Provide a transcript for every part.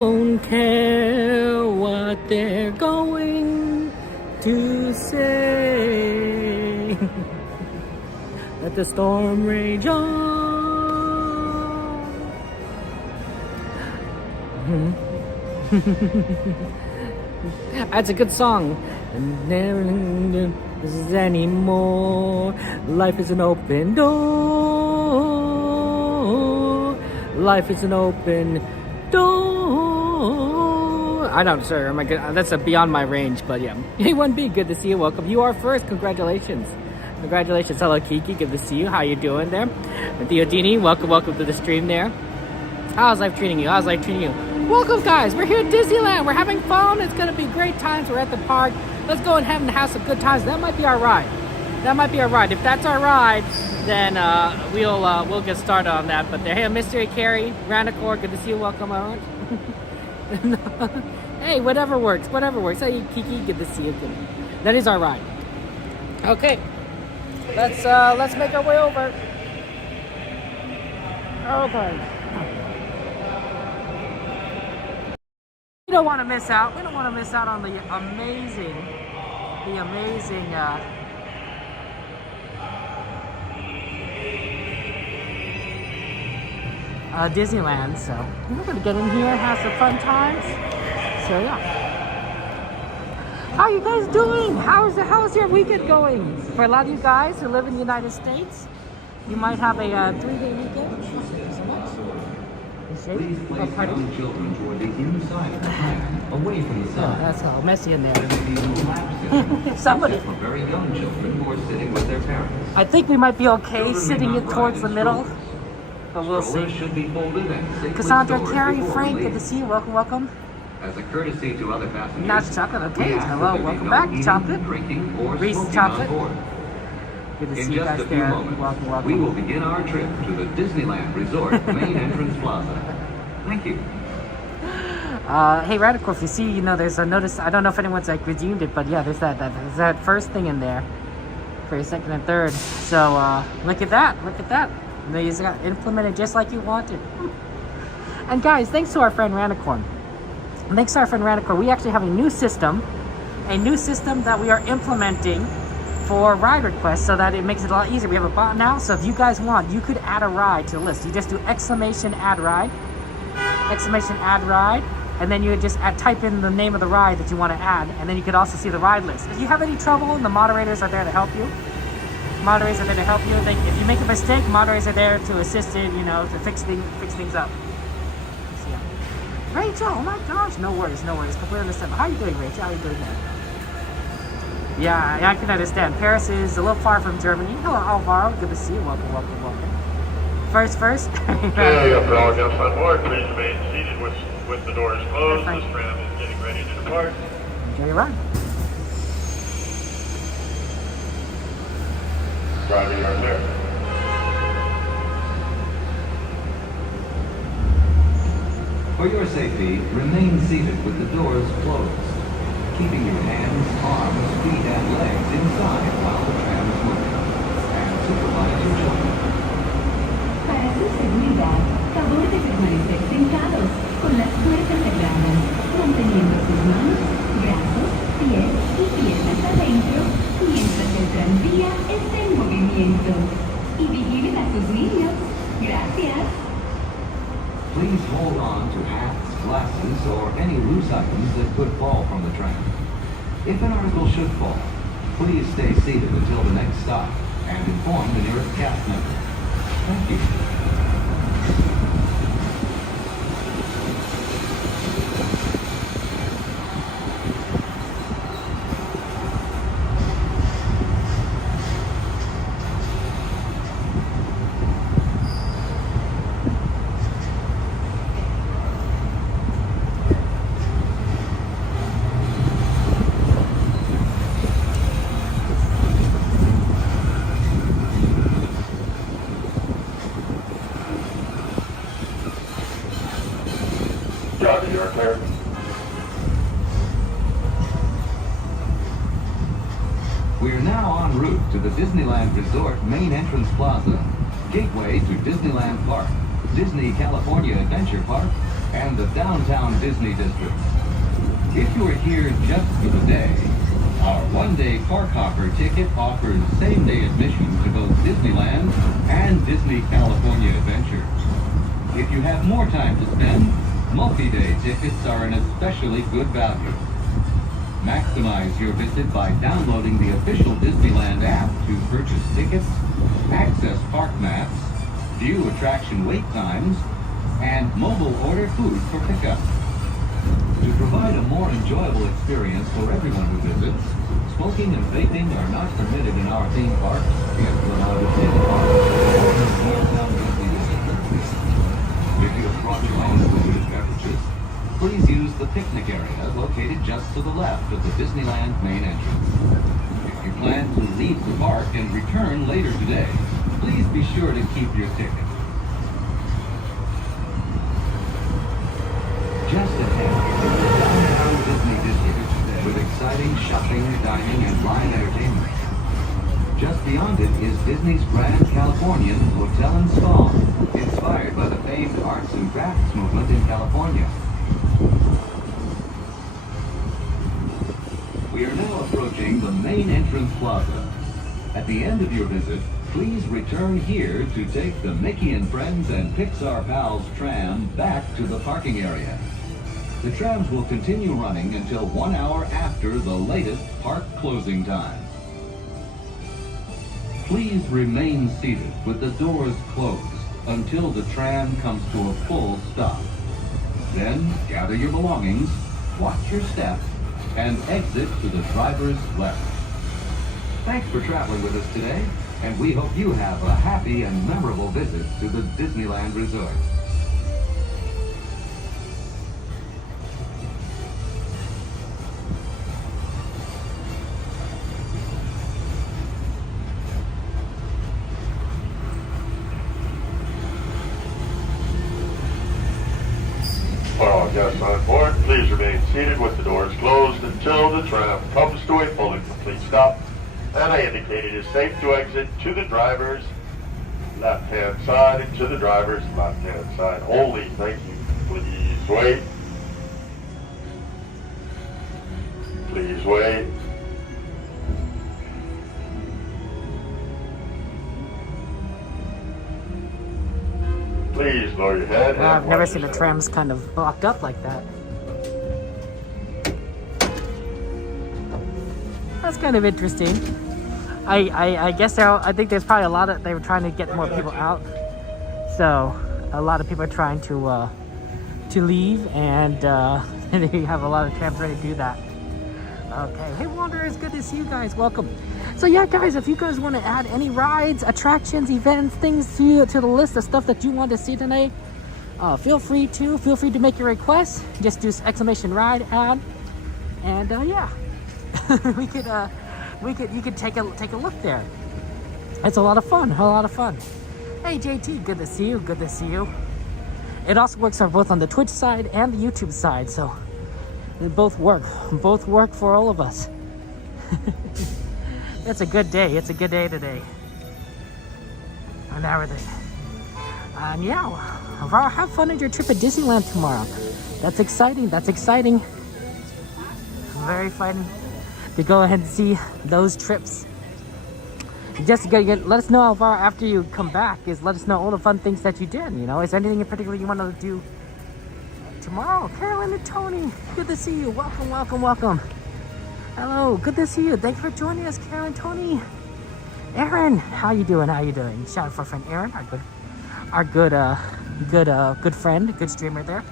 Don't care what they're going to say. Let the storm rage on. That's a good song. Never this is anymore. Life is an open door. Life is an open door. I'm not sure. That's beyond my range, but yeah. A1B, good to see you. Welcome. You are first. Congratulations. Congratulations. Hello, Kiki. Good to see you. How you doing there? Theodini, welcome to the stream there. How's life treating you? Welcome, guys. We're here at Disneyland. We're having fun. It's going to be great times. We're at the park. Let's go and have some good times. That might be our ride. If that's our ride, then we'll get started on that. But hey, Mystery Carrie, Ranacor, good to see you. Welcome on. Hey, whatever works. Hey, Kiki, good to see you. That is our ride. Okay, let's make our way over. Okay. We don't want to miss out. On the amazing Disneyland. So we're gonna get in here, have some fun times. So yeah. How are you guys doing? How's your weekend going? For a lot of you guys who live in the United States, you might have a 3-day weekend. Please place young children toward the inside of the pram, away from the Oh, side. that's all messy in there. Somebody for very young children who are sitting with their parents. I think we might be okay Children sitting may it not towards ride the in middle, strollers. but we'll Strollers see. should be folded and safely Cassandra, stored Carrie, before Frank, good to release. see you. Welcome. As a courtesy to other passengers, Not chocolate, okay. we ask Hello, that there be welcome no back, eating, chocolate. drinking, or Reese smoking chocolate. on board. Good to In see you just guys a few there. moments, Welcome. we will begin our trip to the Disneyland Resort main entrance plaza. Thank you. Hey, Radical, if you see, there's a notice. I don't know if anyone's redeemed it, but yeah, there's that first thing in there for your second and third. So look at that. They just got implemented just like you wanted. And guys, thanks to our friend Ranicorn. We actually have a new system that we are implementing for ride requests so that it makes it a lot easier. We have a bot now, so if you guys want, you could add a ride to the list. You just do !add ride, and then you would just type in the name of the ride that you want to add, and then you could also see the ride list. If you have any trouble, the moderators are there to help you. If you make a mistake, moderators are there to assist you, to fix things up. So, yeah. Rachel, oh my gosh, no worries. Completely understand. How are you doing, Rachel? How are you doing there? Yeah, I can understand. Paris is a little far from Germany. Hello, Alvaro. Good to see you. Welcome. First. Yeah, for all guests on board, please remain seated with the doors closed. This tram is getting ready to depart. Enjoy your ride. Driver, you are clear. For your safety, remain seated with the doors closed, keeping your hands, arms, feet, and legs inside while the tram is moving, and supervise your children. Para su seguridad, favor de permanecer sentados, con las puertas cerradas, manteniendo sus manos, brazos, pies y piernas adentro, mientras el tranvía esté en movimiento. Y vigilen a sus niños. Gracias. Please hold on to hats, glasses, or any loose items that could fall from the tram. If an article should fall, please stay seated until the next stop and inform the nearest cast member. Thank you. Driver, you are clear. We are now en route to the Disneyland Resort main entrance plaza, gateway to Disneyland Park, Disney California Adventure Park, and the downtown Disney district. If you are here just for the day, our one-day Park Hopper ticket offers same-day admission to both Disneyland and Disney California Adventure. If you have more time to spend, multi-day tickets are an especially good value. Maximize your visit by downloading the official Disneyland app to purchase tickets, access park maps, view attraction wait times, and mobile order food for pickup. To provide a more enjoyable experience for everyone who visits, smoking and vaping are not permitted in our theme parks. Guests are allowed to take part in downtown Disney district. If you have brought your own food and beverages, please use the picnic area located just to the left of the Disneyland main entrance. If you plan to leave the park and return later today, please be sure to keep your ticket. Just ahead is the downtown Disney district with exciting shopping, dining, and live entertainment. Just beyond it is Disney's Grand Californian Hotel and Spa, inspired by the famed arts and crafts movement in California. We are now approaching the main entrance plaza. At the end of your visit, please return here to take the Mickey and Friends and Pixar Pals tram back to the parking area. The trams will continue running until 1 hour after the latest park closing time. Please remain seated with the doors closed until the tram comes to a full stop. Then gather your belongings, watch your step, and exit to the driver's left. Thanks for traveling with us today, and we hope you have a happy and memorable visit to the Disneyland Resort. All guests on board, please remain seated with the doors closed until the tram comes to a full and complete stop. And I indicate it is safe to exit to the driver's left-hand side and to the driver's left-hand side only. Thank you. Please wait. Please wait. Please lower your head. Well, I've never seen the trams kind of blocked up like that. That's kind of interesting. I guess I think there's probably a lot of, they were trying to get more people out. So a lot of people are trying to leave, and they have a lot of trams ready to do that. Okay, hey Wanderers, good to see you guys. Welcome. So yeah, guys, if you guys want to add any rides, attractions, events, things to the list of stuff that you want to see today, feel free to make your requests. Just do exclamation ride add, and yeah, you could take a look there. It's a lot of fun. Hey JT, good to see you. Good to see you. It also works on both on the Twitch side and the YouTube side, so they both work for all of us. It's a good day. It's a good day today. And everything. And yeah, have fun at your trip at Disneyland tomorrow. That's exciting. Very exciting to go ahead and see those trips. Just let us know, Alvaro, after you come back, let us know all the fun things that you did. You know, is there anything in particular you want to do tomorrow? Carolyn and Tony, good to see you. Welcome. Hello, good to see you. Thank you for joining us, Karen, Tony. Aaron, how you doing? Shout out for our friend Aaron, our good friend, good streamer there.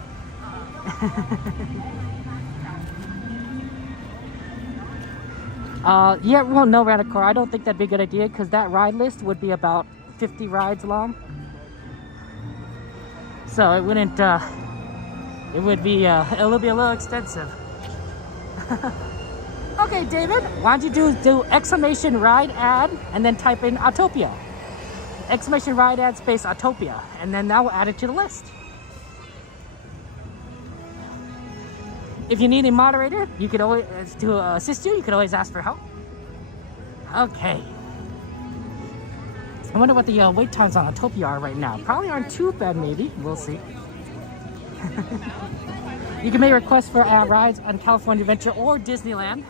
Yeah, well, no, Radicore, I don't think that'd be a good idea, because that ride list would be about 50 rides long. So it wouldn't, it'll be a little extensive. Okay, David, why don't you do exclamation ride add and then type in Autopia. Exclamation ride add space Autopia, and then that will add it to the list. If you need a moderator, you could always, to assist you, you could always ask for help. Okay. I wonder what the wait times on Autopia are right now. Probably aren't too bad, maybe. We'll see. You can make requests for rides on California Adventure or Disneyland.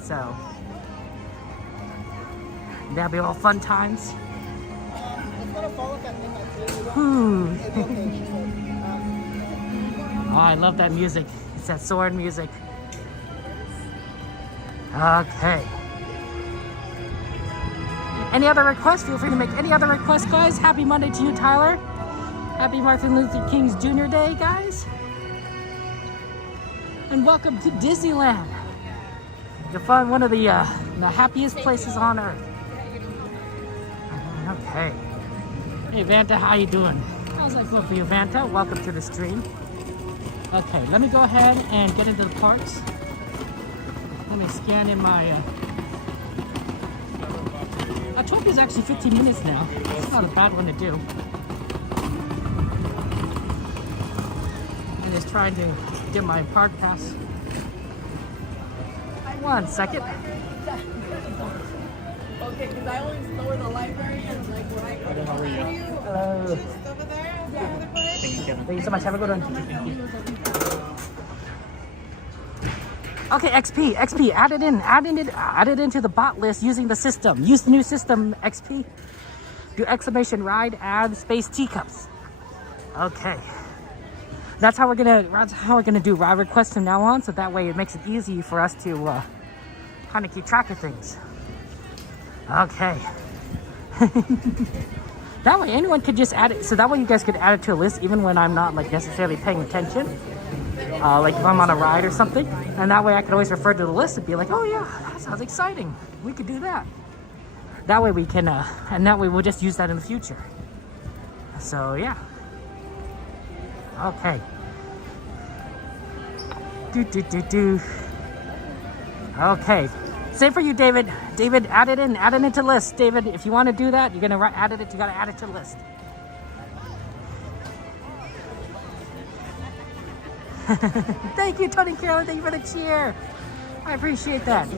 So that'll be all fun times. Oh, I love that music. It's that sword music. Okay. Any other requests? Feel free to make any other requests, guys. Happy Monday to you, Tyler. Happy Martin Luther King's Jr. Day, guys. And welcome to Disneyland. You'll find one of the happiest places on earth. Okay. Hey, Vanta, how you doing? How's that going for you, Vanta? Welcome to the stream. Okay, let me go ahead and get into the parks. Let me scan in my... 12 is actually 15 minutes now. It's not a bad one to do. I'm just trying to get my park pass. 1 second. Okay, because I always know where the library is, like when I go to Hello. just over there. Thank you so much. Have a good one. Okay, XP, add it into the bot list using the system. Use the new system, XP. Do exclamation ride, add space teacups. Okay. That's how we're gonna do ride requests from now on, so that way it makes it easy for us to kind of keep track of things. Okay. That way anyone could just add it, so that way you guys could add it to a list even when I'm not like necessarily paying attention. Like if I'm on a ride or something, and that way I can always refer to the list and be like, oh yeah, that sounds exciting. We could do that. That way we can, and that way we'll just use that in the future. So yeah. Okay. Okay. Same for you, David. David, add it into list. David, if you want to do that, you're gonna add it. You gotta add it to the list. Thank you, Tony Carolyn. Thank you for the cheer. I appreciate that.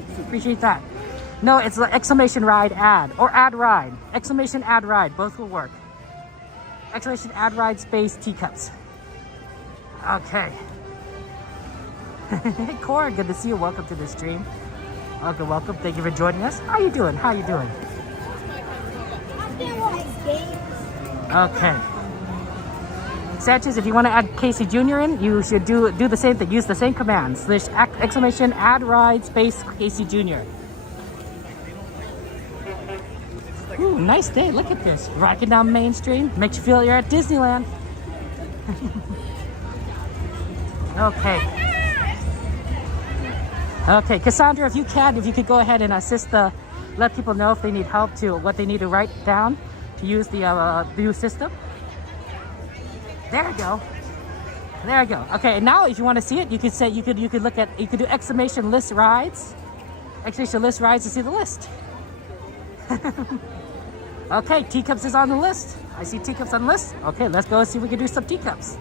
No, it's the exclamation ride add or add ride. Exclamation add ride. Both will work. Exclamation add ride space teacups. Okay. Hey, Cora, good to see you. Welcome to the stream. Welcome. Thank you for joining us. How you doing? Okay. Sanchez, if you want to add Casey Jr. in, you should do the same thing. Use the same command. / exclamation add ride space Casey Jr. Ooh, nice day. Look at this. Rocking down Main Street. Makes you feel you're at Disneyland. Okay. Okay, Cassandra, if you could go ahead and assist let people know if they need help to what they need to write down to use the new system. There you go. Okay, and now if you want to see it, you could do exclamation list rides. Exclamation list rides to see the list. Okay, teacups is on the list. I see teacups on the list. Okay, let's go see if we can do some teacups.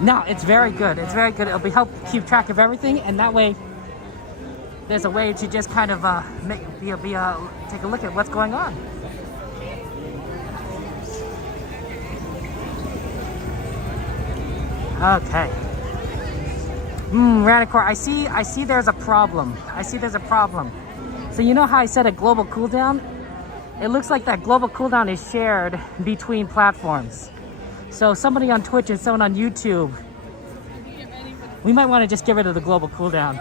No, it's very good. It'll be help keep track of everything, and that way there's a way to just kind of take a look at what's going on. Okay. Radicor, I see there's a problem. So you know how I said a global cooldown? It looks like that global cooldown is shared between platforms. So somebody on Twitch and someone on YouTube, we might want to just get rid of the global cooldown.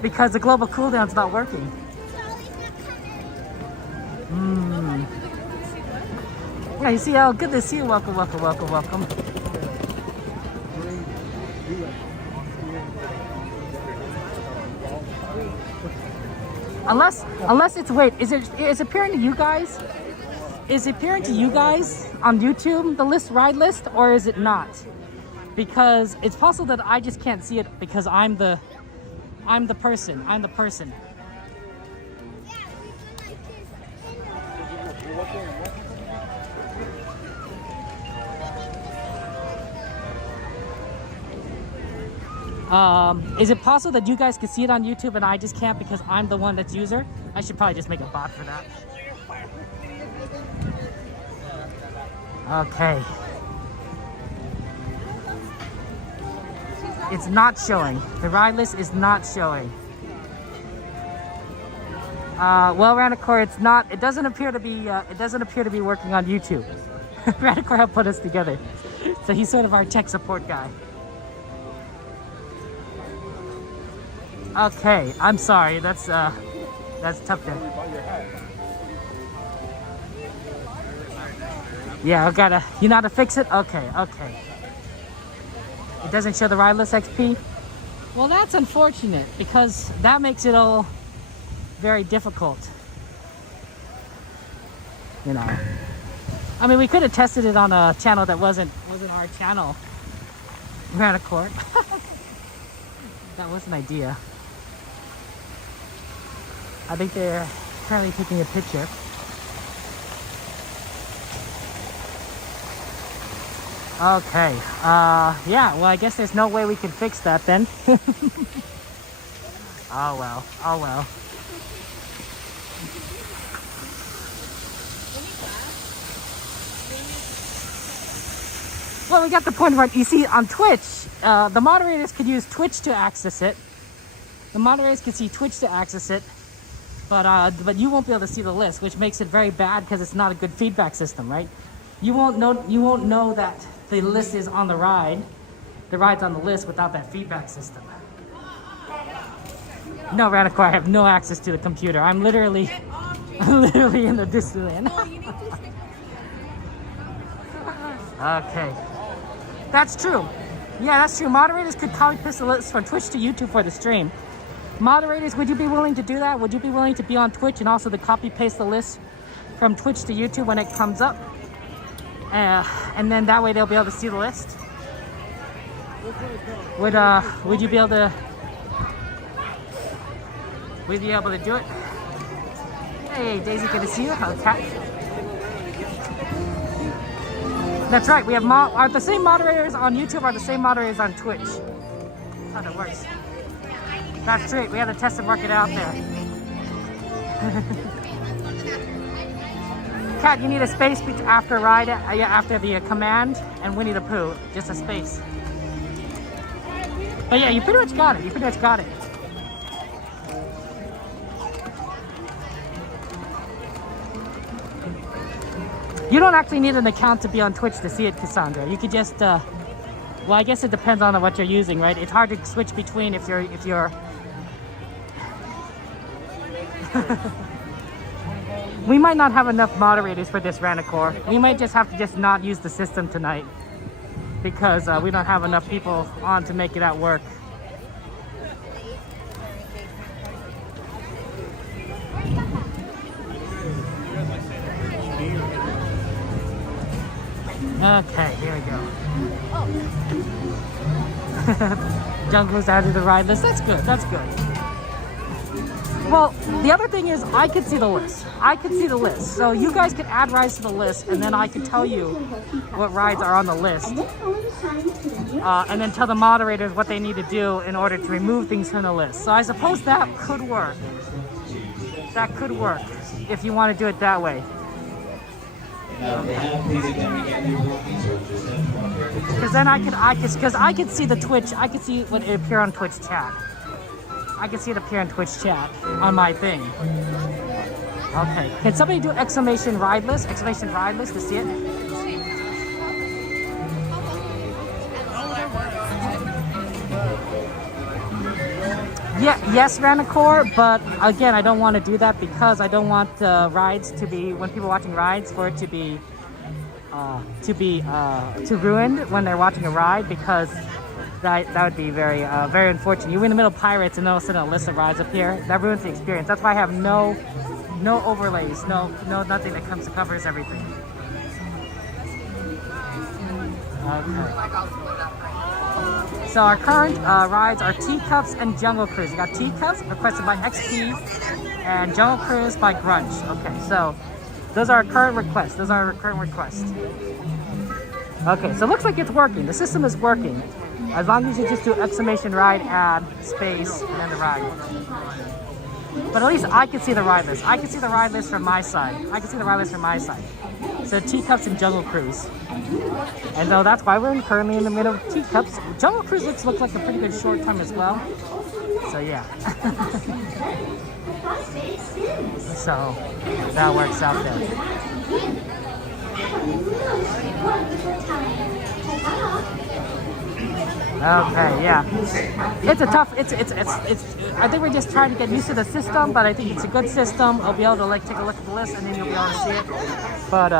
Because the global cooldown's not working. Yeah, you see, oh, good to see you. Welcome. Unless it's, wait, is it appearing to you guys? Is it appearing to you guys on YouTube, the ride list, or is it not? Because it's possible that I just can't see it because I'm the person. Is it possible that you guys can see it on YouTube and I just can't because I'm the one that's user? I should probably just make a bot for that. Okay. It's not showing. The ride list is not showing. Well, Ranicore, it's not. It doesn't appear to be. It doesn't appear to be working on YouTube. Ranicore helped put us together, so he's sort of our tech support guy. Okay, I'm sorry. That's tough there. Yeah, I've gotta. You know how to fix it? Okay, okay. It doesn't show the ride list XP. Well, that's unfortunate because that makes it all very difficult. You know. I mean, we could have tested it on a channel that wasn't our channel. Ran a court. That was an idea. I think they're currently taking a picture. Okay, yeah, well, I guess there's no way we can fix that then. Oh well, oh well. Well, we got the point right. You see, on Twitch, the moderators could use Twitch to access it. The moderators could see Twitch to access it, but you won't be able to see the list, which makes it very bad because it's not a good feedback system, right? You won't know that the list is on the ride. The ride's on the list without that feedback system. No, Ranicore, I have no access to the computer. I'm literally in the Disneyland. Okay. That's true. Yeah, that's true. Moderators could copy paste the list from Twitch to YouTube for the stream. Moderators, would you be willing to do that? Would you be willing to be on Twitch and also to copy paste the list from Twitch to YouTube when it comes up? And then that way they'll be able to see the list. Would you be able to? Would you be able to do it? Hey, Daisy, good to see you. Okay. That's right. We have are the same moderators on YouTube are the same moderators on Twitch. That's how that works. That's right. We had to test and work it out there. Kat, you need a space after ride, after the command and Winnie the Pooh. Just a space. But yeah, you pretty much got it. You pretty much got it. You don't actually need an account to be on Twitch to see it, Cassandra. You could just, well, I guess it depends on what you're using, right? It's hard to switch between if you're. We might not have enough moderators for this, Ranicore. We might just have to just not use the system tonight because we don't have enough people on to make it at work. Okay, here we go. Jungler's added the ride list. That's good. That's good. Well, the other thing is I could see the list. I could see the list. So you guys could add rides to the list, and then I could tell you what rides are on the list. And then tell the moderators what they need to do in order to remove things from the list. So I suppose that could work. That could work if you want to do it that way. Because then I could see the Twitch. I could see what it appear on Twitch chat. I can see it appear on Twitch chat on my thing. Okay. Can somebody do exclamation ride list? Exclamation ride list to see it? Yeah, yes, Ranicore, but again, I don't want to do that because I don't want rides to be, when people are watching rides, for it to be ruined when they're watching a ride, because that would be very unfortunate. You're in the middle of Pirates and all of a sudden a list of rides up here. That ruins the experience. That's why I have no overlays, no nothing that covers everything. Okay. So our current rides are Teacups and Jungle Cruise. We got Teacups requested by XP and Jungle Cruise by Grunch. Okay, so those are our current requests. Okay, so it looks like it's working. The system is working. As long as you just do exclamation ride, add, space, and then the ride. But at least I can see the ride list. I can see the ride list from my side. I can see the ride list from my side. So Teacups and Jungle Cruise. And so that's why we're currently in the middle of Teacups. Jungle Cruise looks like a pretty good short time as well. So yeah. So that works out there. Okay, yeah. It's a tough, it's, I think we're just trying to get used to the system, but I think it's a good system. I'll be able to like take a look at the list and then you'll be able to see it. But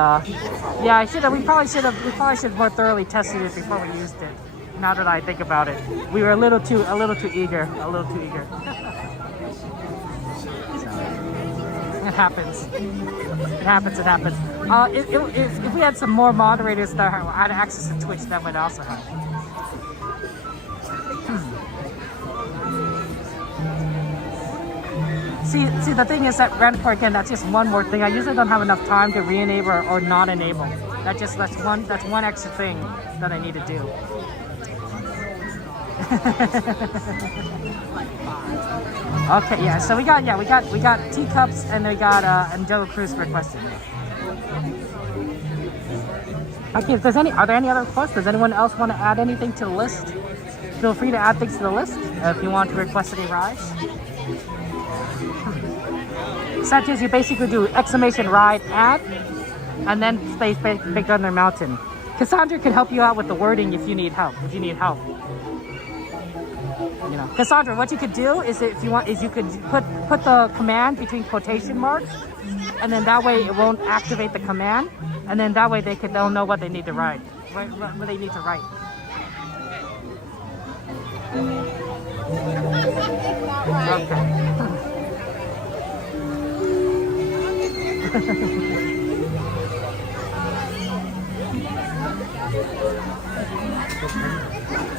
yeah, we probably should have more thoroughly tested it before we used it. Now that I think about it, we were a little too eager. It happens. It happens. If we had some more moderators that had access to Twitch, that would also help. See, the thing is that Rampart, again, that's just one more thing. I usually don't have enough time to re-enable or not enable. That's one extra thing that I need to do. Okay, yeah. So we got Teacups and we got and Jungle Cruise requested. Okay, if are there any other requests? Does anyone else want to add anything to the list? Feel free to add things to the list if you want to request any rides. Such as you basically do exclamation ride add, and then space Big Thunder Mountain. Cassandra can help you out with the wording if you need help. You know, Cassandra, what you could do is you could put the command between quotation marks, and then that way it won't activate the command, and then that way they'll know what they need to write, what they need to write. Okay.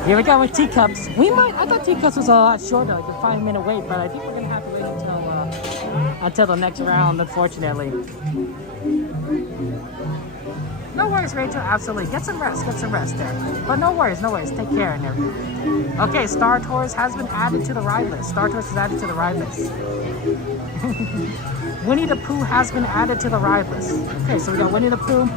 Here we go with Teacups. I thought Teacups was a lot shorter, like a 5-minute wait, but I think we're gonna have to wait until the next round, unfortunately. No worries, Rachel, absolutely. Get some rest there. But no worries, take care and everything. Okay, Star Tours has been added to the ride list. Winnie the Pooh has been added to the ride list. Okay, so we got Winnie the Pooh.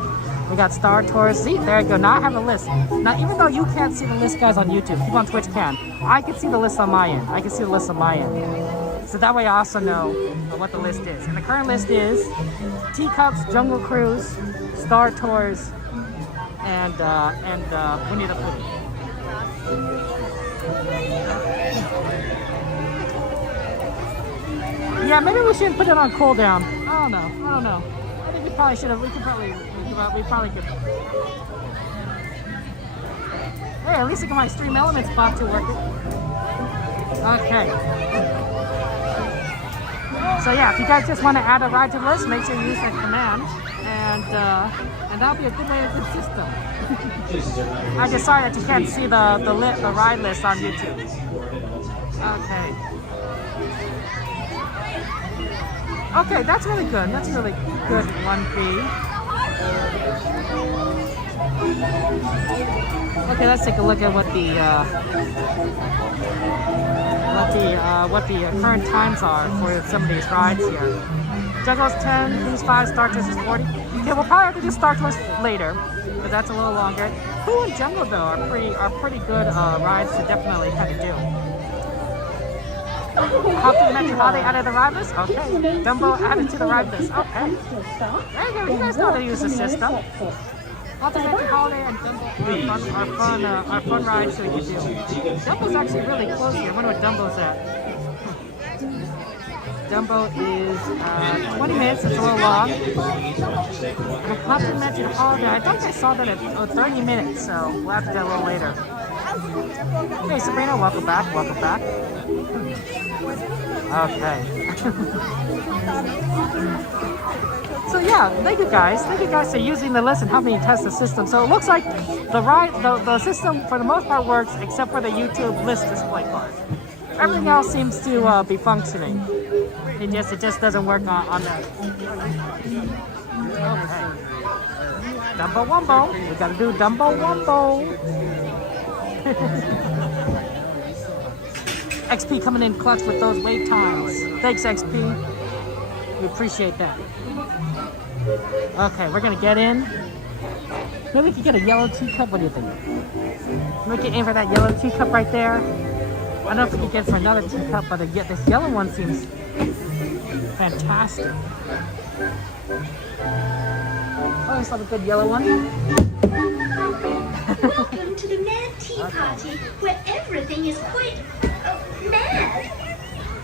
We got Star Tours. See, there you go. Now I have a list. Now, even though you can't see the list, guys, on YouTube, people on Twitch can. I can see the list on my end. So that way I also know what the list is. And the current list is Teacups, Jungle Cruise, Star Tours, and Winnie the Pooh. Yeah, maybe we shouldn't put it on cooldown. I don't know. I think we probably should have. We probably could. Hey, at least I got my Stream Elements bot to work it. Okay. So yeah, if you guys just want to add a ride to the list, make sure you use that command, and that'll be a good way to the system. I just sorry that you can't see the ride list on YouTube. Okay. Okay, that's really good. 1B. Okay, let's take a look at what the current times are for some of these rides here. Juggles 10, these 5, Star Tours is 40. Okay, we'll probably have to do Star Tours later, but that's a little longer. Pooh and Jungle though are pretty good rides to definitely kind of do. Haunted Mansion Holiday added the ride list? Okay. Dumbo added to the ride list. Okay. There you go. You guys know how to use the system. Haunted Mansion Holiday and Dumbo are fun rides that we can do. Dumbo's actually really close here. I wonder what Dumbo's at. Dumbo is 20 minutes. It's a little long. And Haunted Mansion Holiday, I think I saw that at 30 minutes, so we'll have to do that a little later. Hey Sabrina, welcome back. Okay. So yeah, thank you guys for using the list and helping me test the system. So it looks like the system for the most part works except for the YouTube list display part. Everything else seems to be functioning. It just doesn't work on that. Okay. Dumbo Wumbo. We gotta do Dumbo Wumbo. XP coming in clutch with those wait times. Thanks, XP. We appreciate that. Okay, we're gonna get in. Maybe we could get a yellow teacup. What do you think? Maybe we can aim for that yellow teacup right there. I don't know if we could get for another teacup, but this yellow one seems fantastic. Oh, I saw the good yellow one. Welcome to the Mad Tea Party, where everything is quite mad.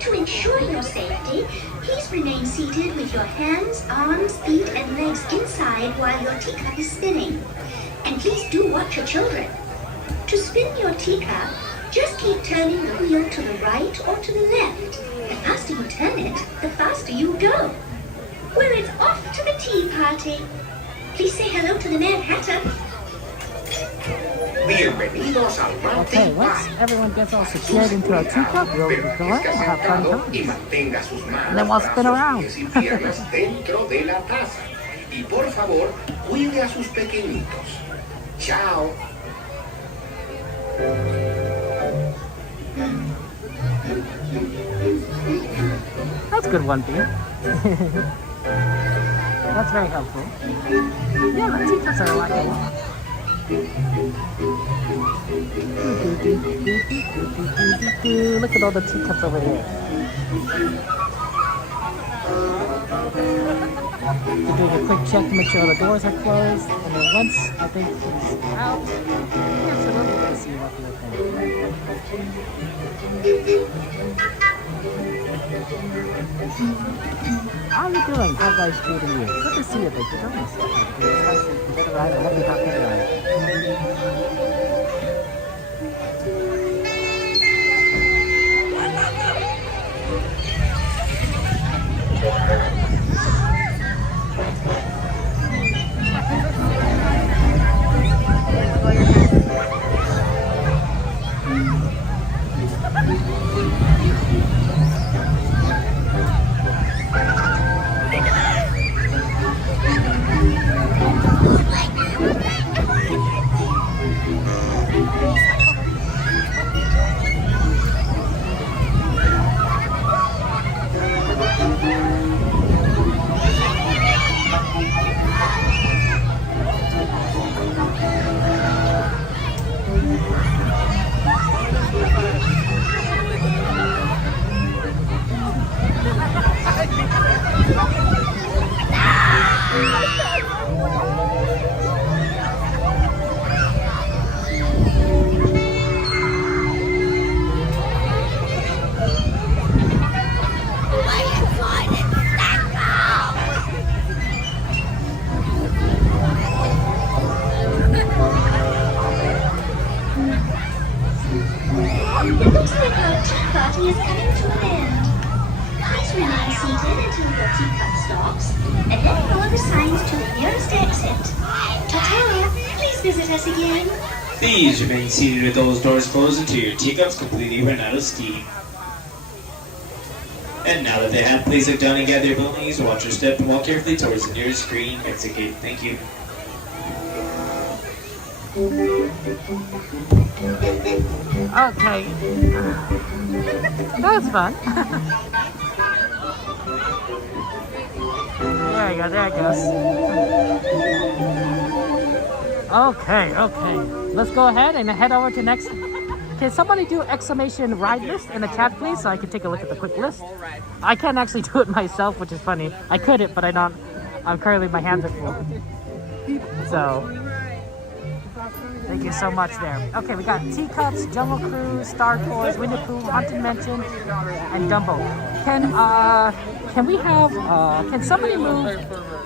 To ensure your safety, please remain seated with your hands, arms, feet, and legs inside while your teacup is spinning. And please do watch your children. To spin your teacup, just keep turning the wheel to the right or to the left. The faster you turn it, the faster you go. Well, it's off to the tea party. Please say hello to the Mad Hatter. Bienvenidos al Mad Okay, Tea once Party. everyone gets all secured into a teacup, we'll go in and have fun Y times. mantenga sus manos, then we'll spin brazos, around. pies y piernas dentro de la taza. Y por favor, cuide a sus pequeñitos. Chao. That's a good one, B. That's very helpful. Yeah, the teacups are a lot cool. Look at all the teacups over here. We're doing a quick check to make sure all the doors are closed. And then once I think he's out, yes, a little bit to see what we're How are you doing? How's life treating you? Good to see you, thank you very much. Get a ride, I love you, hot get a ride. Looks like our tea party is coming to an end. Please remain seated until your teacup stops, and then follow the signs to the nearest exit. Ta-ta! Please visit us again. Please remain seated with those doors closed until your teacups completely run out of steam. And now that they have, please look down and gather your belongings, watch your step, and walk carefully towards the nearest green exit gate. Thank you. Okay. That was fun. There you go, there it goes. Okay. Let's go ahead and head over to next. Can somebody do exclamation ride list in the chat, please, so I can take a look at the quick list? I can't actually do it myself, which is funny. I could it, but I don't. I'm currently, my hands are full. So, thank you so much there. Okay, we got Teacups, Jungle Cruise, Star Tours, Winnie the Pooh, Haunted Mansion, and Dumbo. Can we have, can somebody move?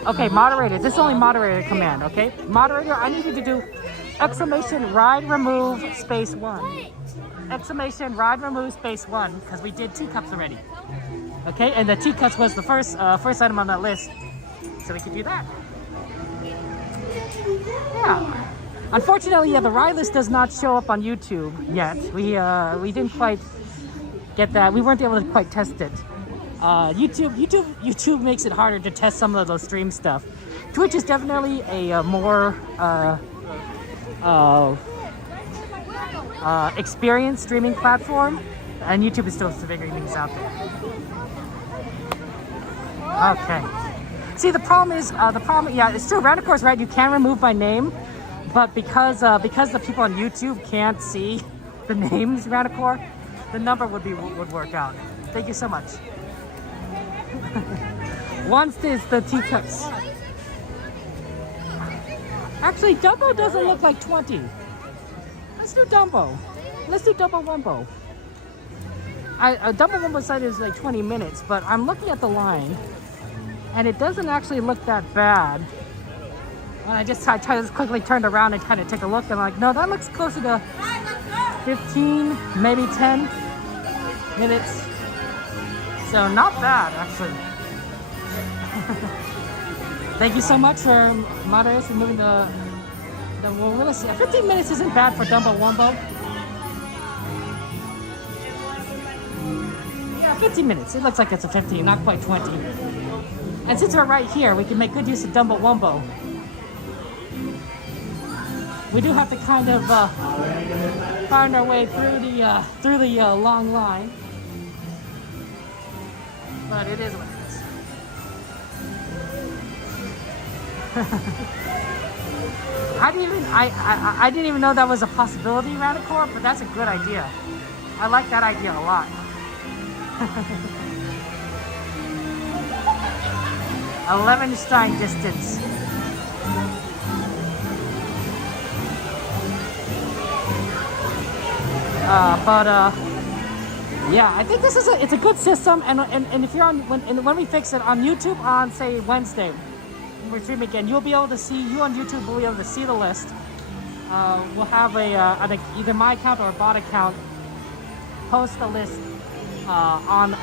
Okay, moderator, this is only moderator command, okay? Moderator, I need you to do exclamation ride remove space 1. Exclamation ride remove space 1, because we did teacups already. Okay, and the teacups was the first item on that list. So we could do that. Yeah. Unfortunately, yeah, the ride list does not show up on YouTube yet. We didn't quite get that. We weren't able to quite test it. YouTube makes it harder to test some of those stream stuff. Twitch is definitely a more experienced streaming platform, and YouTube is still figuring things out there. Okay. See, the problem, yeah, it's true. Radicor's right. You can remove my name, but because the people on YouTube can't see the names Radicor, the number would work out. Thank you so much. Once is the teacups. Actually, Dumbo doesn't look like 20. Let's do Dumbo. Let's do Dumbo Wumbo. Dumbo Wumbo site is like 20 minutes, but I'm looking at the line, and it doesn't actually look that bad. When I just quickly turned around and kind of take a look, and I'm like, no, that looks closer to 15, maybe 10 minutes. So not bad, actually. Thank you so much for moderators for moving the well, let's see. 15 minutes isn't bad for Dumbo Wumbo. Yeah, 15 minutes. It looks like it's a 15, not quite 20. And since we're right here, we can make good use of Dumbo Wumbo. We do have to kind of find our way through the long line, but it is what it is. I didn't even know that was a possibility, Radicore, but that's a good idea. I like that idea a lot. 11 stride distance. Yeah, I think this is it's a good system, and if you're on when we fix it on YouTube on say Wednesday, when we stream again, you'll be able to see you on YouTube will be able to see the list. We'll have either my account or a bot account post the list on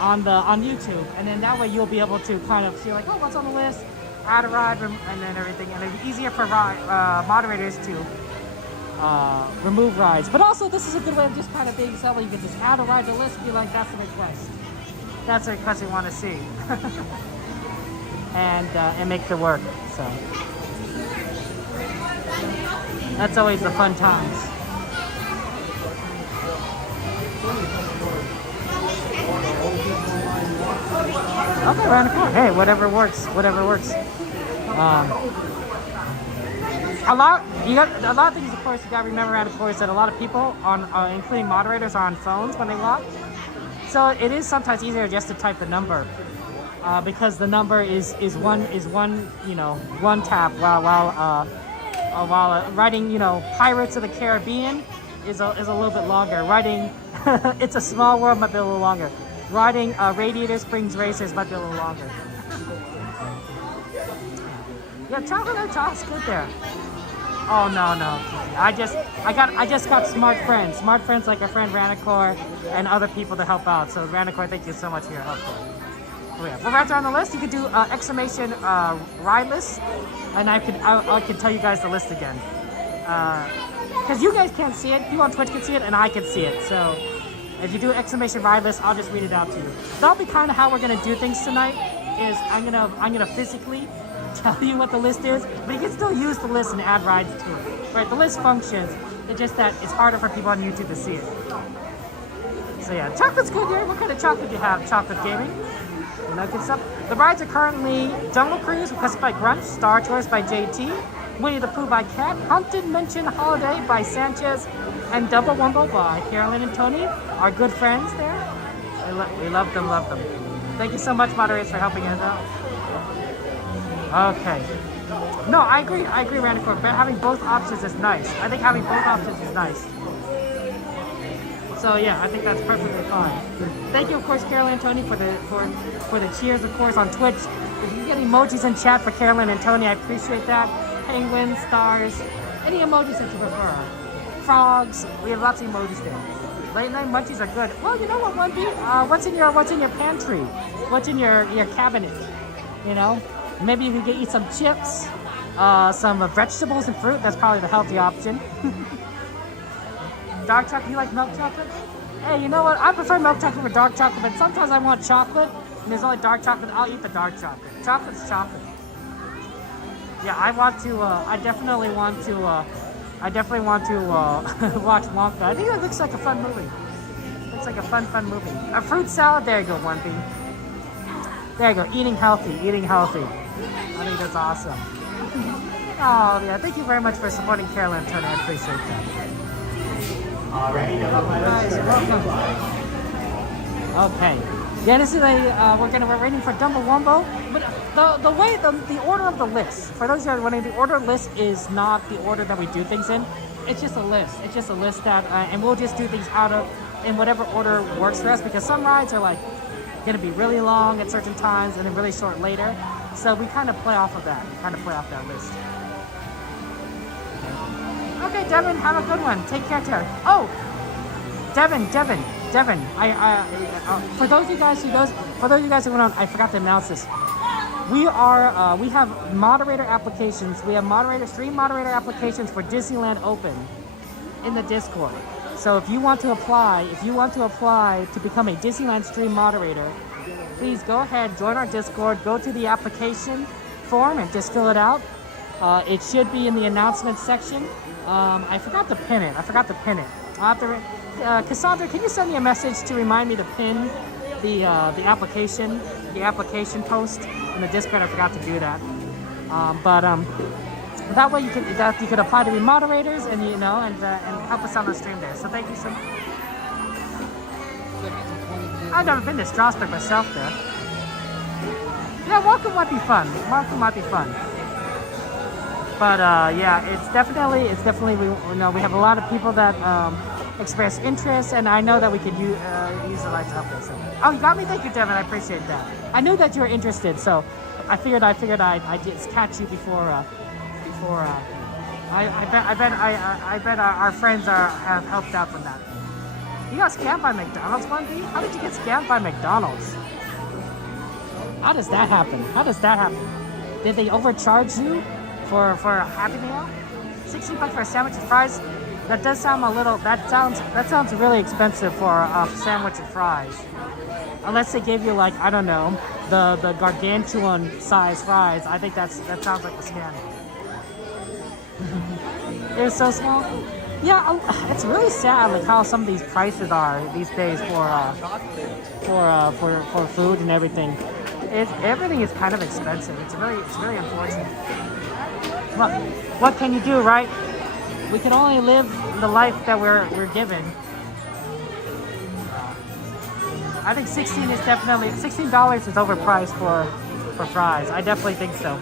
YouTube, and then that way you'll be able to kind of see like, oh, what's on the list, add a ride, and then everything, and it'll be easier for moderators to remove rides. But also, this is a good way of just kind of being subtle. You can just add a ride to the list and be like, that's the request. That's the request we want to see. and make it work. So that's always the fun times. Okay, around the corner. Hey, whatever works. A lot of things, of course, you gotta remember around, of course, that a lot of people including moderators, are on phones when they lock. So it is sometimes easier just to type the number, because the number is one tap, while writing Pirates of the Caribbean is a little bit longer. Writing It's a Small World might be a little longer. Writing Radiator Springs Racers might be a little longer. Yeah, chocolate's good there. Oh no. I just got smart friends like our friend Ranicore and other people to help out. So Ranicore, thank you so much for your help. Oh, yeah. For rides on the list, you could do exclamation ride list, and I could tell you guys the list again. Because you guys can't see it, you on Twitch can see it, and I can see it. So if you do exclamation ride list, I'll just read it out to you. That'll be kind of how we're gonna do things tonight. Is I'm gonna physically tell you what the list is, but you can still use the list and add rides to it. Right, the list functions. It's just that it's harder for people on YouTube to see it. So yeah, chocolate's good here. What kind of chocolate do you have? Chocolate gaming? Good stuff. The rides are currently Jungle Cruise requested by Grunch, Star Tours by JT, Winnie the Pooh by Cat, Haunted Mansion Holiday by Sanchez, and Double Wumbo by Carolyn and Tony, our good friends there. We love them. Thank you so much, moderators, for helping us out. Okay. No, I agree, Randicore. But having both options is nice. I think having both options is nice. So yeah, I think that's perfectly fine. Thank you, of course, Carolyn and Tony for the cheers, of course, on Twitch. If you get emojis in chat for Carolyn and Tony, I appreciate that. Penguins, stars, any emojis that you prefer. Frogs, we have lots of emojis there. Late night munchies are good. Well, you know what, One B? What's in your pantry? What's in your cabinet? You know, maybe you can eat some chips, some vegetables and fruit. That's probably the healthy option. Dark chocolate, you like milk chocolate? Hey, you know what? I prefer milk chocolate over dark chocolate, but sometimes I want chocolate And there's only dark chocolate. I'll eat the dark chocolate. Chocolate's chocolate. Yeah, I want to. I definitely want to watch Wonka. I think it looks like a fun movie. Looks like a fun movie. A fruit salad. There you go, One B. There you go. Eating healthy. Eating healthy. I think that's awesome. Oh yeah, thank you very much for supporting Carolyn Turner. I appreciate that. Alrighty, Guys, welcome. Okay. Yeah, this is we're waiting for Dumbo Wumbo. But the order of the list, for those who are wondering, the order list is not the order that we do things in. It's just a list. It's just a list that, and we'll just do things in whatever order works for us, because some rides are like going to be really long at certain times and then really short later. So we kind of play off of that. We kind of play off that list. Okay, Devin, have a good one. Take care, Terry. Oh, Devin. For those of you guys who went on, I forgot to announce this. We have moderator applications. We have stream moderator applications for Disneyland Open in the Discord. So if you want to apply to become a Disneyland stream moderator, please go ahead, join our Discord, go to the application form and just fill it out. It should be in the announcements section. I forgot to pin it. I'll have to Cassandra, can you send me a message to remind me to pin the application post in the Discord? I forgot to do that. But that way you could apply to be moderators and and help us on the stream there. So thank you so much. I've never been to Strasbourg myself there. Yeah, Welcome might be fun. But yeah, it's definitely we have a lot of people that express interest, and I know that we could use the lights up there. So. Oh, you got me. Thank you, Devin. I appreciate that. I knew that you were interested, so I figured I'd just catch you before. I bet our friends have helped out from that. You got scammed by McDonald's, 1B? How did you get scammed by McDonald's? How does that happen? Did they overcharge you for a Happy Meal? $16 for a sandwich and fries? That does sound that sounds really expensive for a sandwich and fries. Unless they gave you, like, I don't know, the gargantuan size fries. I think that sounds like a scam. It was so small. Yeah, it's really sad, like how some of these prices are these days for food and everything. Everything is kind of expensive. It's really unfortunate. Well, what can you do, right? We can only live the life that we're given. I think $16 is overpriced for fries. I definitely think so.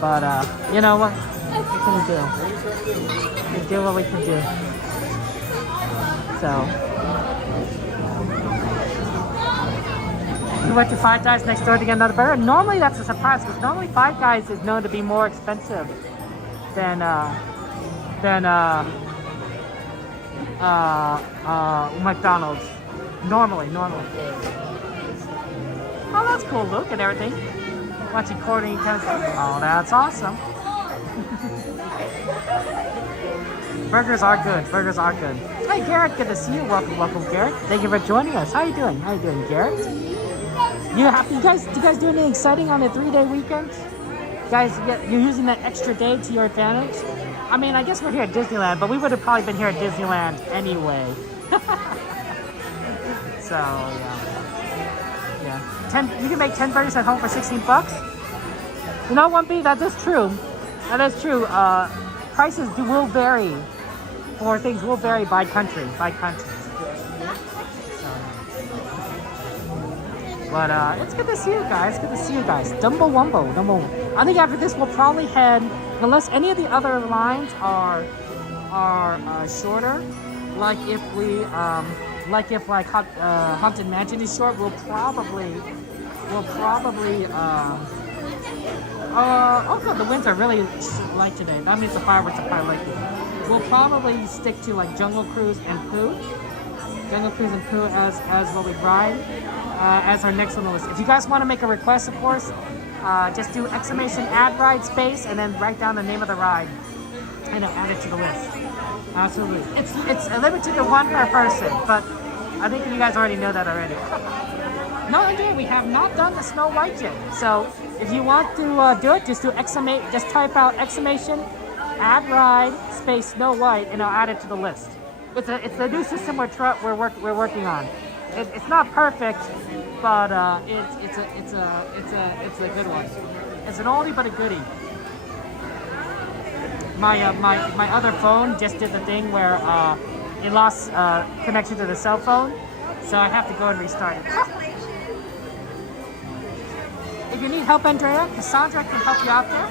But you know what? What can we do? We do what we can do. So we went to Five Guys next door to get another burger. Normally that's a surprise, because normally Five Guys is known to be more expensive than McDonald's. Normally. Oh, that's cool, Luke, and everything. Watching Courtney tennis. Oh, that's awesome. Burgers are good. Hey, Garrett, good to see you. Welcome, Garrett. Thank you for joining us. How you doing, Garrett? You guys do anything exciting on a 3-day weekend? Guys, you're using that extra day to your advantage? I mean, I guess we're here at Disneyland, but we would have probably been here at Disneyland anyway. So, yeah. You can make 10 burgers at home for $16. You know, 1B, that is true. Prices will vary for things will vary by country. So, but it's good to see you guys. Dumbo Wumbo. I think after this we'll probably head, unless any of the other lines are shorter, like if Haunted Mansion is short, we'll probably oh god, the winds are really light today. That means the fireworks are probably likely. We'll probably stick to like Jungle Cruise and Pooh as what we ride as our next on the list. If you guys want to make a request, of course, just do !add ride space and then write down the name of the ride and I'll add it to the list. Absolutely. It's limited to one per person, but I think you guys already know that already. No, Andrea, we have not done the Snow White yet. So if you want to do it, just type out exclamation, add ride, space Snow White, and I'll add it to the list. It's the new system we're working on. It's not perfect, but it's a good one. It's an oldie but a goodie. My other phone just did the thing where it lost connection to the cell phone, so I have to go and restart it. If you need help, Andrea, Cassandra can help you out there.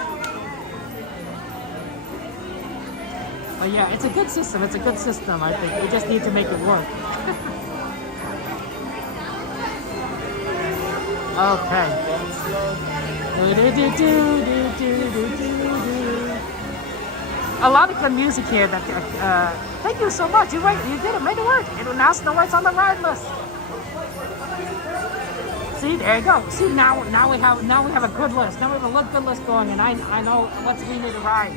But yeah, it's a good system. It's a good system, I think. We just need to make it work. Okay. A lot of good music here. Thank you so much. You did it. Made it work. Now Snow White's on the ride list. See, there you go. See, now we have a good list. Now we have a good list going, and I know what we need to ride.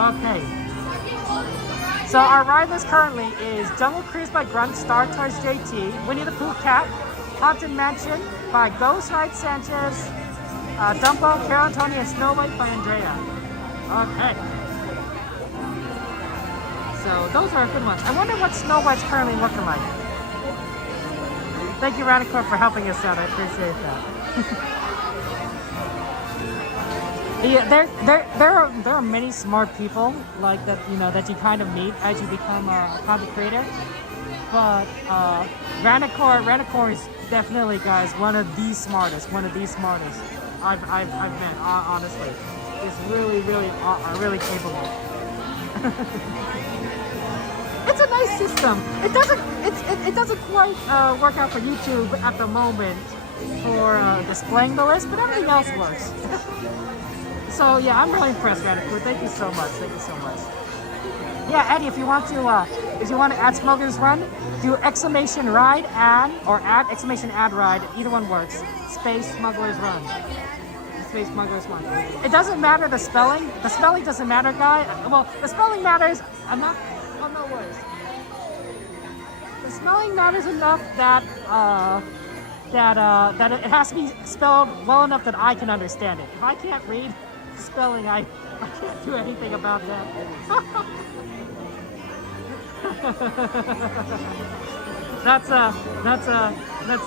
Okay. So our ride list currently is Jungle Cruise by Grunt, Star Tours JT, Winnie the Pooh Cat, Haunted Mansion by Ghost Ride Sanchez, Dumbo, Carol Tony, and Snow White by Andrea. Okay. So those are good ones. I wonder what Snow White's currently looking like. Thank you, Radical, for helping us out. I appreciate that. Yeah, there are many smart people like that, that you kind of meet as you become a content creator. But Ranicore is definitely, guys, one of the smartest I've met. Honestly, is really capable. It's a nice system. It doesn't quite work out for YouTube at the moment for displaying the list, but everything else works. So yeah, I'm really impressed, Radical. Thank you so much. Yeah, Eddie, if you want to add Smugglers Run, do exclamation ride add or add exclamation add ride. Either one works. Space Smugglers Run. Space Smugglers Run. It doesn't matter the spelling. The spelling doesn't matter, guy. Well, the spelling matters. No worries. The spelling matters enough that that it has to be spelled well enough that I can understand it. If I can't read spelling, I can't do anything about that. That's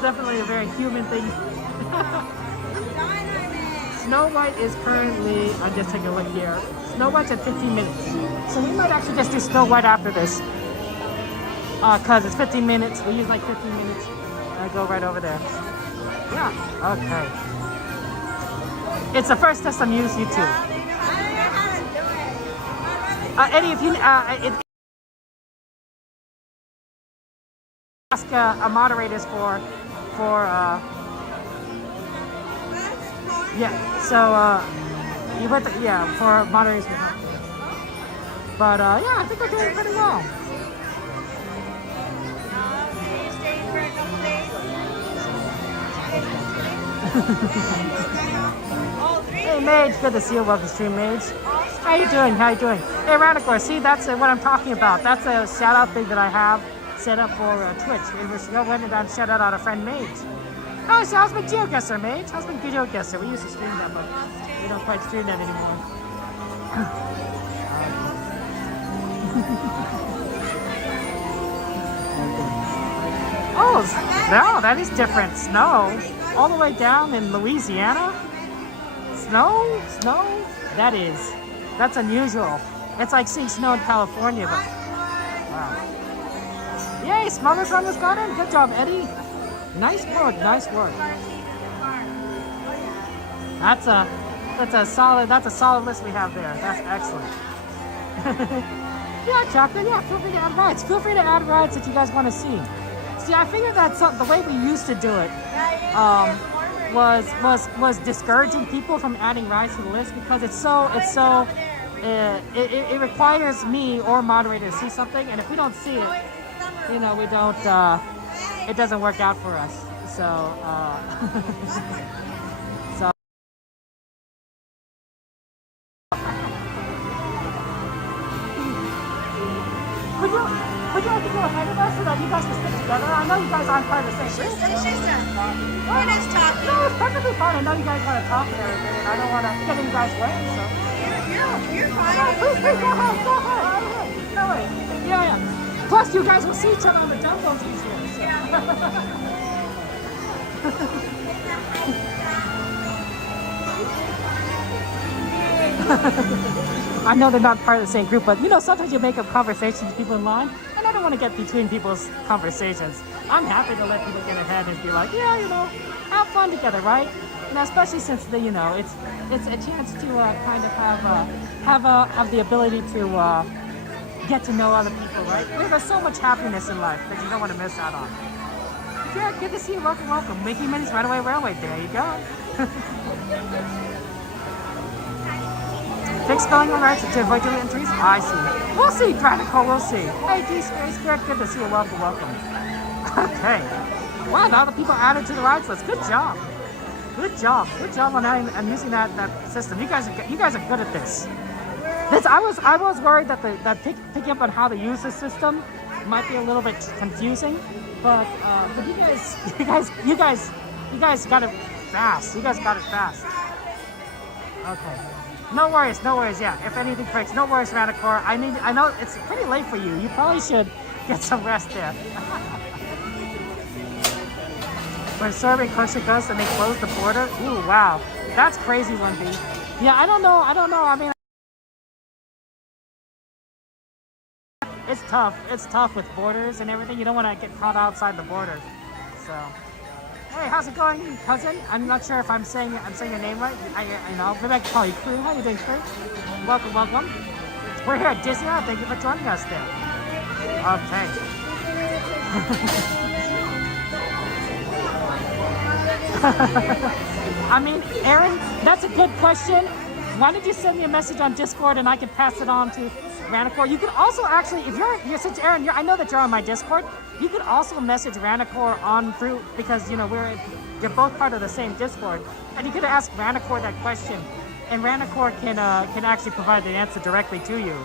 definitely a very human thing. Snow White is currently, I'm just taking a look here. Snow White's at 15 minutes. So we might actually just do Snow White after this. Cause it's 15 minutes. We use like 15 minutes. I go right over there. Yeah, okay. It's the first test I'm using YouTube. Eddie, if you ask a moderators for yeah. So you went for moderators. But yeah, I think we're doing pretty well. Hey Mage, good to see you. Welcome to stream, Mage. How you doing? Hey Radicore, see, that's what I'm talking about. That's a shout out thing that I have set up for Twitch. It was go ahead and shout out our friend Mage. Oh, so how's my GeoGuessr, Mage? How's my GeoGuessr? We used to stream that, but we don't quite stream that anymore. Oh, no, that is different. Snow. All the way down in Louisiana? Snow? That's unusual. It's like seeing snow in California, but wow. Yay, Smugglers Run was got in. Good job, Eddie. Nice work. That's a solid list we have there. That's excellent. Yeah, Chocolate, yeah, feel free to add rides. Feel free to add rides that you guys want to see. See, I figured that the way we used to do it was discouraging people from adding rides to the list because it requires me or moderator to see something, and if we don't see it, we don't. It doesn't work out for us. So so. Could you? would you like to go ahead of us so that you guys can stick together? I know you guys aren't part of the same group. It's just we're just talking. No, it's perfectly fine. I know you guys want to talk and everything, and I don't want to get in you guys' way, so. You're fine. Please, go ahead. No way. Yeah. Plus, you guys will see each other on the Dumbos easier, so. I know they're not part of the same group, but you know, sometimes you make up conversations with people in line, and I don't want to get between people's conversations. I'm happy to let people get ahead and be like, yeah, you know, have fun together, right? You know, especially since the, you know, it's a chance to kind of have the ability to get to know other people, right? There's so much happiness in life that you don't want to miss out on. Yeah, good to see you. Welcome. Mickey Minnie's Runaway Railway. There you go. Fix going on right to avoid doing entries? I see. We'll see, Dranico, we'll see. Hey, D-Space, good to see you. Welcome. Okay. Wow, now the people added to the rides list. Good job on using that system. You guys are good at this. I was worried that picking up on how to use the system might be a little bit confusing, but you guys got it fast. You guys got it fast. Okay. No worries. Yeah, if anything breaks, no worries, Radicor. I know it's pretty late for you. You probably should get some rest there. When serving kosher goods and they close the border. Ooh, wow, that's crazy, 1B. Yeah, I don't know. I mean, it's tough. It's tough with borders and everything. You don't want to get caught outside the border. So. Hey, how's it going, cousin? I'm not sure if I'm saying your name right. I know. Maybe I can call you Crew. How you doing, Crew? Welcome. We're here at Disneyland. Thank you for joining us there. Okay. I mean, Aaron, that's a good question. Why don't you send me a message on Discord and I can pass it on to Ranacor? You could also actually, if you're since Aaron, I know that you're on my Discord. You could also message Ranacor on through, because you know you're both part of the same Discord, and you could ask Ranacor that question, and Ranacor can actually provide the answer directly to you.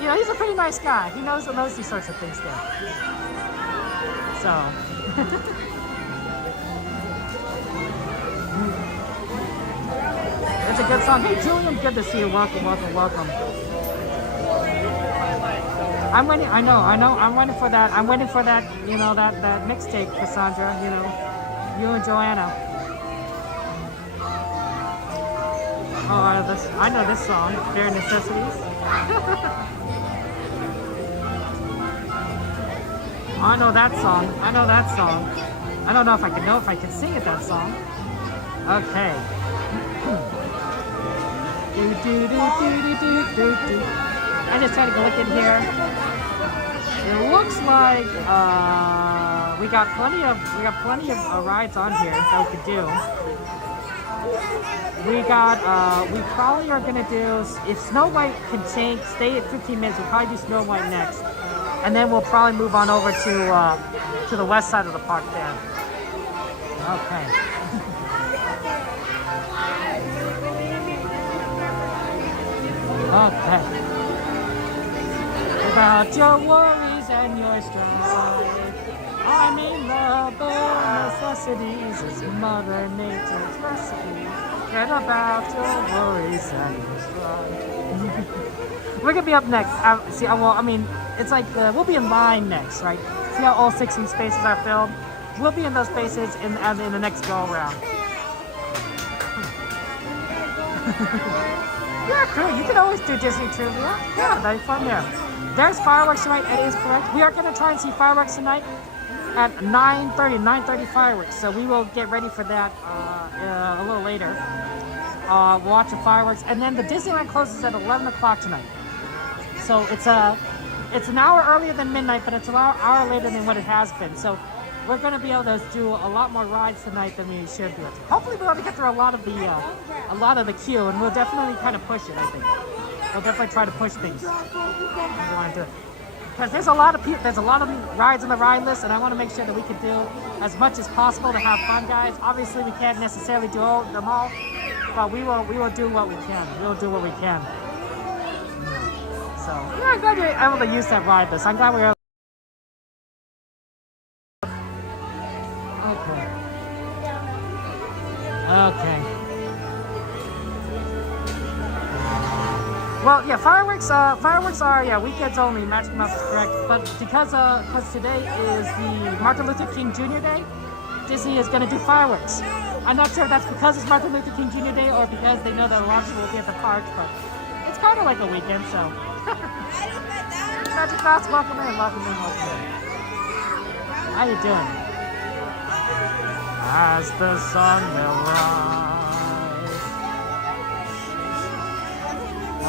You know, he's a pretty nice guy. He knows these sorts of things there. So. It's a good song. Hey, Julian, good to see you. Welcome. I'm waiting. I know. I'm waiting for that. You know, that mixtape, Cassandra. You know, you and Joanna. Oh, I know this song. Bare Necessities. I know that song. I don't know if I can sing it, that song. Okay. I just tried to go look in here. It looks like we got plenty of rides on here that we could do. We probably are gonna do, if Snow White can stay at 15 minutes, we'll probably do Snow White next, and then we'll probably move on over to the west side of the park there. Okay. Okay. About your worries and your strife, I mean the bare necessities is Mother Nature's recipe. Forget about your worries and your strife. We're gonna be up next. It's like we'll be in line next, right? See how all 16 spaces are filled? We'll be in those spaces in the next go around. Yeah, Crew, you can always do Disney trivia. Yeah, that'd be fun there. There's fireworks tonight, it is correct. We are going to try and see fireworks tonight at 9:30 fireworks. So we will get ready for that a little later. We'll watch the fireworks. And then the Disneyland closes at 11 o'clock tonight. So it's an hour earlier than midnight, but it's an hour later than what it has been. So we're going to be able to do a lot more rides tonight than we should be able to. Hopefully we'll be able to get through a lot of the queue, and we'll definitely kind of push it, I think. We'll definitely try to push things. Because there's a lot of rides on the ride list, and I want to make sure that we can do as much as possible to have fun, guys. Obviously, we can't necessarily do them all, but we will do what we can. We'll do what we can. So yeah, I'm glad you're able to use that ride. This I'm glad we were. Okay. Okay. Well, yeah, fireworks are weekends only. Magic Mouse is correct, but because today is the Martin Luther King Jr. Day, Disney is going to do fireworks. I'm not sure if that's because it's Martin Luther King Jr. Day or because they know that a lot of people will be at the parks, but it's kind of like a weekend, so. Magic Mouse, welcome in, welcome in, welcome in. How you doing? As the sun will rise.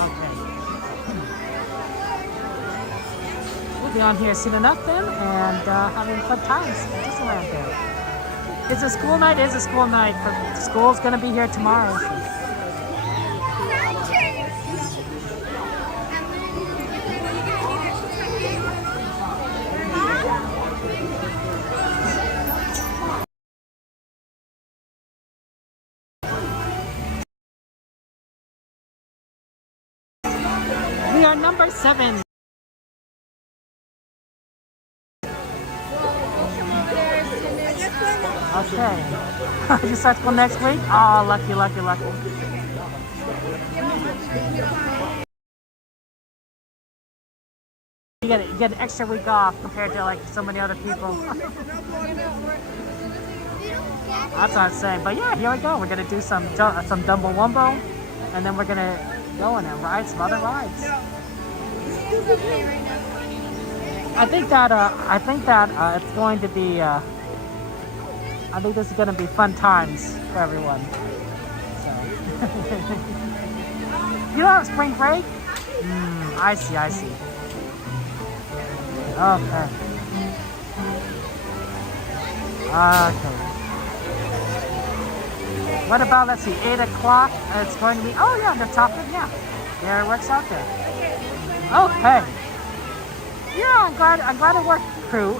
Okay. We'll be on here soon enough then, and having fun times at Disneyland there. It's a school night, it's a school night, but school's gonna be here tomorrow. So. We are number 7. Okay. You start school next week? Oh, lucky, lucky, lucky. You get an extra week off compared to like so many other people. That's what I'm saying. But yeah, here we go. We're gonna do some Dumbo Wumbo, and then we're gonna go and ride some other rides. I think that it's going to be. I think this is going to be fun times for everyone. So. You don't have spring break? I see. Okay. Okay. What about, let's see, 8 o'clock? It's going to be, oh yeah, the top of, yeah. There it works out there. Okay. Yeah, I'm glad it worked, crew.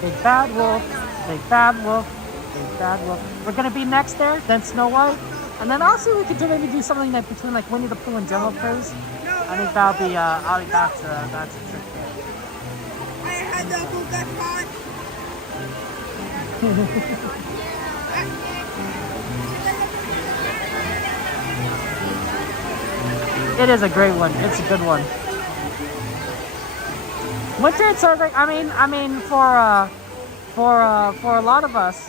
Big bad wolf, big bad wolf, big bad wolf. We're gonna be next there, then Snow White, and then also we could maybe do something like between like Winnie the Pooh and Jungle Cruise. I think that'll be that's a trick there. I had the hookah It is a great one. It's a good one. Winter and summer break. I mean, for a lot of us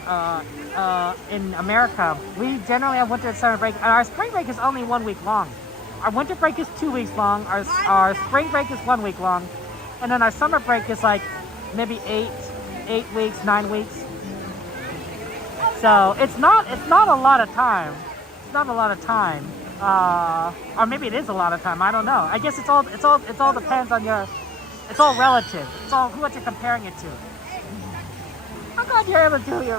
in America, we generally have winter and summer break, and our spring break is only 1 week long. Our winter break is 2 weeks long. Our spring break is 1 week long, and then our summer break is like maybe 8 weeks, 9 weeks. So it's not a lot of time. It's not a lot of time. Or maybe it is a lot of time. I don't know. I guess it all depends on your. It's all relative. It's all what you're comparing it to. I'm glad you're able to do your.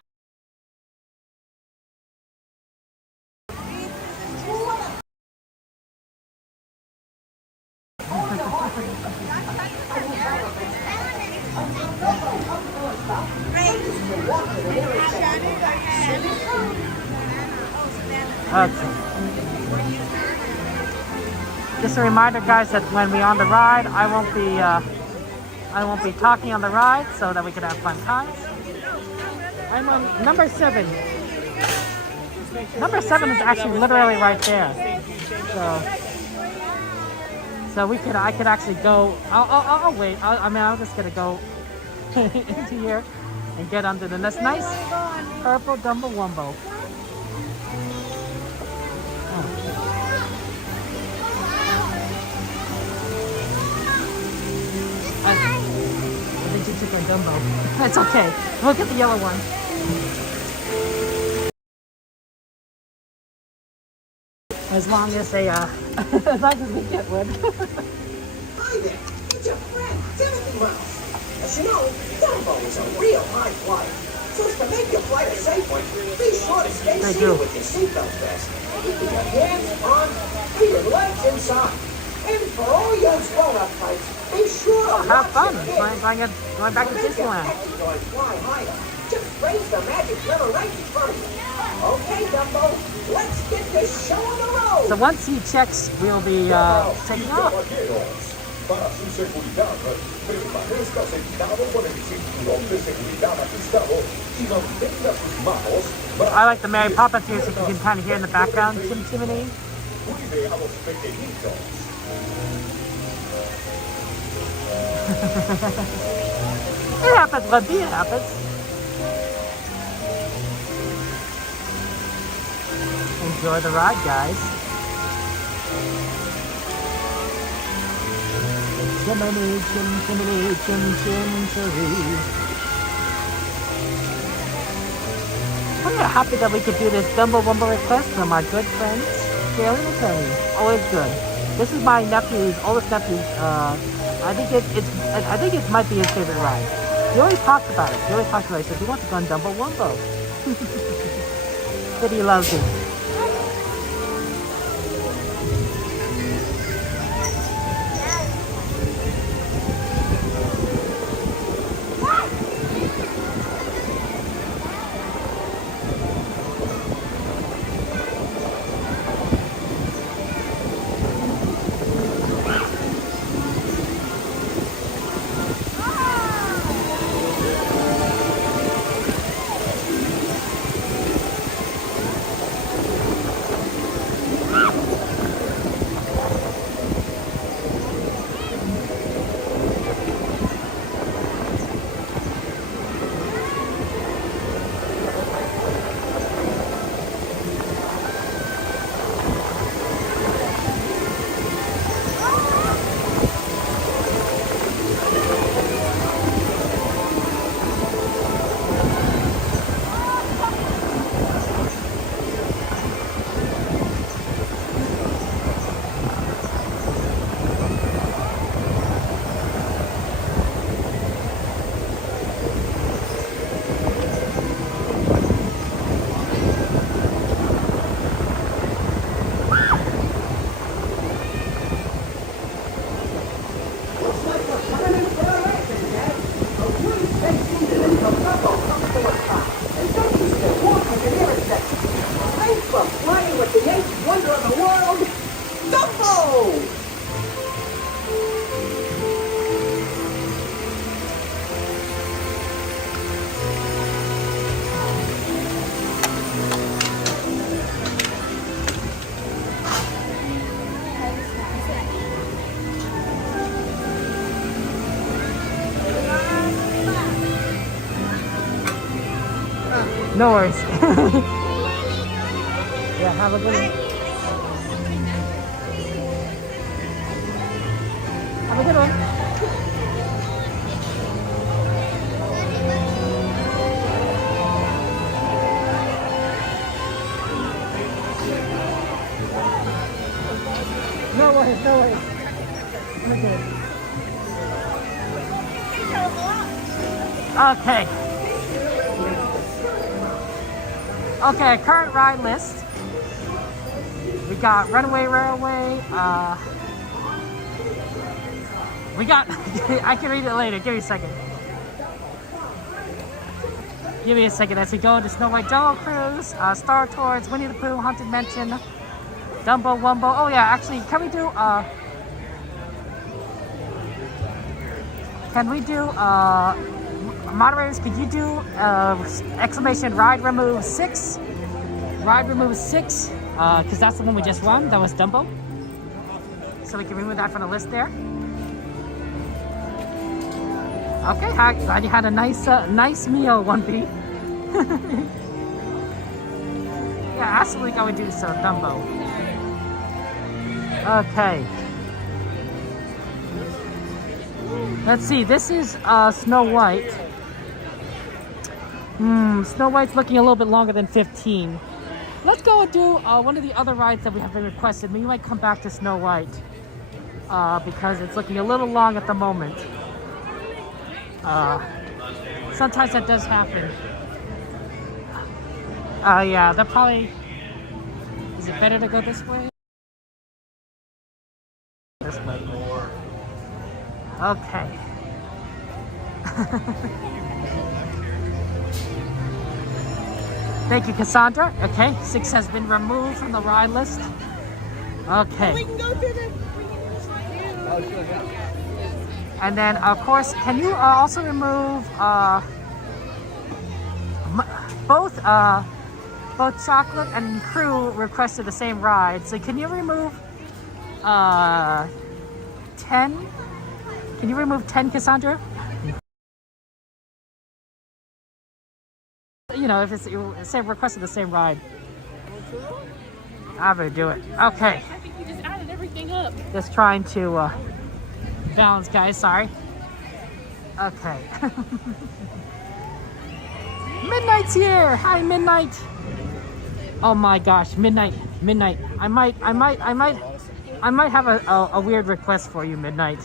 Okay. Just a reminder, guys, that when we're on the ride, I won't be talking on the ride, so that we can have fun times. I'm on number 7. Number 7 is actually literally right there. So I could actually go. I'll wait. I'm just gonna go into here and get under this nice purple Dumbo Wumbo. I think you took our Dumbo. It's okay. Look at the yellow one. As long as they, as long as we get one. Hi there, it's your friend, Timothy Mouse. As you know, Dumbo is a real high flyer. So as to make your flight a safe one, be sure to stay seated with your seatbelt fastened. Keeping your hands on, and your legs inside. And for all you grown-up types, be sure to have fun going back to Disneyland. Fly higher. Just raise the magic lever right in front of you. Okay, Dumbo, let's get this show on the road. So once he checks, we'll be taking off. Para su seguridad, permanezca sentado con el cinturón de seguridad ajustado y mantenga sus manos. I like the Mary Poppins music. You can kind of hear in the background, Timothy. Cuide a los pequeñitos. It happens, Wendy. It happens. Enjoy the ride, guys. Chimney, chimney, chimney. I'm happy that we could do this Dumbo Wumbo request from our good friends, Kaylee and Tony. Always good. This is my nephew's, oldest nephew's, I think it might be his favorite ride. He always talks about it. He says he wants to go on Dumbo Wumbo. But he loves it. No worries. Yeah, have a good one. Have a good one. No worries, no worries. Okay. Okay, current ride list. We got Runaway Railway. We got. I can read it later. Give me a second. Give me a second as we go into Snow White Jungle Cruise, Star Tours, Winnie the Pooh, Haunted Mansion, Dumbo Wumbo. Oh yeah, actually, can we do? Moderators, could you do exclamation ride remove 6? Ride remove 6, because that's the one we just run. That was Dumbo. So we can remove that from the list there. Okay, glad you had a nice meal, 1B. Yeah, absolutely going to do so, Dumbo. Okay. Let's see, this is Snow White. Snow White's looking a little bit longer than 15. Let's go and do one of the other rides that we have been requested. We might come back to Snow White because it's looking a little long at the moment. Sometimes that does happen. Yeah, that probably... Is it better to go this way? This way. Okay. Thank you, Cassandra. Okay, 6 has been removed from the ride list. Okay. We can go through the... And then, of course, can you also remove both Chocolate and Crew requested the same ride. So can you remove 10? Can you remove 10, Cassandra? You know, if it's say requested the same ride. I'm gonna do it. Okay. I think we just added everything up. Just trying to balance, guys. Sorry. Okay. Midnight's here. Hi, Midnight. Oh my gosh, Midnight. I might have a weird request for you, Midnight.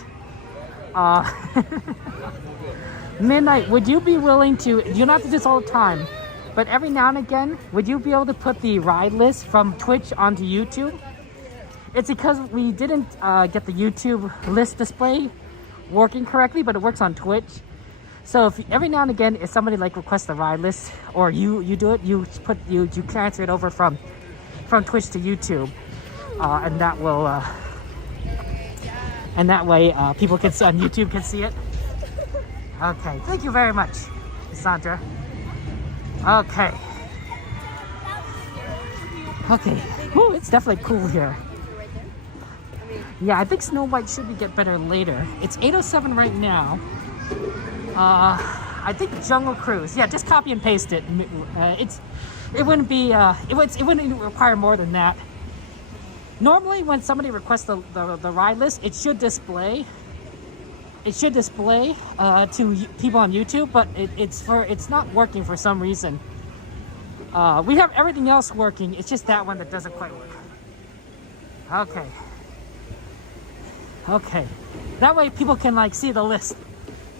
Midnight, would you be willing to? You don't have to do this all the time, but every now and again, would you be able to put the ride list from Twitch onto YouTube? It's because we didn't get the YouTube list display working correctly, but it works on Twitch. So if every now and again, if somebody like requests the ride list, or you do it, you transfer it over from Twitch to YouTube, and that will and that way people can see on YouTube can see it. Okay, thank you very much, Sandra. Okay. Okay. Ooh, it's definitely cool here. Yeah, I think Snow White should get better later. It's 8:07 right now. I think Jungle Cruise. Yeah, just copy and paste it. It wouldn't be it wouldn't require more than that. Normally, when somebody requests the ride list, it should display. It should display to people on YouTube, but it's not working for some reason. We have everything else working. It's just that one that doesn't quite work. Okay. Okay. That way people can like see the list.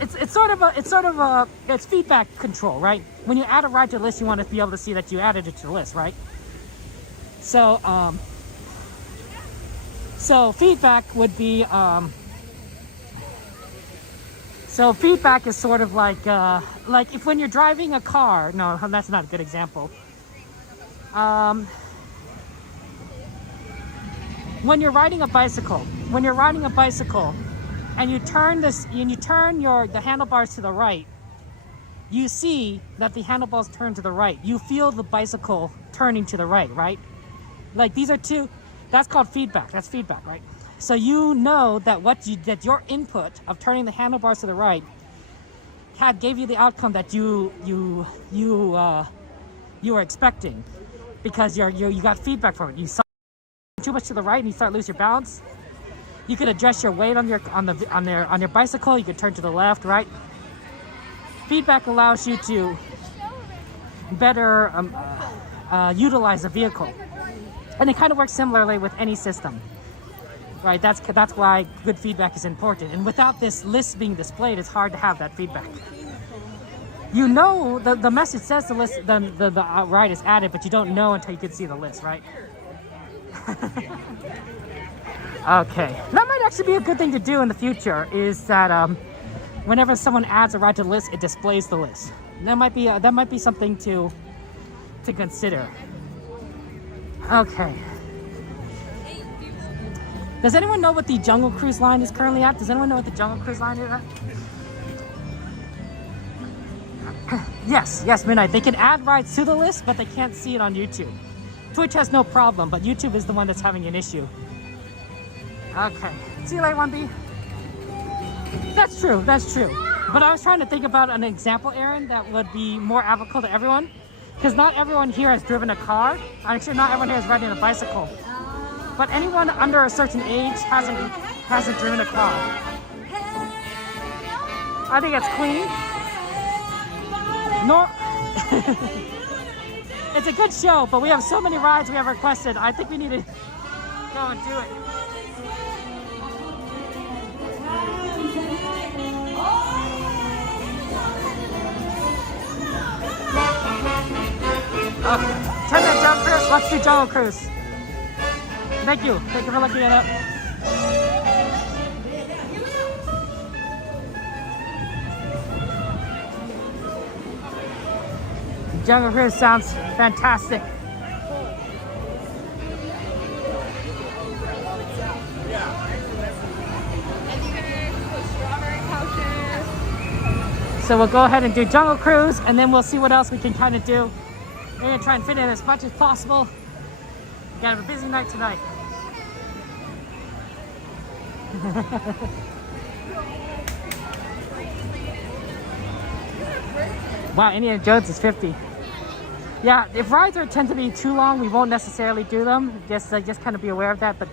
It's feedback control, right? When you add a ride to your list, you want to be able to see that you added it to the list, right? So so feedback would be so feedback is sort of like if when you're driving a car. No, that's not a good example. When you're riding a bicycle, and you turn the handlebars to the right, you see that the handlebars turn to the right. You feel the bicycle turning to the right, right? Like these are two. That's called feedback. That's feedback, right? So you know that that your input of turning the handlebars to the right gave you the outcome that you were expecting, because you got feedback from it. You saw too much to the right and you start losing your balance. You could adjust your weight on your bicycle. You could turn to the left, right? Feedback allows you to better utilize the vehicle, and it kind of works similarly with any system, right? That's why good feedback is important. And without this list being displayed, it's hard to have that feedback. You know, the message says the list, the ride is added, but you don't know until you can see the list, right? Okay, that might actually be a good thing to do in the future, is that whenever someone adds a ride to the list, it displays the list. That might be something to consider. Okay. Does anyone know what the Jungle Cruise line is currently at? Does anyone know what the Jungle Cruise line is at? Yes, Midnight. They can add rides to the list, but they can't see it on YouTube. Twitch has no problem, but YouTube is the one that's having an issue. Okay. See you later, 1B. That's true. But I was trying to think about an example, Aaron, that would be more applicable to everyone. Because not everyone here has driven a car. Actually, not everyone here is riding a bicycle. But anyone under a certain age hasn't driven a car. I think it's clean. No. It's a good show, but we have so many rides we have requested. I think we need to go and do it. Okay. 10-minute jump cruise. Let's do Jungle Cruise. Thank you for looking it up. Jungle Cruise sounds fantastic. So we'll go ahead and do Jungle Cruise, and then we'll see what else we can kind of do. We're gonna try and fit in as much as possible. We got a busy night tonight. Wow, Indiana Jones is 50. Yeah, if rides tend to be too long, we won't necessarily do them. Just kind of be aware of that. But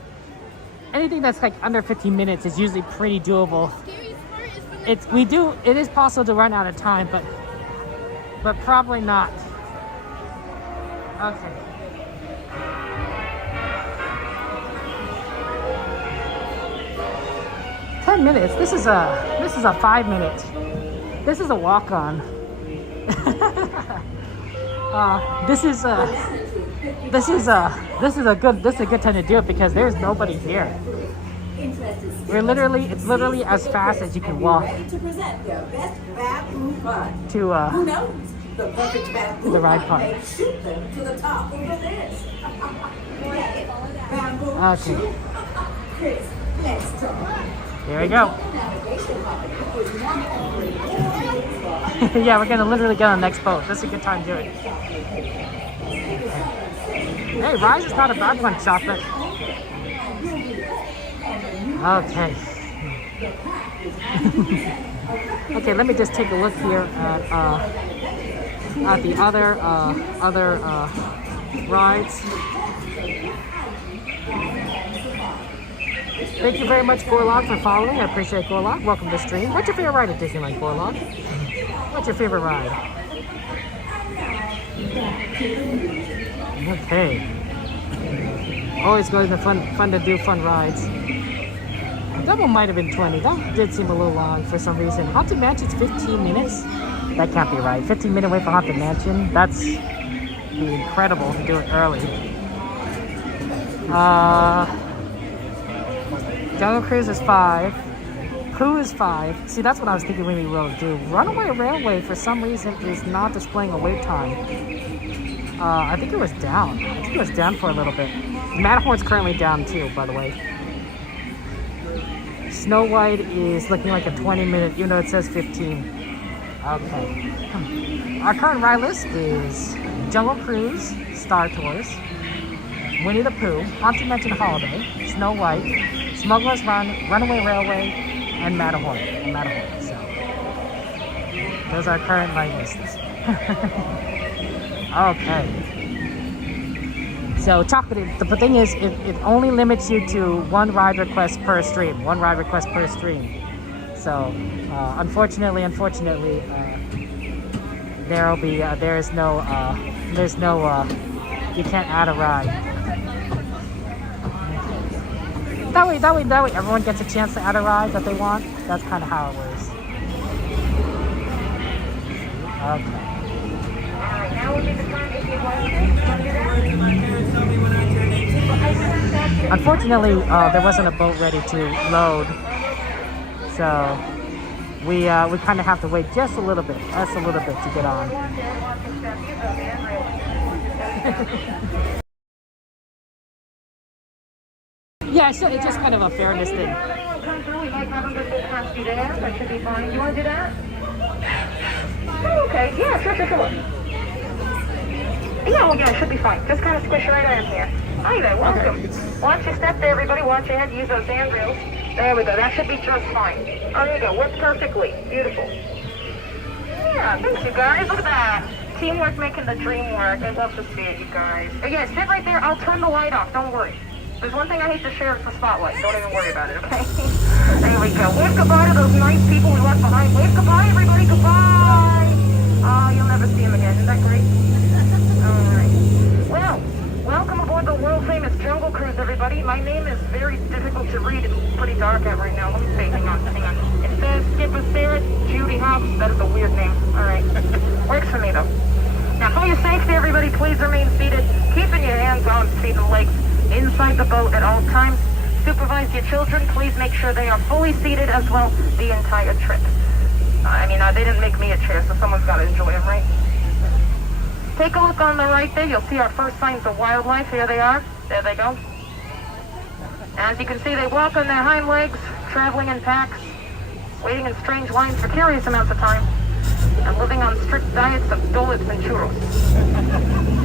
anything that's like under 15 minutes is usually pretty doable. It is possible to run out of time, but probably not. Okay. Minutes. This is a 5 minute. This is a walk on. This is a good time to do it because there's nobody here. It's literally as fast as you can walk to the ride park. Okay. Here we go. Yeah, we're gonna literally get on the next boat. This is a good time to do it. Hey, Rise is not a bad one, chocolate. Okay. Okay, let me just take a look here at the other rides. Thank you very much, Gorlog, for following. I appreciate Gorlog. Welcome to the stream. What's your favorite ride at Disneyland, Gorlog? What's your favorite ride? Okay. Always going to fun to do fun rides. Dumbo might have been 20. That did seem a little long for some reason. Haunted Mansion's 15 minutes? That can't be right. 15-minute wait for Haunted Mansion? That's incredible to do it early. Jungle Cruise is 5. Pooh is 5. See, that's what I was thinking when we will do. Runaway Railway, for some reason, is not displaying a wait time. I think it was down. I think it was down for a little bit. Matterhorn's currently down too, by the way. Snow White is looking like a 20-minute, even though it says 15. Okay. Our current ride list is Jungle Cruise, Star Tours, Winnie the Pooh, Haunted Mansion Holiday, Snow White, Smugglers Run, Runaway Railway, and Matterhorn. So, those are current ride lists. Okay. So, Chocolate, the thing is, it only limits you to one ride request per stream. So, unfortunately, there's no, you can't add a ride. That way, everyone gets a chance to add a ride that they want. That's kind of how it works. Okay. Unfortunately, there wasn't a boat ready to load, so we kind of have to wait just a little bit to get on. Yeah, so it's just kind of a fairness thing. That should be fine. You want to do that? Oh, okay. Yeah, sure. Yeah, well, yeah, it should be fine. Just kind of squish right in here. Hi there, welcome. Okay. Watch your step there, everybody. Watch your head. Use those handrails. There we go. That should be just fine. Oh, there you go. Works perfectly. Beautiful. Yeah, thanks, you guys. Look at that. Teamwork making the dream work. I love to see it, you guys. Oh, yeah, sit right there. I'll turn the light off. Don't worry. There's one thing I hate to share, it's the spotlight. Don't even worry about it, okay? There we go. Wave goodbye to those nice people we left behind. Wave goodbye, everybody. Goodbye. Oh, you'll never see them again. Isn't that great? All right. Well, welcome aboard the world-famous Jungle Cruise, everybody. My name is very difficult to read. It's pretty dark out right now. Let me see. Hang on. It says Skipper Sarah Judy Hobbs. That is a weird name. All right. Works for me, though. Now, for your safety, everybody, please remain seated. Keeping your hands on feet and legs inside the boat at all times. Supervise your children. Please make sure they are fully seated as well the entire trip. They didn't make me a chair, so someone's got to enjoy it, right? Take a look on the right there. You'll see our first signs of wildlife. Here they are. There they go. As you can see, they walk on their hind legs, traveling in packs, waiting in strange lines for curious amounts of time, and living on strict diets of dulets and churros.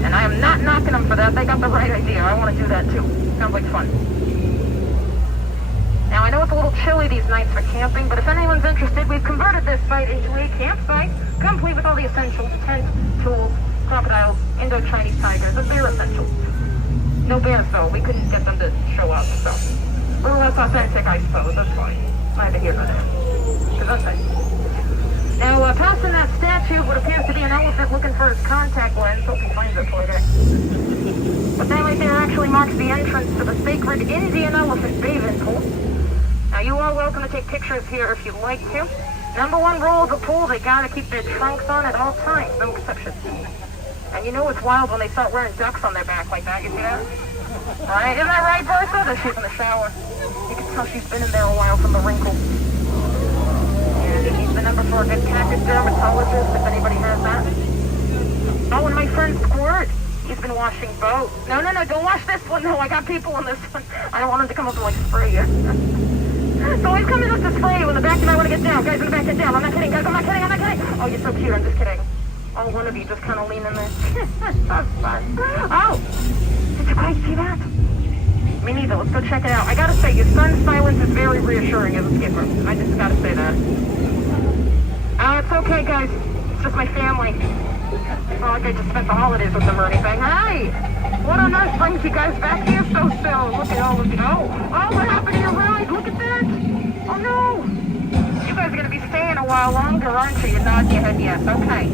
And I am not knocking them for that. They got the right idea. I want to do that too. Sounds like fun. Now, I know it's a little chilly these nights for camping, but if anyone's interested, we've converted this site into a campsite, complete with all the essentials: tent, tools, crocodiles, Indo-Chinese tigers, the bear essentials. No bears, though. We couldn't get them to show up, so a little less authentic, I suppose. That's fine. Neither here nor there. Now, passing that statue, what appears to be an elephant looking for his contact lens. Hope he finds it, poor guy. But that right there actually marks the entrance to the sacred Indian elephant bathing pool. Now, you are welcome to take pictures here if you'd like to. Number one rule of the pool, they gotta keep their trunks on at all times, no exceptions. And you know it's wild when they start wearing ducks on their back like that, you see that? Right? Isn't that right, Bertha? That she's in the shower. You can tell she's been in there a while from the wrinkle. And he's the number for a good cactus dermatologist, if anybody has that. Oh, and my friend Squirt, he's been washing boats. No, don't wash this one. No, I got people on this one. I don't want him to come up and, like, spray you. So he's coming up to spray you in the back, and I want to get down. Guys, in the back, get down. I'm not kidding, guys. I'm not kidding. Oh, you're so cute. I'm just kidding. Oh, one of you just kind of lean in there. That's fun. Oh! Did you guys see that? Me neither. Let's go check it out. I gotta say, your son's silence is very reassuring as a skipper. I just gotta say that. It's okay, guys. It's just my family. It's not like I just spent the holidays with them or anything. Hey! What on earth brings you guys back here so soon? Look at all of you. Oh, what happened to your ride? Look at that! Oh, no! You guys are gonna be staying a while longer, aren't you? You're nodding your head yes. Okay.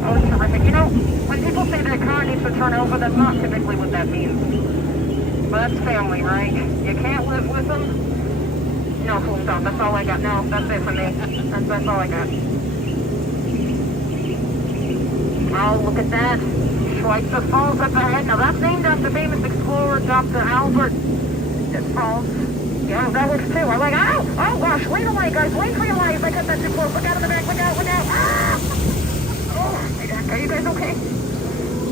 Oh, it's terrific. You know, when people say their car needs to turn over, that's not typically what that means. But that's family, right? You can't live with them? No, fools don't. That's all I got. No, that's it for me. That's all I got. Oh, look at that. Schweitzer Falls up ahead. Now, that's named after famous explorer Dr. Albert Falls. Yeah, that works too. I'm like, oh gosh, lean away, guys. Lean for your lives. I got that too close. Look out in the back. Look out. Ah! Are you guys okay?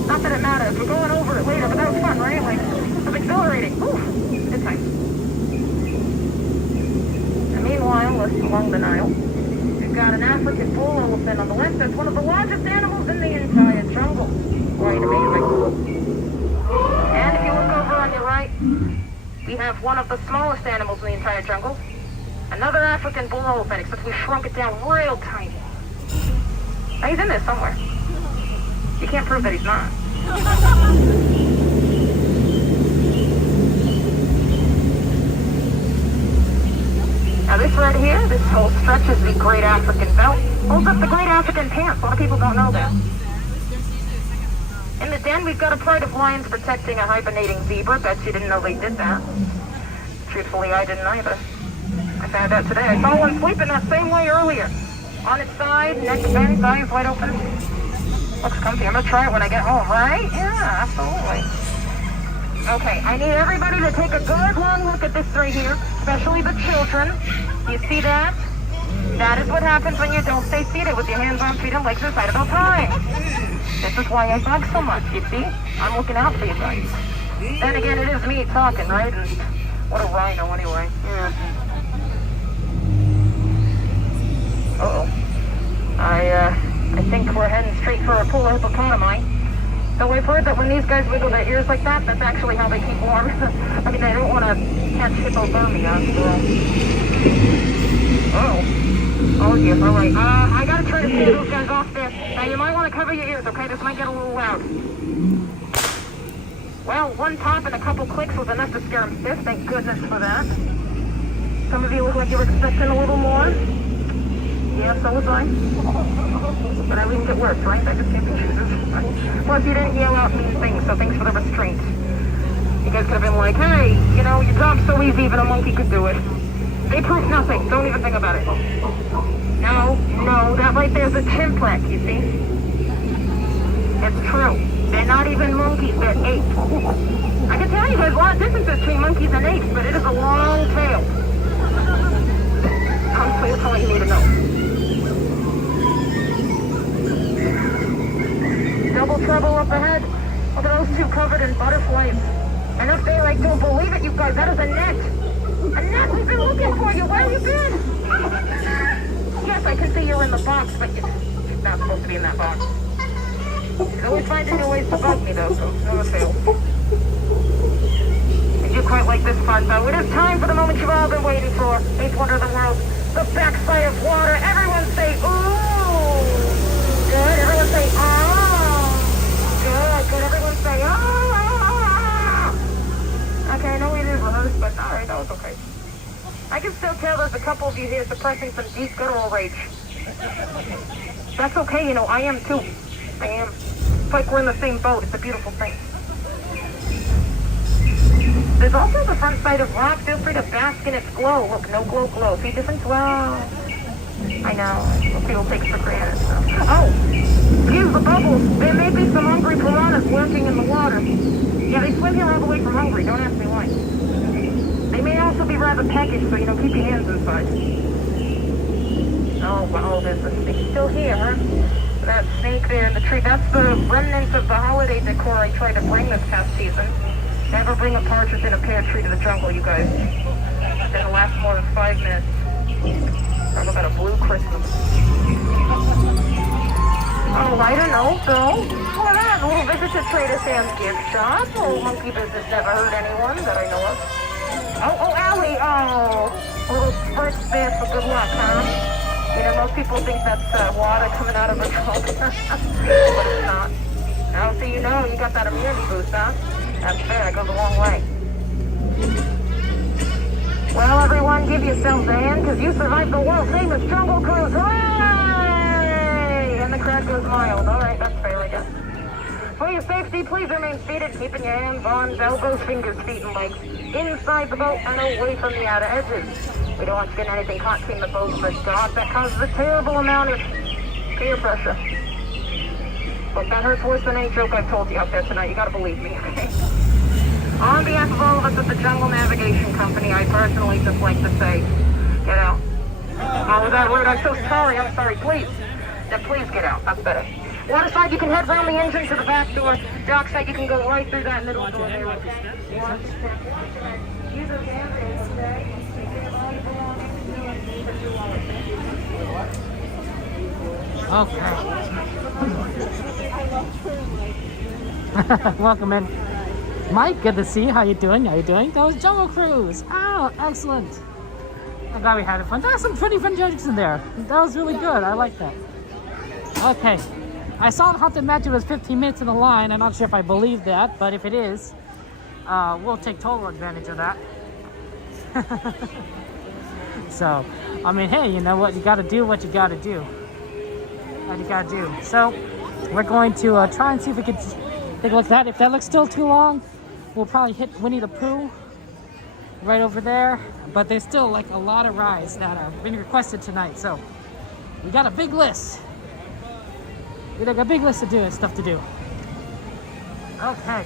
Not that it matters. We're going over it later, but that was fun, right? Like, it was exhilarating. Ooh, good time. And meanwhile, along the Nile, we've got an African bull elephant on the left. That's one of the largest animals in the entire jungle. Quite amazing. And if you look over on your right, we have one of the smallest animals in the entire jungle. Another African bull elephant, except we shrunk it down real tiny. Now, he's in there somewhere. You can't prove that he's not. Now this right here, this whole stretch is the Great African Belt. Holds up the Great African Pants. A lot of people don't know that. In the den, we've got a pride of lions protecting a hibernating zebra. Bet you didn't know they did that. Truthfully, I didn't either. I found out today. I saw one sleeping that same way earlier. On its side, neck bent, eyes wide open. Looks comfy. I'm gonna try it when I get home, right? Yeah, absolutely. Okay, I need everybody to take a good long look at this right here, especially the children. You see that? That is what happens when you don't stay seated with your hands on feet and legs inside at all times. This is why I vlog so much, you see? I'm looking out for you guys. Then again, it is me talking, right? And what a rhino anyway. Yeah. Uh-oh. I think we're heading straight for a pool of hippopotami. So we've heard that when these guys wiggle their ears like that, that's actually how they keep warm. I mean, they don't want to catch hypothermia. Oh dear, all right. I gotta try to steer those guys off there. Now, you might want to cover your ears, okay? This might get a little loud. Well, one pop and a couple clicks was enough to scare them stiff. Thank goodness for that. Some of you look like you were expecting a little more. Yeah, so was I. But I wouldn't get worse, right? I just can't be choosers. Plus, you didn't yell out mean things, so thanks for the restraint. You guys could have been like, hey, you know, your job's so easy, even a monkey could do it. They prove nothing. Don't even think about it. No, that right there's a chimp wreck, you see? It's true. They're not even monkeys, they're apes. I can tell you there's a lot of differences between monkeys and apes, but it is a long tail. Honestly, that's all you need to know. Double trouble up up ahead. Look at those two covered in butterflies. And if they like don't believe it, you guys, that is a net. A net, we've been looking for you. Where have you been? Yes, I can see you're in the box, but you're not supposed to be in that box. He's always finding new ways to bug me, though, so never fail. Did you quite like this part, though? It is time for the moment you've all been waiting for. Eighth wonder of the world, the backside of water. Everyone say, ooh. Good. Everyone say, oh. Good. Good. Everyone say, oh. Okay, I know we didn't rehearse, but alright, that was okay. I can still tell there's a couple of you here suppressing some deep guttural rage. That's okay, you know, I am too. I am. It's like we're in the same boat. It's a beautiful thing. There's also the front side of rock. Feel free to bask in its glow. Look, no glow glow. See difference? Well, I know. People take for granted. So. Oh, excuse the bubbles. There may be some hungry piranhas lurking in the water. Yeah, they swim here all the way from Hungary. Don't ask me why. They may also be rather peckish, so, you know, keep your hands inside. Oh, wow, there's a snake still here, huh? That snake there in the tree, that's the remnants of the holiday decor I tried to bring this past season. Never bring a partridge in a pear tree to the jungle, you guys. It didn't last more than 5 minutes. Talk about a blue Christmas. Oh, I don't know, so. Well, that a little visit to Trader Sam's gift shop. Old monkey business never hurt anyone that I know of. Oh, Allie, oh. A little spritz there for good luck, huh? You know, most people think that's water coming out of a trunk, but it's not. Now, so you know, you got that immunity boost, huh? That's fair, that goes a long way. Well, everyone, give yourselves a hand, because you survived the world-famous jungle cruise. Hooray! And the crowd goes mild. All right, that's fair, I guess. For your safety, please remain seated, keeping your hands, arms, elbows, fingers, feet, and legs inside the boat and away from the outer edges. We don't want to get anything caught between the boat and the dock. That causes a terrible amount of peer pressure. Look, that hurts worse than any joke I've told you out there tonight. You gotta believe me, okay? On behalf of all of us at the Jungle Navigation Company, I personally just like to say, get out. Oh, was that rude? I'm so sorry. I'm sorry. Please. Yeah, please get out. That's better. Water side, you can head around the engine to the back door. Dock side, you can go right through that middle door there. Use those handrails, okay? Okay. Welcome in. Mike, good to see you. How you doing? How you doing? That was Jungle Cruise. Oh, excellent. I'm glad we had fun. There were some pretty fun jokes in there. That was really good. I like that. Okay. I saw the Haunted Mansion was 15 minutes in the line. I'm not sure if I believe that, but if it is, we'll take total advantage of that. So, I mean, hey, you know what? You gotta do what you gotta do. What you gotta do. So, we're going to try and see if we can take a look at that. If that looks still too long, we'll probably hit Winnie the Pooh right over there. But there's still like a lot of rides that are being requested tonight. So, we got a big list. We got a big list of stuff to do. Okay.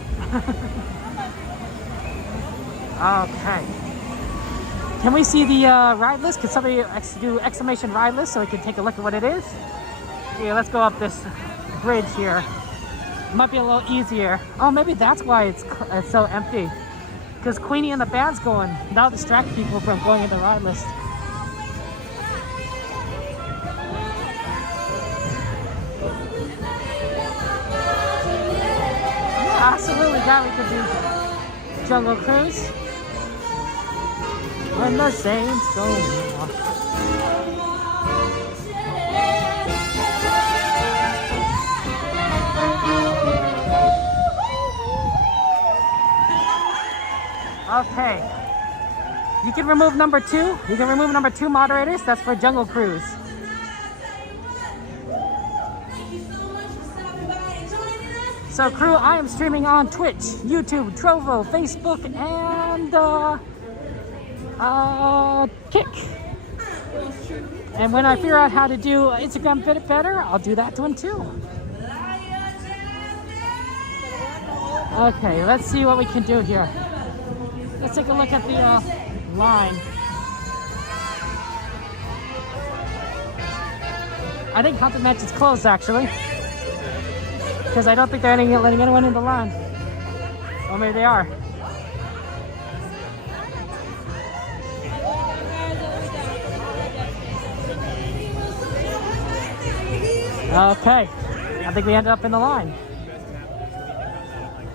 Okay. Can we see the ride list? Can somebody do exclamation ride list so we can take a look at what it is? Yeah, let's go up this bridge here. It might be a little easier. Oh, maybe that's why it's so empty. Because Queenie and the band's going. That'll distract people from going in the ride list. Yeah, absolutely. That we could do Jungle Cruise. When the saints go on. Okay. You can remove number 2. You can remove number 2 moderators. That's for Jungle Cruise. So crew, I am streaming on Twitch, YouTube, Trovo, Facebook, and Kick. And when I figure out how to do Instagram fit better, I'll do that one too. Okay, let's see what we can do here. Let's take a look at the line. I think Haunted Mansion's closed actually. because I don't think they're letting anyone in the line. Or maybe they are. Okay, I think we ended up in the line.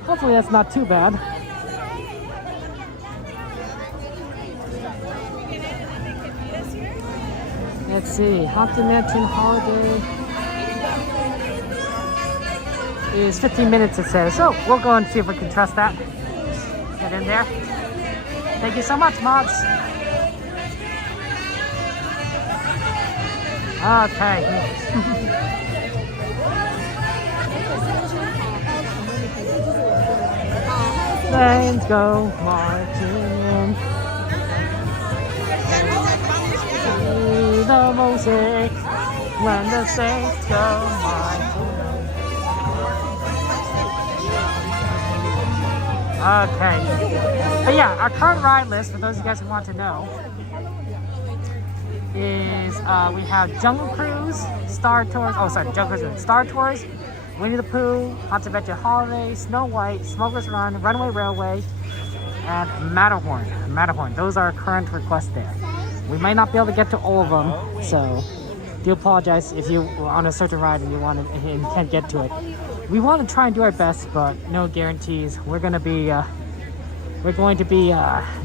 Hopefully that's not too bad. Let's see, Haunted Mansion Holiday is 15 minutes, it says. So we'll go and see if we can trust that. Get in there. Thank you so much, mods. Okay. Saints go marching. See the music when the saints go marching. Okay. But yeah, our current ride list, for those of you guys who want to know, is we have Jungle Cruise, Star Tours, Star Tours, Winnie the Pooh, Haunted Mansion Holiday, Snow White, Smugglers Run, Runaway Railway, and Matterhorn. Those are our current requests there. We might not be able to get to all of them, so do apologize if you were on a certain ride and you want to and can't get to it. We want to try and do our best, but no guarantees. We're going to be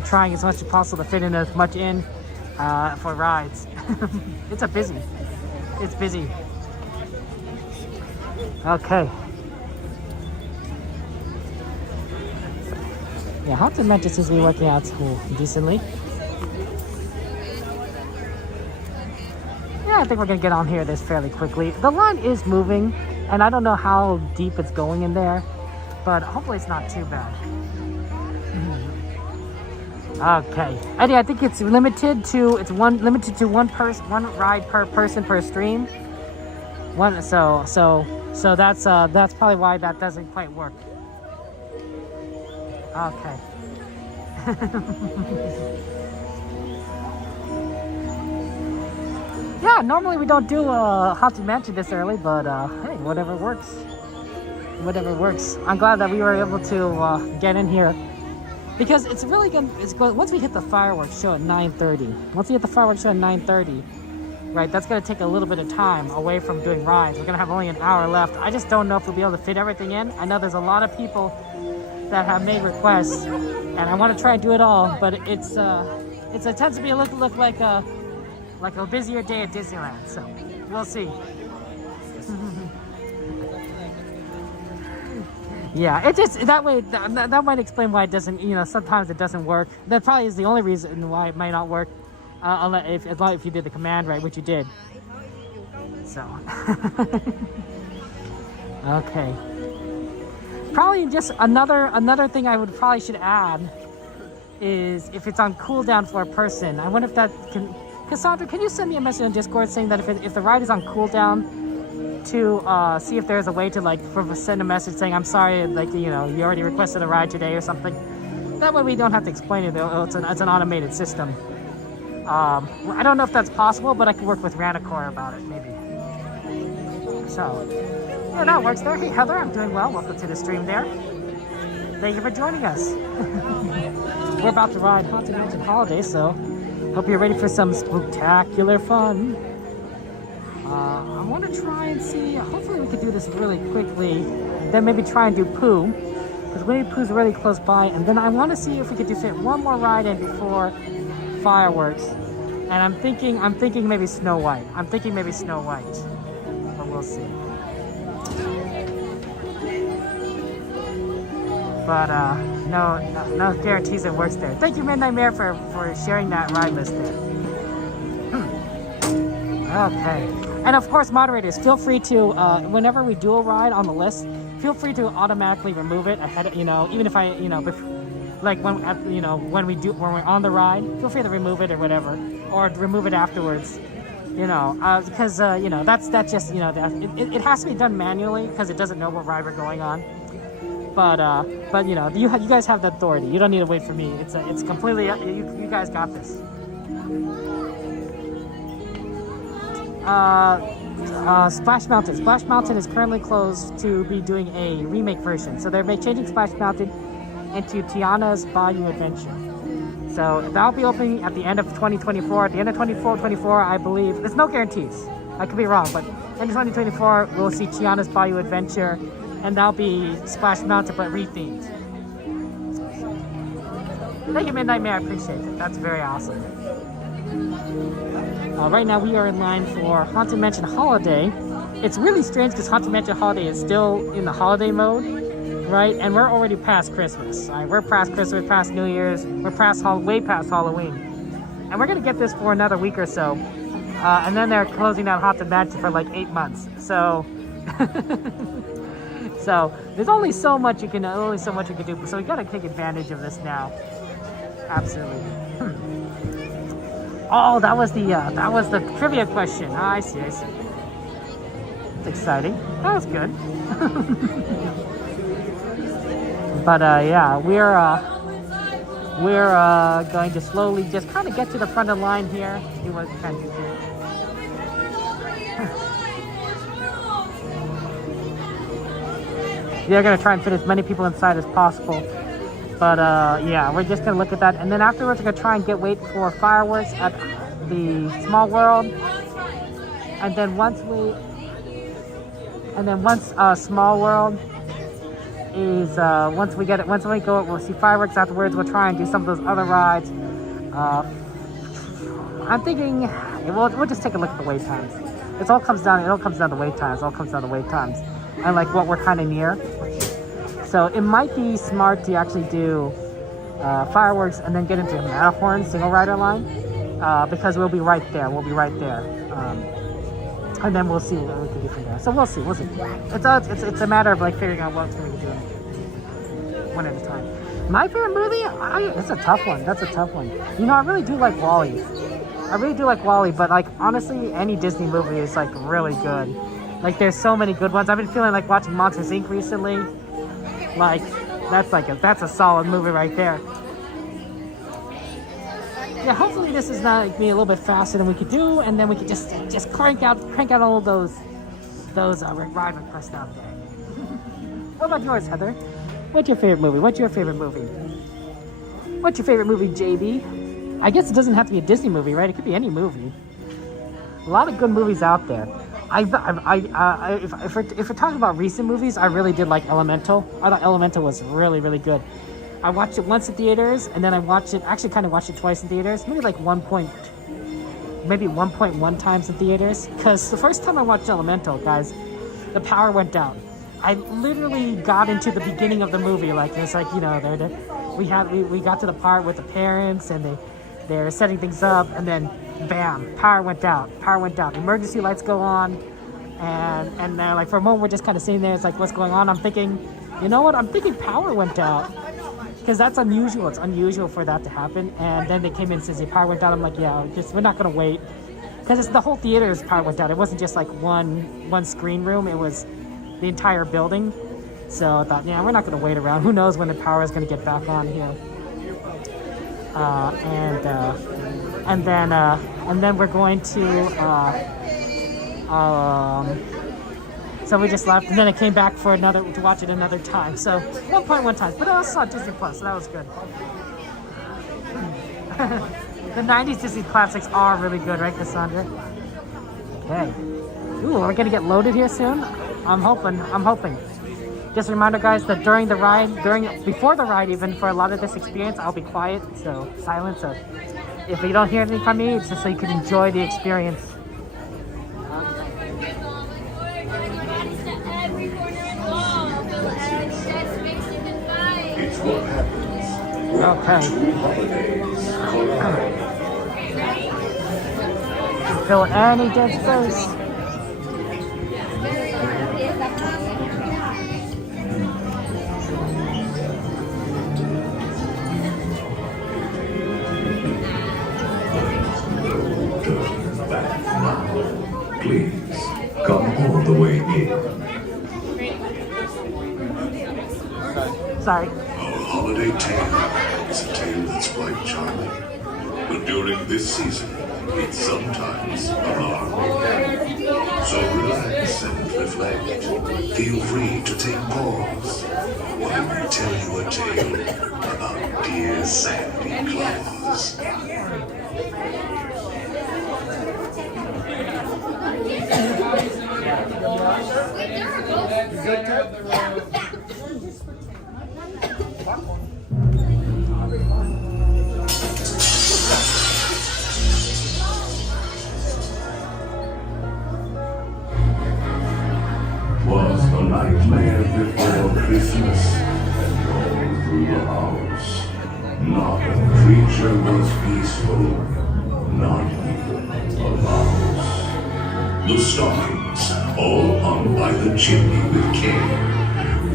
trying as much as possible to fit in as much in for rides. It's busy. Okay. Yeah, Haunted Mansion seems to be working out decently. Yeah, I think we're gonna get on here this fairly quickly. The line is moving, and I don't know how deep it's going in there, but hopefully it's not too bad. Okay, Eddie, I think it's limited to one ride per person per stream. So that's probably why that doesn't quite work. Okay. Yeah, normally we don't do a Haunted Mansion this early, but hey, whatever works. I'm glad that we were able to get in here. Because it's really going. Once we hit the fireworks show at 9:30. Right, that's going to take a little bit of time away from doing rides. We're going to have only an hour left. I just don't know if we'll be able to fit everything in. I know there's a lot of people that have made requests, and I want to try and do it all. But it tends to be look like a busier day at Disneyland. So we'll see. Yeah, it just that way that might explain why it doesn't. Sometimes it doesn't work. That probably is the only reason why it might not work. If you did the command right, which you did. So. Okay. Probably just another thing I should add is if it's on cooldown for a person. I wonder if that can. Cassandra, can you send me a message on Discord saying that if the ride is on cooldown, to see if there's a way to send a message saying I'm sorry, you already requested a ride today or something. That way we don't have to explain it. It's an automated system. I don't know if that's possible, but I can work with Ranicore about it, maybe. So, yeah, that works there. Hey, Heather, I'm doing well. Welcome to the stream there. Thank you for joining us. We're about to ride Haunted Mansion Holiday, so hope you're ready for some spectacular fun. I want to try and see, hopefully we could do this really quickly, then maybe try and do Pooh, because Winnie the Pooh's really close by, and then I want to see if we could fit one more ride in before fireworks, and I'm thinking maybe Snow White. But we'll see. But no guarantees it works there. Thank you, Midnight Mare, for sharing that ride list there. Okay. And of course, moderators, feel free to, whenever we do a ride on the list, feel free to automatically remove it ahead, even if I, when we're on the ride, feel free to remove it or whatever, or remove it afterwards, because, that's just, it has to be done manually because it doesn't know what ride we're going on. But you guys have the authority. You don't need to wait for me. It's completely, you guys got this. Splash Mountain. Splash Mountain is currently closed to be doing a remake version. So they're changing Splash Mountain into Tiana's Bayou Adventure. So that'll be opening at the end of 2024. At the end of 24, I believe. There's no guarantees. I could be wrong, but end of 2024, we'll see Tiana's Bayou Adventure, and that'll be Splash Mountain, but rethemed. Thank you, Midnight Mare. I appreciate it. That's very awesome. Right now, we are in line for Haunted Mansion Holiday. It's really strange because Haunted Mansion Holiday is still in the holiday mode, right? And we're already past Christmas. Right? We're past Christmas, past New Year's. We're past way past Halloween. And we're going to get this for another week or so. And then they're closing down Haunted Mansion for like 8 months. So, so there's only so much you can do. So we got to take advantage of this now. Absolutely. Oh, that was the trivia question. Oh, I see. It's exciting. That was good. But yeah, we're going to slowly just kind of get to the front of the line here. See what we can do. We're gonna try and fit as many people inside as possible. But yeah, we're just gonna look at that, and then afterwards we're gonna try and wait for fireworks at the Small World, and then once Small World is once we go, we'll see fireworks afterwards. We'll try and do some of those other rides. I'm thinking we'll just take a look at the wait times. It all comes down to wait times. And like what we're kind of near. So it might be smart to actually do fireworks and then get into the Matterhorn single rider line because we'll be right there. And then we'll see what we can do from there. So we'll see. It's a matter of like figuring out what we're going to do one at a time. My favorite movie? It's a tough one. That's a tough one. You know, I really do like WALL-E. But like honestly, any Disney movie is like really good. Like there's so many good ones. I've been feeling like watching Monsters Inc. recently. Like that's a solid movie right there. Yeah, hopefully this is not me a little bit faster than we could do, and then we could just crank out all those ride requests out there. What about yours, Heather? What's your favorite movie, JB? I guess it doesn't have to be a Disney movie, right? It could be any movie. A lot of good movies out there. If we're talking about recent movies, I really did like Elemental. I thought Elemental was really, really good. I watched it once in theaters, and then I watched it twice in theaters. Maybe 1.1 times in theaters. Because the first time I watched Elemental, guys, the power went down. I literally got into the beginning of the movie, like it's like, you know, we got to the part with the parents, and they're setting things up, and then bam, power went down. Emergency lights go on, and they're like, for a moment we're just kind of sitting there. It's like, what's going on? I'm thinking, you know what? I'm thinking power went out, because that's unusual. It's unusual for that to happen. And then they came in and says the power went down. I'm like, yeah, we're not gonna wait, because it's the whole theater's power went down. It wasn't just like one screen room. It was the entire building. So I thought, yeah, we're not gonna wait around. Who knows when the power is gonna get back on here? And then we're going to so we just left, and then I came back to watch it another time. So 1.1 times, but I also saw Disney Plus, so that was good. The 90s Disney classics are really good, right, Cassandra? Okay. Ooh, we're gonna get loaded here soon. I'm hoping. Just a reminder, guys, that before the ride, even for a lot of this experience, I'll be quiet, so silence. So if you don't hear anything from me, it's just so you can enjoy the experience. It's what happens when Okay. 2 holidays collide. Fill any dead space. Please, come all the way in. Sorry. Our holiday tale is a tale that's quite charming. But during this season, It's sometimes alarming. So relax and reflect. Feel free to take pause while we tell you a tale about dear Sandy Claus. Was the nightmare before Christmas, and all through the house. Not a creature was peaceful, not even a mouse. The stockings, all hung by the chimney with care,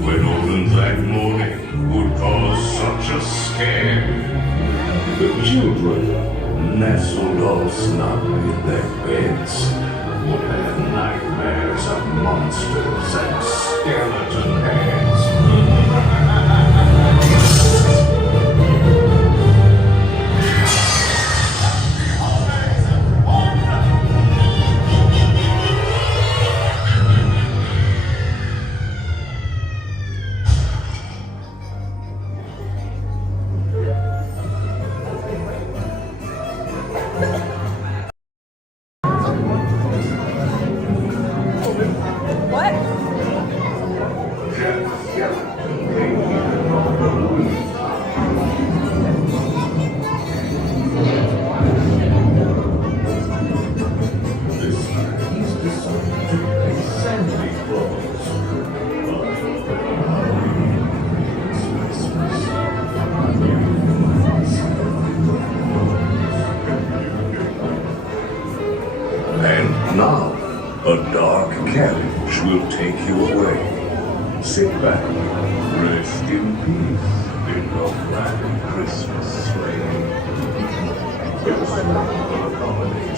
when opened that morning would cause such a scare. The children, nestled all snug in their beds, would have nightmares of monsters and skeleton heads. And now, a dark carriage will take you away. Sit back, rest in peace in the black Christmas sleigh. Your sleigh will accommodate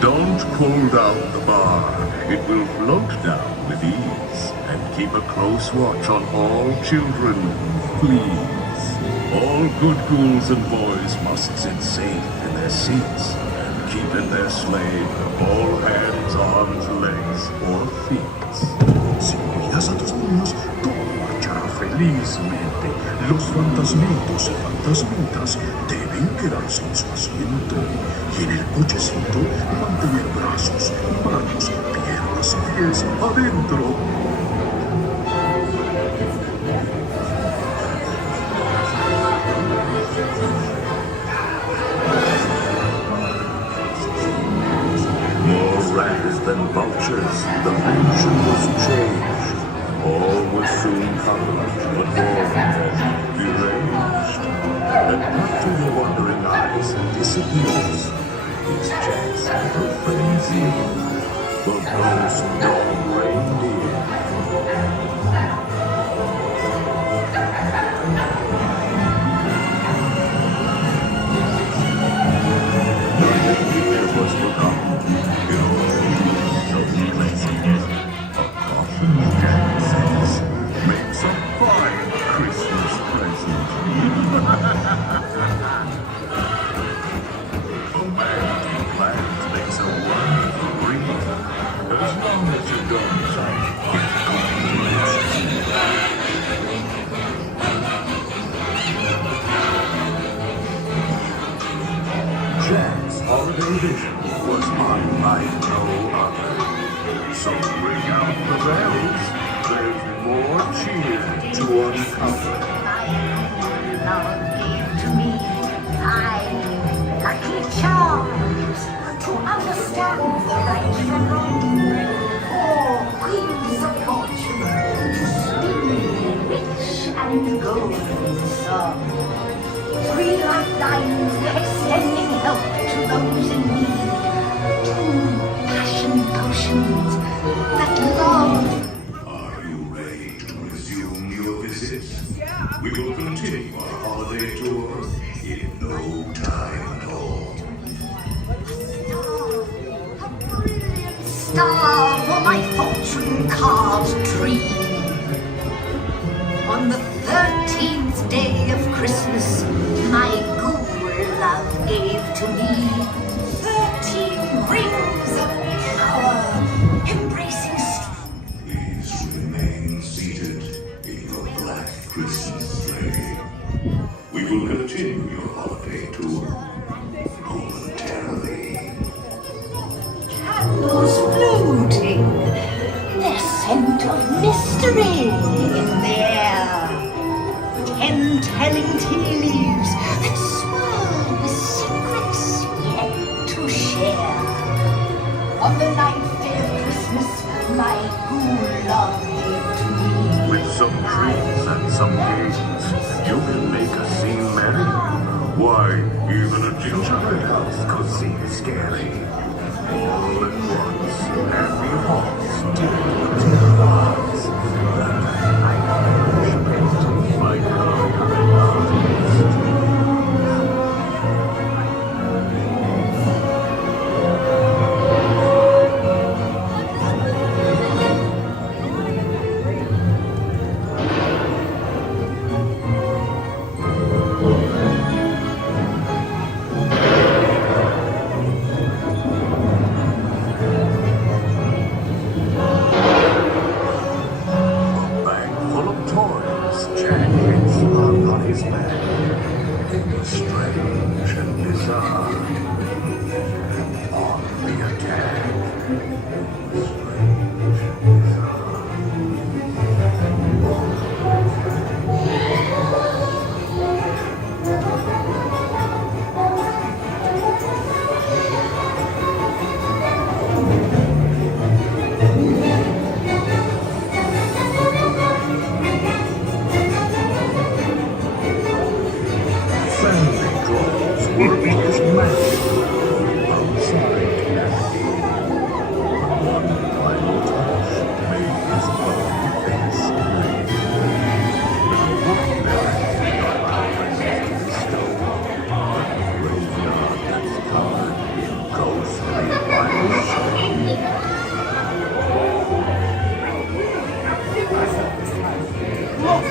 Don't pull down the bar. It will float down with ease. And keep a close watch on all children, please. All good ghouls and boys must sit safe in their seats and keep in their sleigh all hands, arms, legs, or feet. Si miras a tus niños, todo marchará felizmente. Los fantasmitos y fantasmitas deben quedarse en su asiento. Y en el cochecito mantener brazos, manos, piernas y pies adentro. More rats than vultures, the mansion was changed. All was soon covered, but more deranged. And back to your wondering eyes disappears. His checks of frenzy, the ghost dog reindeer. It was forgotten in all so pleasant. A coffin Jack says makes a fine Christmas present. A man plans makes a wonderful breed, as long as you don't get I know others. So bring out the bells. There's more cheer to uncover. Love gave to me 5 lucky charms to understand the right from wrong. 4 queens of fortune to spin rich and golden song. 3 lifelines extending help to those in need. 2 passion potions that love. Are you ready to resume your visits? We will continue our holiday tour in no time at all. A brilliant star for my fortune card dream. On the 13th day of Christmas, my ghoul love gave to me 13 rings of power, embracing strength. Please remain seated in your black Christmas sleigh. We will continue your holiday tour momentarily. Candles floating, their scent of mystery in the air. 10 telling tea leaves that swirl with secrets yet to share. On the 9th day of Christmas, my ghoul love gave to me. With some treats and some games, you can make a scene merry. Why, even a gingerbread house could seem scary. All at once, happy hearts did hearts. My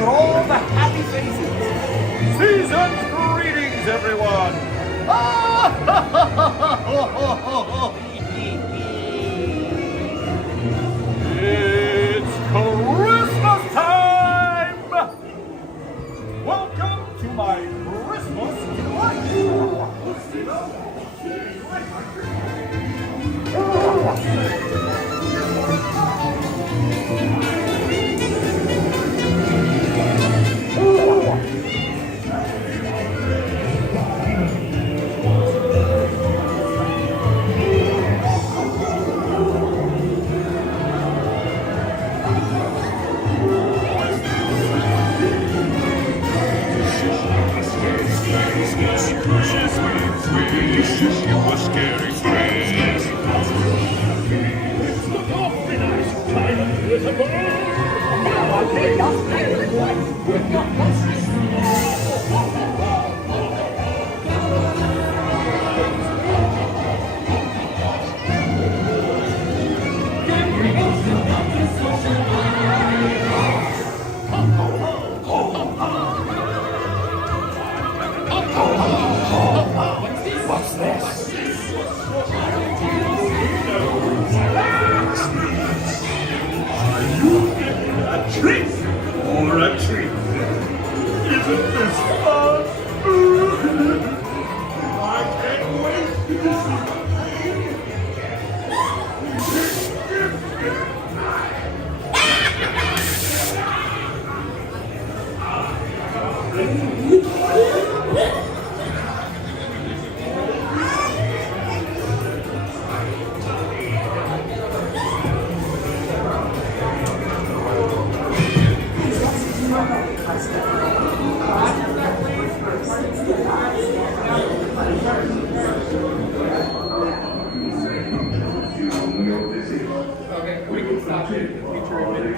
for all the happy faces. Season's greetings, everyone. It's Christmas time. Welcome to my Christmas delight. What's this? Are you getting a trick or a treat? Isn't this fun? I can't wait to see. Okay, we can stop it. Feature a minute.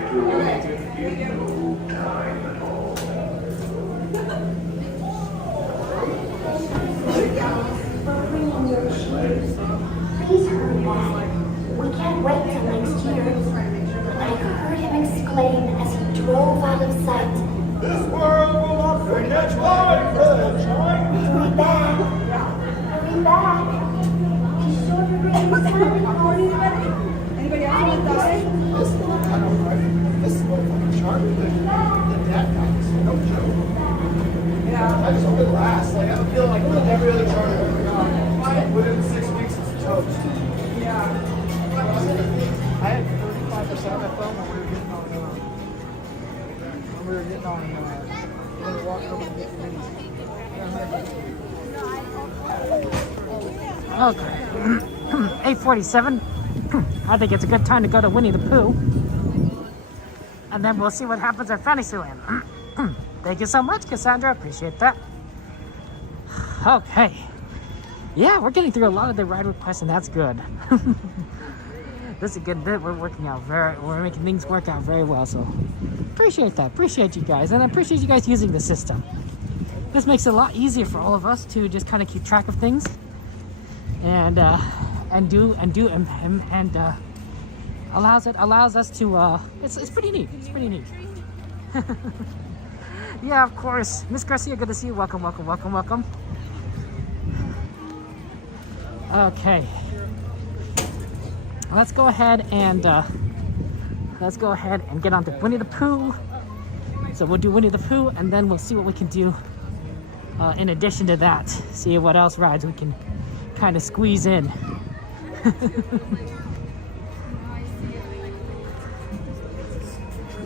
Please hurry back. We can't wait till next year. I heard him exclaim as he drove out of sight. This world will not forget my sunshine. Hurry back. Hurry back. He's sure to bring his family. Anybody else want to die? This is motherfucking charming. The dad guys, no joke. Yeah. I just hope it lasts. Like, I have a feeling like with every other charter I've ever gone, within 6 weeks it's toast. Yeah. I had 35% of the film when we were getting on, when we were walking over to the Okay. 8:47. I think it's a good time to go to Winnie the Pooh. And then we'll see what happens at Fantasyland. Thank you so much, Cassandra. Appreciate that. Okay. Yeah, we're getting through a lot of the ride requests, and that's good. This is a good bit. We're making things work out very well, so appreciate that. Appreciate you guys, and I appreciate you guys using the system. This makes it a lot easier for all of us to just kind of keep track of things and allows us to it's pretty neat. It's pretty neat. Yeah, of course. Miss Garcia, good to see you. Welcome. Okay. Let's go ahead and get on to Winnie the Pooh. So we'll do Winnie the Pooh, and then we'll see what we can do in addition to that. See what else rides we can kind of squeeze in.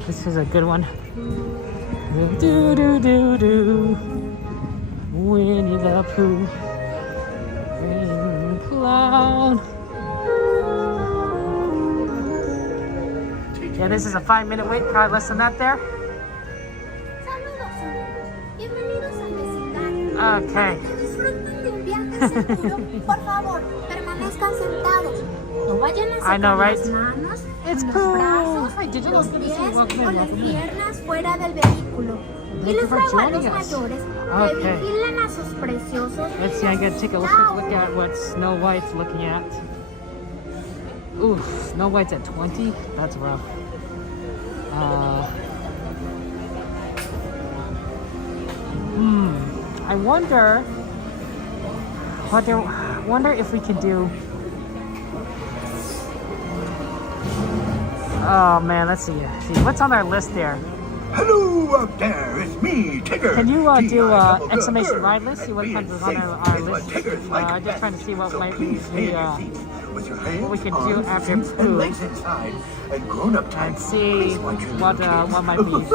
This is a good one. Do do do do. Winnie the Pooh. Rain cloud. Yeah, this is a 5-minute wait, probably less than that there. Okay. I know, right? It's Pooh. Hi, did you look? Okay. Let's see, I'm gonna take a quick look at what Snow White's looking at. Ooh, Snow White's at 20. That's rough. I wonder if we could do. Oh man, let's see. What's on our list there? Hello up there, it's me, Tigger. Can you do exclamation ride list? See what comes on our list. Just trying to see what might be what we can do after Pooh. And see what might be.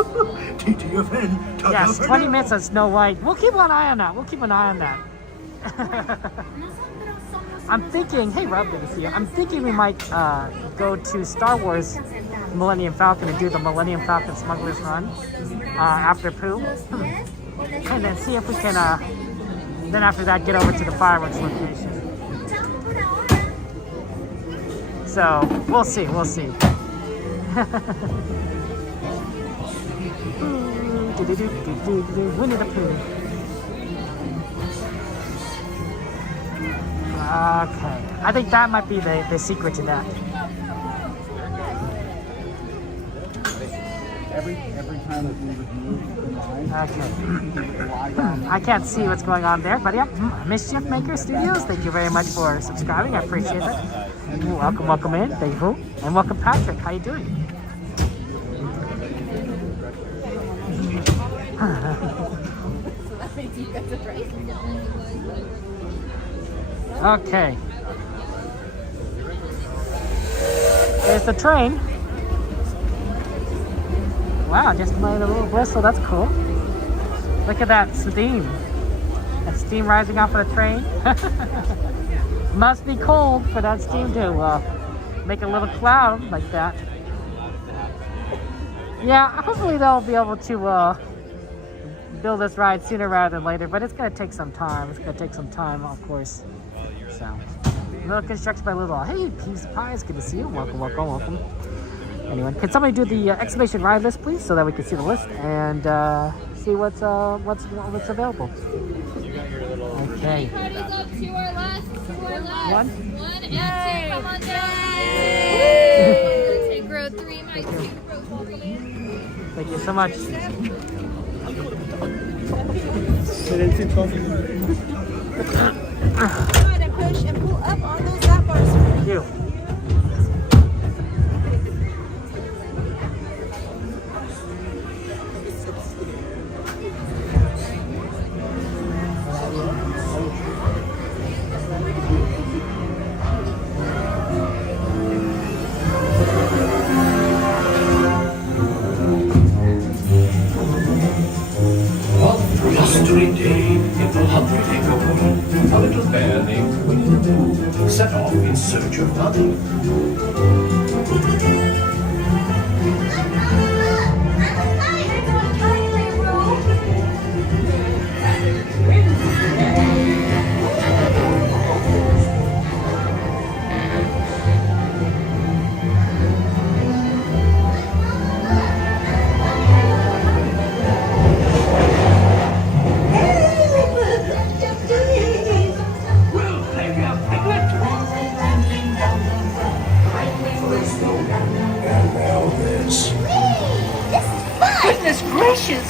Yes, 20 minutes of Snow White. We'll keep an eye on that. I'm thinking, hey Rob, good to see you. I'm thinking we might go to Star Wars Millennium Falcon and do the Millennium Falcon Smugglers Run after Pooh. And then see if we can, then after that, get over to the fireworks location. So, we'll see. Winnie the Pooh. Okay, I think that might be the secret to that. Every time that we would move the line, Okay. I can't see what's going on there, but yeah, Mischief Maker Studios, thank you very much for subscribing. I appreciate it. Welcome in, thank you. And welcome Patrick, how you doing? Okay. There's the train. Wow, just made a little whistle. That's cool. Look at that steam. That steam rising off of the train. Must be cold for that steam to make a little cloud like that. Yeah, hopefully they'll be able to build this ride sooner rather than later, but it's going to take some time. Of course. So, Little construction by Little. Hey, Peas Pies, good to see you. Welcome, welcome, welcome. Anyone, can somebody do the exclamation ride list, please, so that we can see the list and see what's available. Okay. Parties up to our last. One and two. Come on down. Yay! Take row 3, my 2 row 4. Thank you so much. Try to push and pull up on those lap bars. Thank you. Blustery day in the hungry neighborhood, a little bear named Winnie the Pooh set off in search of honey. Goodness gracious!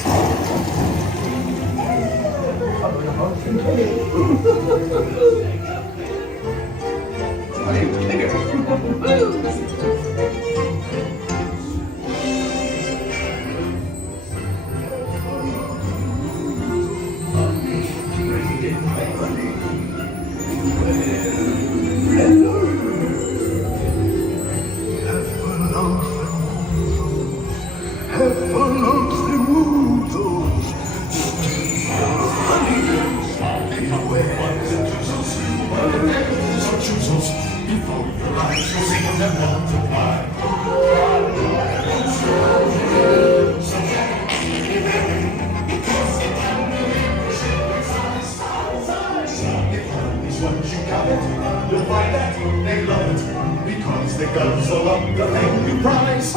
You'll find that they love it because they guzzle up the menu price.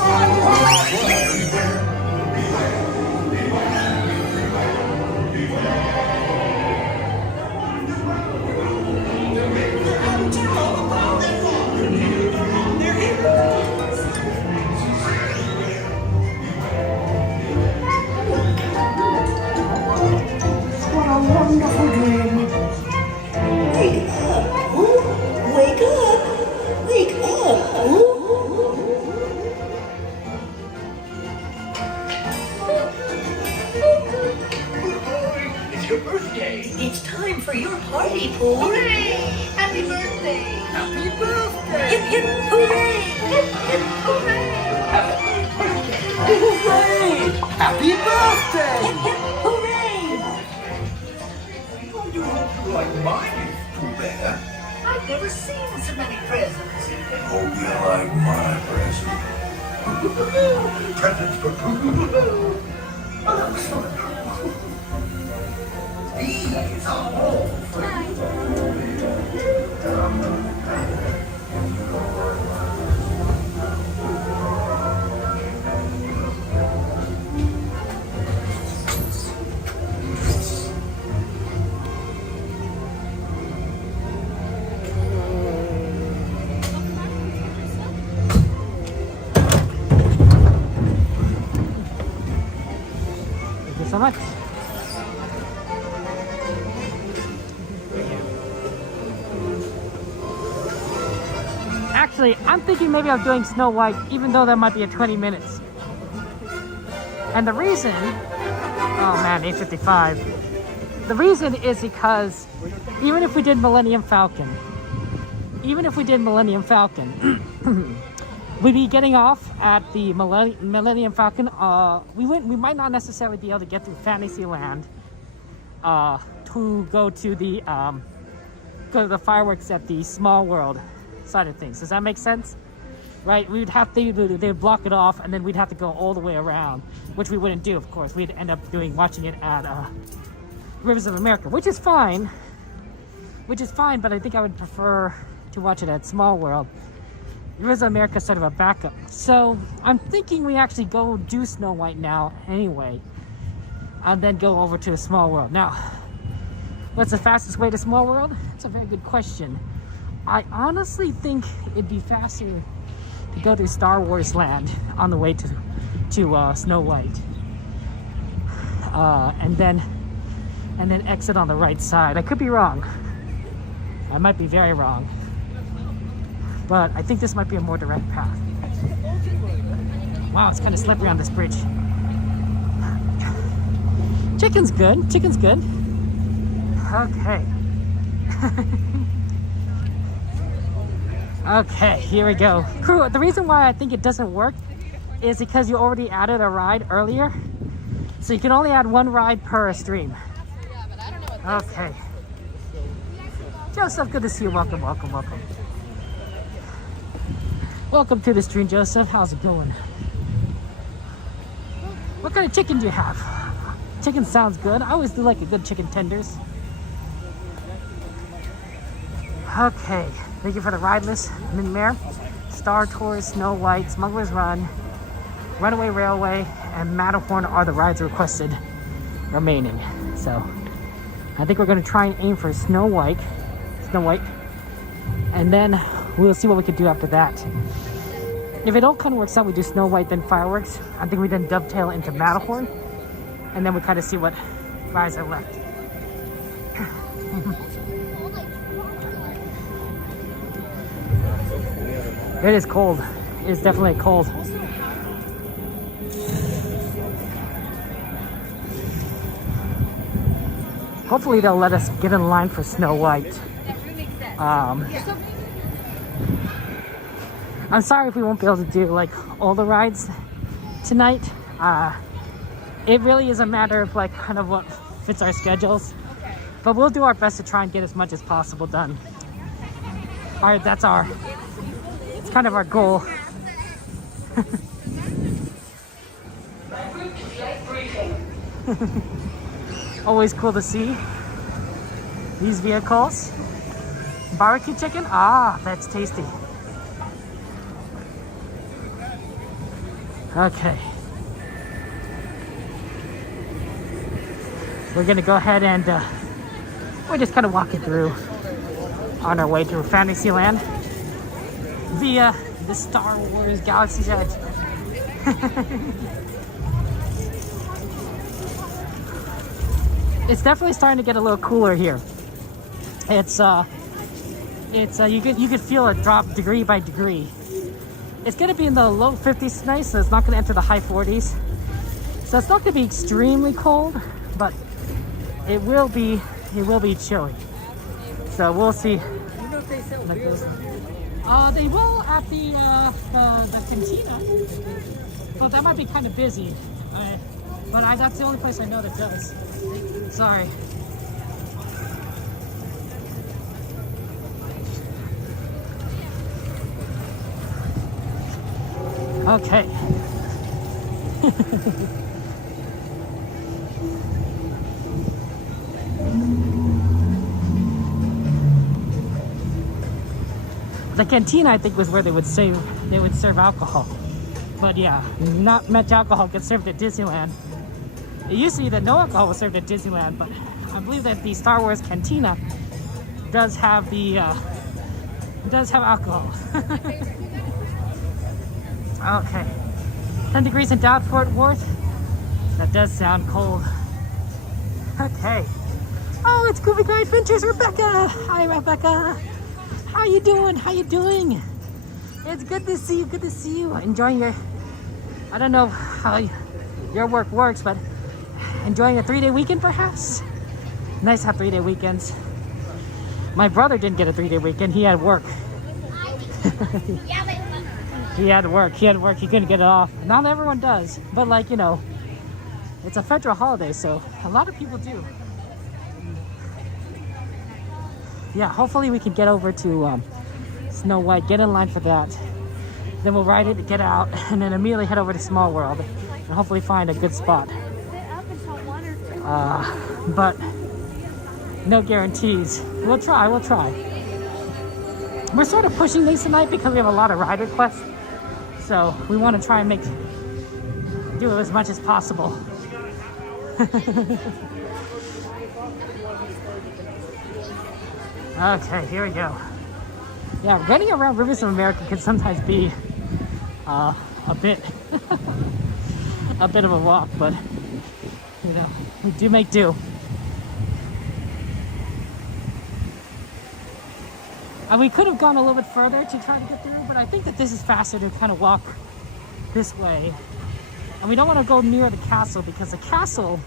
What a wonderful dream. Wake up. Wake up. Wake up. It's your birthday. It's time for your party, Pooh. Hooray! Happy birthday. Happy birthday! Hip hip hooray. Hip hip hooray. Hooray! Happy birthday! Hip hip hooray. You hope you like mine, Pooh Bear. I've never seen so many presents. Hope you like my present. Presents for Pooh. These are all for you. Thank you so much. Actually, I'm thinking maybe of doing Snow White, even though that might be at 20 minutes. And the reason, oh man, 8:55. The reason is because even if we did Millennium Falcon, we'd be getting off at the Millennium Falcon. We might not necessarily be able to get through Fantasyland to go to the fireworks at the Small World side of things. Does that make sense? Right? We would have to, they would block it off, and then we'd have to go all the way around, which we wouldn't do, of course. We'd end up watching it at Rivers of America, which is fine, but I think I would prefer to watch it at Small World. Visit America is sort of a backup. So I'm thinking we actually go do Snow White now anyway, and then go over to Small World. Now, what's the fastest way to Small World? That's a very good question. I honestly think it'd be faster to go to Star Wars Land on the way to Snow White, and then exit on the right side. I could be wrong. I might be very wrong, but I think this might be a more direct path. Wow, it's kind of slippery on this bridge. Chicken's good. Chicken's good. Okay. Okay, here we go. Crew, the reason why I think it doesn't work is because you already added a ride earlier. So you can only add one ride per stream. Okay. Joseph, good to see you. Welcome, welcome, welcome. Welcome to the stream, Joseph. How's it going? What kind of chicken do you have? Chicken sounds good. I always do like a good chicken tenders. Okay. Thank you for the ride list, Min-Mare, Star Tours, Snow White, Smugglers Run, Runaway Railway, and Matterhorn are the rides requested remaining. So I think we're going to try and aim for Snow White, and then we'll see what we can do after that. If it all kind of works out, we do Snow White, then fireworks. I think we then dovetail into Matterhorn, and then we kind of see what rides are left. It is cold. It is definitely cold. Hopefully they'll let us get in line for Snow White. I'm sorry if we won't be able to do like all the rides tonight. It really is a matter of like kind of what fits our schedules. But we'll do our best to try and get as much as possible done. Alright, that's kind of our goal. Always cool to see these vehicles. Barbecue chicken? Ah, that's tasty. Okay. We're gonna go ahead and we're just kind of walking through on our way to Fantasyland via the Star Wars Galaxy's Edge. It's definitely starting to get a little cooler here. It's you could feel it drop degree by degree. It's gonna be in the low 50s tonight, so it's not gonna enter the high 40s. So it's not gonna be extremely cold, but it will be chilly. So we'll see. They will at the cantina, but that might be kind of busy. But that's the only place I know that does. Sorry. Okay. The cantina, I think, was where they would serve alcohol. But yeah, not much alcohol gets served at Disneyland. It used to be that no alcohol was served at Disneyland, but I believe that the Star Wars cantina does have alcohol. Okay. 10 degrees in Down Fort Worth. That does sound cold. Okay. Oh, it's Goofy Guy Adventures, Rebecca. Hi, Rebecca. How you doing? How you doing? It's good to see you. Good to see you. Enjoying your, I don't know how your work works, but enjoying a 3-day weekend perhaps? Nice to have 3-day weekends. My brother didn't get a 3-day weekend. He had work. He had work. He couldn't get it off. Not everyone does, but like, you know, it's a federal holiday, so a lot of people do. Yeah, hopefully we can get over to Snow White, get in line for that. Then we'll ride it, get out, and then immediately head over to Small World and hopefully find a good spot. But no guarantees. We'll try. We're sort of pushing these tonight because we have a lot of ride requests. So we want to try and do as much as possible. Okay, here we go. Yeah, running around Rivers of America can sometimes be a bit a bit of a walk, but you know, we do make do. And we could have gone a little bit further to try to get through, but I think that this is faster to kind of walk this way. And we don't want to go near the castle because the castle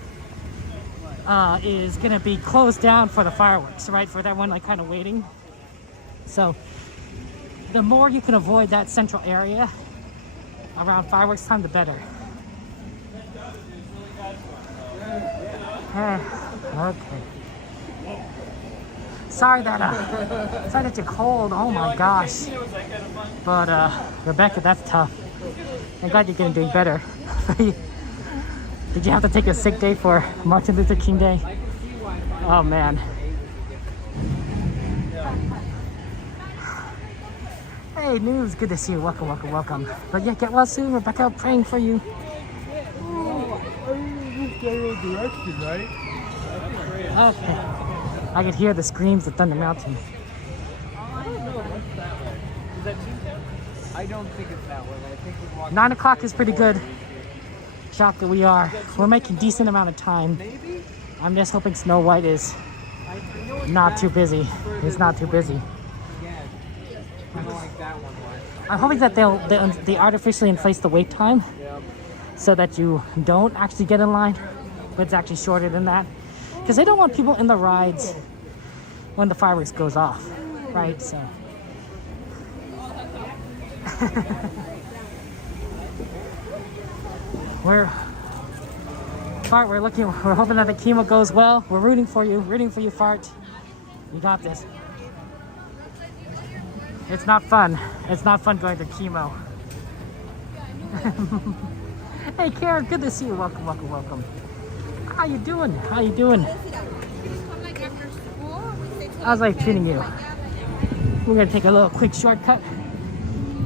is going to be closed down for the fireworks, right? For everyone like kind of waiting. So the more you can avoid that central area around fireworks time, the better. Okay. Sorry that you're cold. Oh my gosh. But Rebecca, that's tough. I'm glad you're getting doing better. Did you have to take a sick day for Martin Luther King Day? Oh man. Hey, News, good to see you. Welcome, welcome, welcome. But yeah, get well soon, Rebecca. Praying for you. Okay. I could hear the screams of Thunder Mountain. I don't think it's that way. I think we walked 9 o'clock is pretty good. Shocked that we're making decent amount of time. I'm just hoping Snow White is not too busy. It's not too busy. I'm hoping that they artificially inflate the wait time so that you don't actually get in line, but it's actually shorter than that. Because they don't want people in the rides when the fireworks goes off, right? So. We're hoping that the chemo goes well. We're rooting for you, Fart. You got this. It's not fun. It's not fun going to chemo. Hey, Karen, good to see you. Welcome, welcome, welcome. How you doing? How you doing? How's life treating you? We're gonna take a little quick shortcut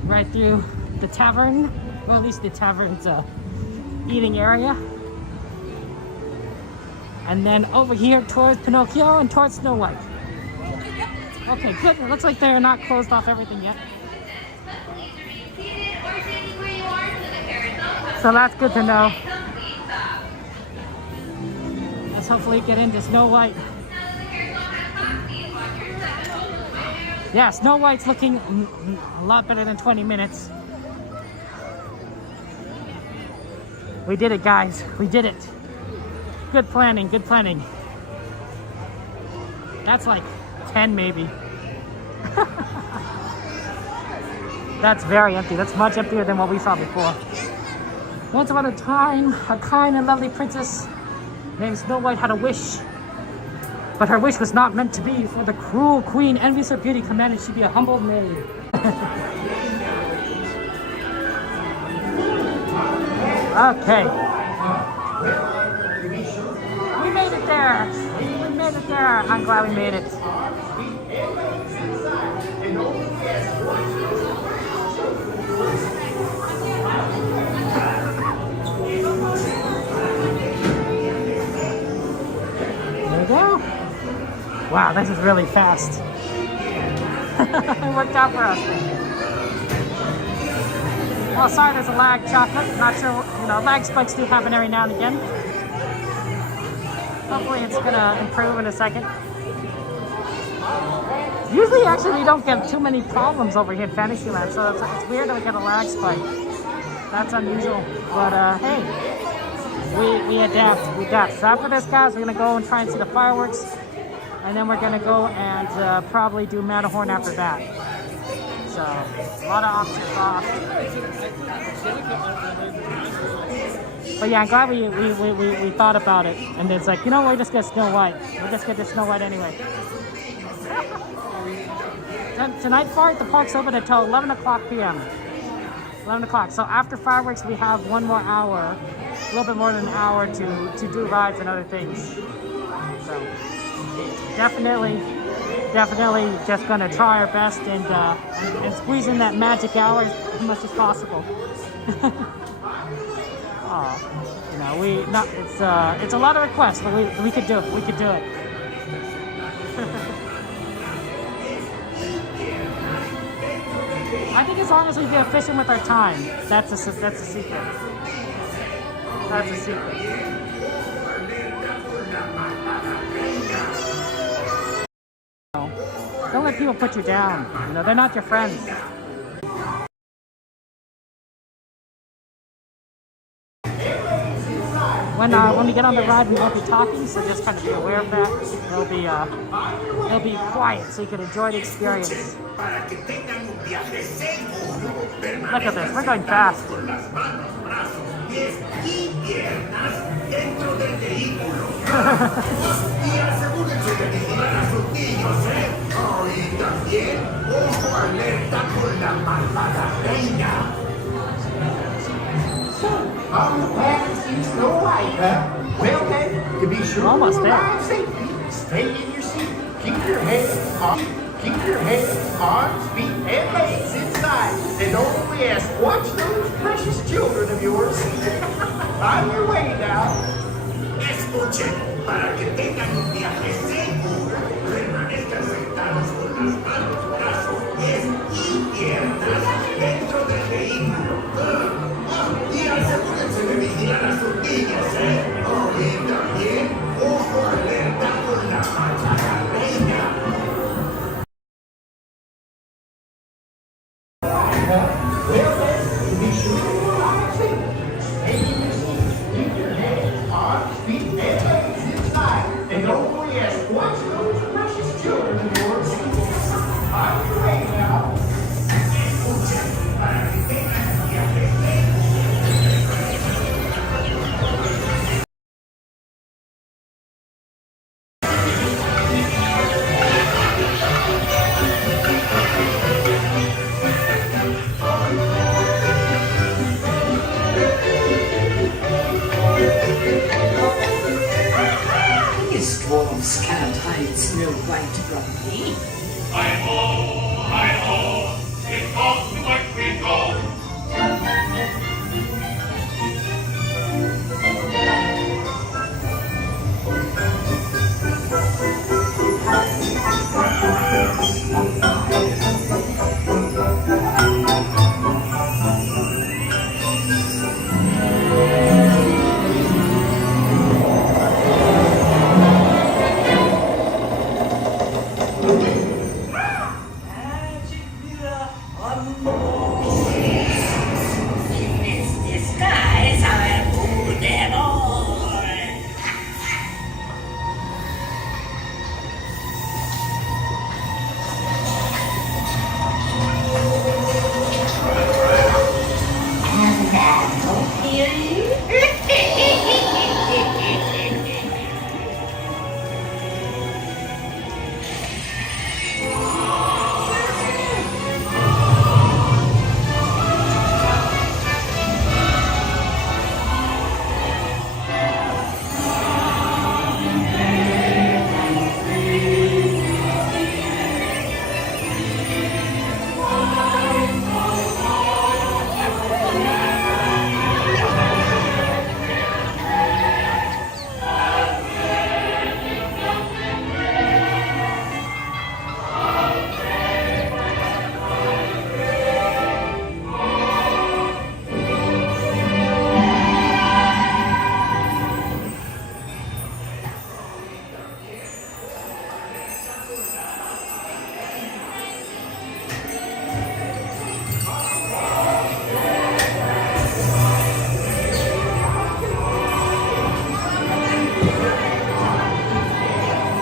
right through the tavern, or at least the tavern's eating area. And then over here towards Pinocchio and towards Snow White. Okay, good. It looks like they're not closed off everything yet. So that's good to know. Let's hopefully get into Snow White. Yeah, Snow White's looking a lot better than 20 minutes. We did it, guys. We did it. Good planning, good planning. That's like 10 maybe. That's very empty. That's much emptier than what we saw before. Once upon a time, a kind and lovely princess named Snow White had a wish. But her wish was not meant to be, for the cruel queen, envious her beauty, commanded she be a humble maid. Okay. We made it there. We made it there. I'm glad we made it. There we go. Wow, this is really fast. It worked out for us. Well, sorry, there's a lag, Chocolate. Not sure, lag spikes do happen every now and again. Hopefully it's gonna improve in a second. Usually, actually, we don't get too many problems over here at Fantasyland, so it's weird that we get a lag spike. That's unusual, but hey, we adapt, we adapt. So after this, guys, we're gonna go and try and see the fireworks, and then we're gonna go and probably do Matterhorn after that. So, a lot of options off. But yeah, I'm glad we thought about it. And it's like, we'll just get Snow White. We'll just get the Snow White anyway. Tonight, Fart, the park's open until 11 o'clock p.m. 11 o'clock. So after fireworks, we have 1 more hour, a little bit more than an hour to do rides and other things. So, definitely definitely just gonna try our best and squeeze in that magic hour as much as possible. You know, it's a lot of requests, but we could do it. We could do it. I think as long as we get efficient with our time, that's a secret. That's a secret. Don't let people put you down. You know, they're not your friends. When we get on the ride, we won't be talking, so just kind of be aware of that. It'll be quiet, so you can enjoy the experience. Look at this, we're going fast. Snow White, huh? Well then, to be sure almost you there. arrive safely, stay in your seat. Keep your head, arms, feet, and legs inside. And only ask, watch those precious children of yours. On your way now. Escuchen, para que tengan un viaje seguro, permanezcan sentados con las manos, brazos, pies y piernas dentro del vehículo. Y asegúrense de vigilar a sus niños, ¿eh? Y también, ojo alerta con la malvada reina. Well then, be sure to arrive safely. Stay in your seat. Keep your head, arms, feet, and legs inside. And don't forget, watch those precious children of yours. On your way now. Escuchen, para que tengan un viaje seguro. Dwarfs can't hide Snow White from me. Hi-ho, it comes to what we go.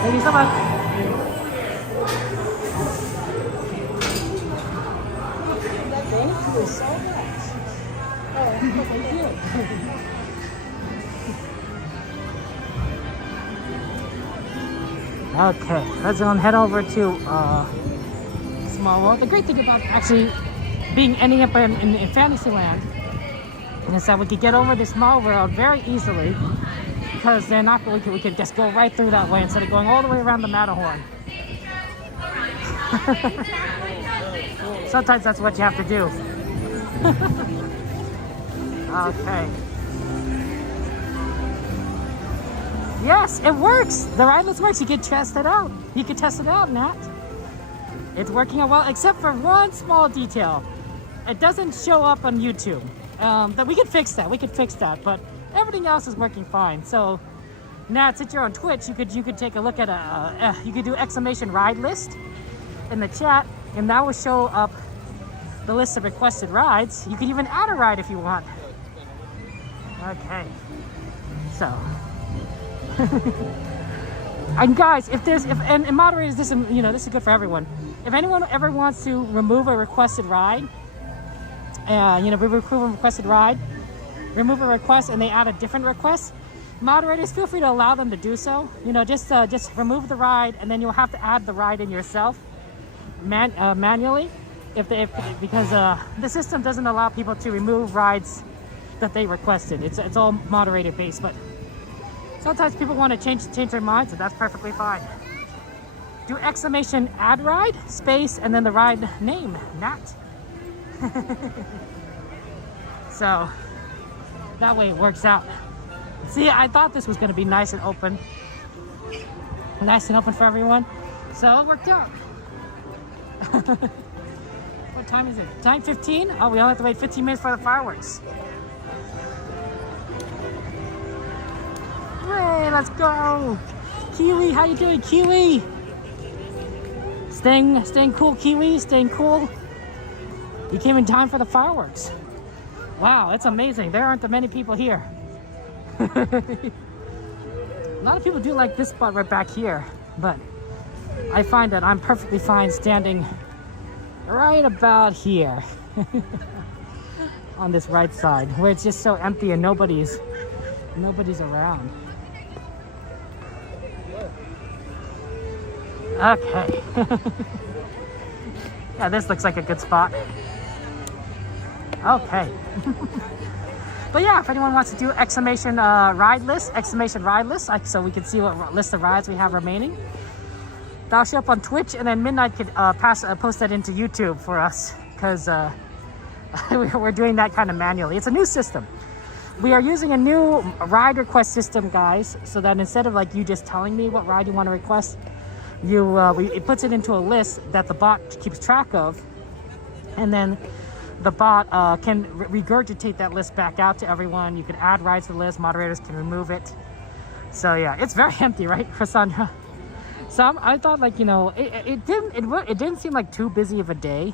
Thank you so much. Okay, let's go and head over to Small World. The great thing about actually ending up in Fantasyland is that we could get over the Small World very easily, because they're not. We could just go right through that way instead of going all the way around the Matterhorn. Sometimes that's what you have to do. Okay. Yes, it works. The rideless works. You can test it out. You can test it out, Nat. It's working out well, except for one small detail. It doesn't show up on YouTube. That we could fix that. We could fix that, but everything else is working fine. So, Nat, since you're on Twitch, you could take a look at you could do exclamation ride list in the chat, and that will show up the list of requested rides. You could even add a ride if you want. Okay. So. And guys, and moderators, this is good for everyone. If anyone ever wants to remove a requested ride, remove a request and they add a different request, moderators, feel free to allow them to do so. Just remove the ride, and then you'll have to add the ride in yourself manually, because the system doesn't allow people to remove rides that they requested. It's all moderated based, but sometimes people want to change their minds, and that's perfectly fine. Do exclamation add ride space and then the ride name, Nat. So that way it works out. See, I thought this was going to be nice and open for everyone, so it worked out. What time is it? 9:15? Oh, we only have to wait 15 minutes for the fireworks. Hooray, let's go! Kiwi, how you doing, Kiwi? Staying cool, Kiwi, staying cool. You came in time for the fireworks. Wow, it's amazing. There aren't that many people here. A lot of people do like this spot right back here, but I find that I'm perfectly fine standing right about here on this right side, where it's just so empty and nobody's around. Okay. Yeah, this looks like a good spot. Okay. But yeah, if anyone wants to do exclamation ride list, so we can see what list of rides we have remaining, that'll show up on Twitch, and then Midnight could post that into YouTube for us, because we're doing that kind of manually. It's a new system. We are using a new ride request system, guys, so that instead of like you just telling me what ride you want to request, it puts it into a list that the bot keeps track of, and then the bot can regurgitate that list back out to everyone. You can add rides to the list, moderators can remove it. So yeah, it's very empty, right, Cassandra? So I thought, like, it didn't seem like too busy of a day,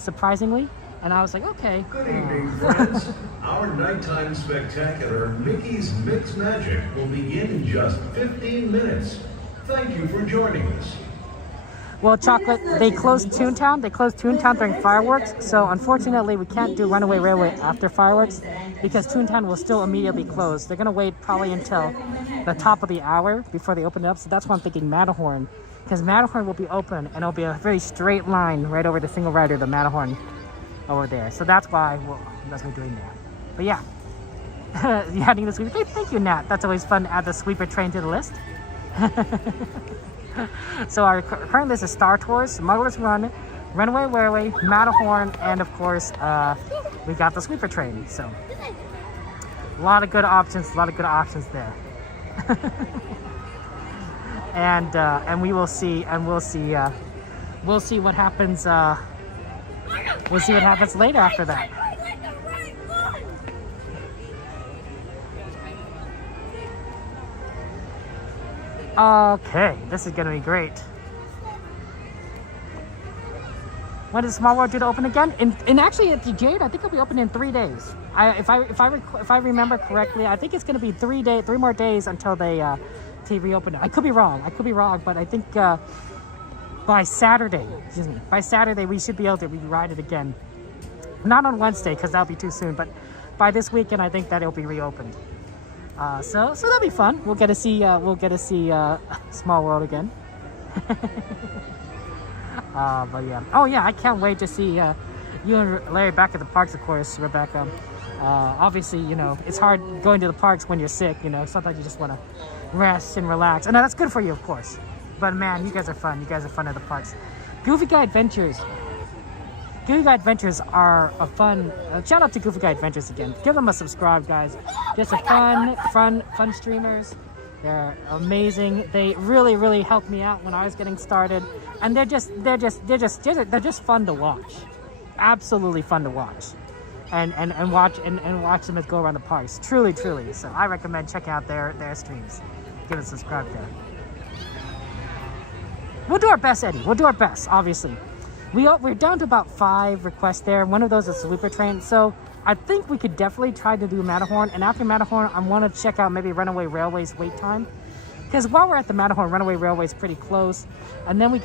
surprisingly, and I was like, okay. Good evening, friends. Our nighttime spectacular, Mickey's Mix Magic, will begin in just 15 minutes. Thank you for joining us. Well, Chocolate, they closed Toontown. They closed Toontown during fireworks, so unfortunately we can't do Runaway Railway after fireworks because Toontown will still immediately close. They're gonna wait probably until the top of the hour before they open it up, so that's why I'm thinking Matterhorn, because Matterhorn will be open and it'll be a very straight line right over the single rider, the Matterhorn over there. So that's why that's what we're doing that. But yeah, you're adding the sweeper train. Thank you, Nat. That's always fun to add the sweeper train to the list. So our current list is Star Tours, Smugglers Run, Runaway Railway, Matterhorn, and of course we got the sweeper train. So a lot of good options there. And we will see, we'll see what happens. We'll see what happens later after that. Okay, this is gonna be great. When does Small World due to open again? And actually, at the Jade, I think it'll be open in 3 days. If I remember correctly, I think it's gonna be 3 more days until they reopen it. I could be wrong, but I think by Saturday we should be able to ride it again. Not on Wednesday, because that'll be too soon, but by this weekend I think that it'll be reopened. So that'll be fun. We'll get to see Small World again. But yeah. Oh yeah, I can't wait to see you and Larry back at the parks, of course, Rebecca. Obviously, it's hard going to the parks when you're sick. Sometimes you just want to rest and relax. And that's good for you, of course. But man, you guys are fun. You guys are fun at the parks. Goofy Guy Adventures. Goofy Guy Adventures are a fun. Shout out to Goofy Guy Adventures again. Give them a subscribe, guys. Just a fun streamers. They're amazing. They really helped me out when I was getting started, and they're just fun to watch. Absolutely fun to watch, and watch them as go around the parks. Truly. So I recommend checking out their streams. Give it a subscribe there. We'll do our best, Eddie. We'll do our best. Obviously, we're down to about 5 requests there. One of those is Sleeper Train. So I think we could definitely try to do Matterhorn, and after Matterhorn, I want to check out maybe Runaway Railway's wait time, because while we're at the Matterhorn, Runaway Railway is pretty close, and then it's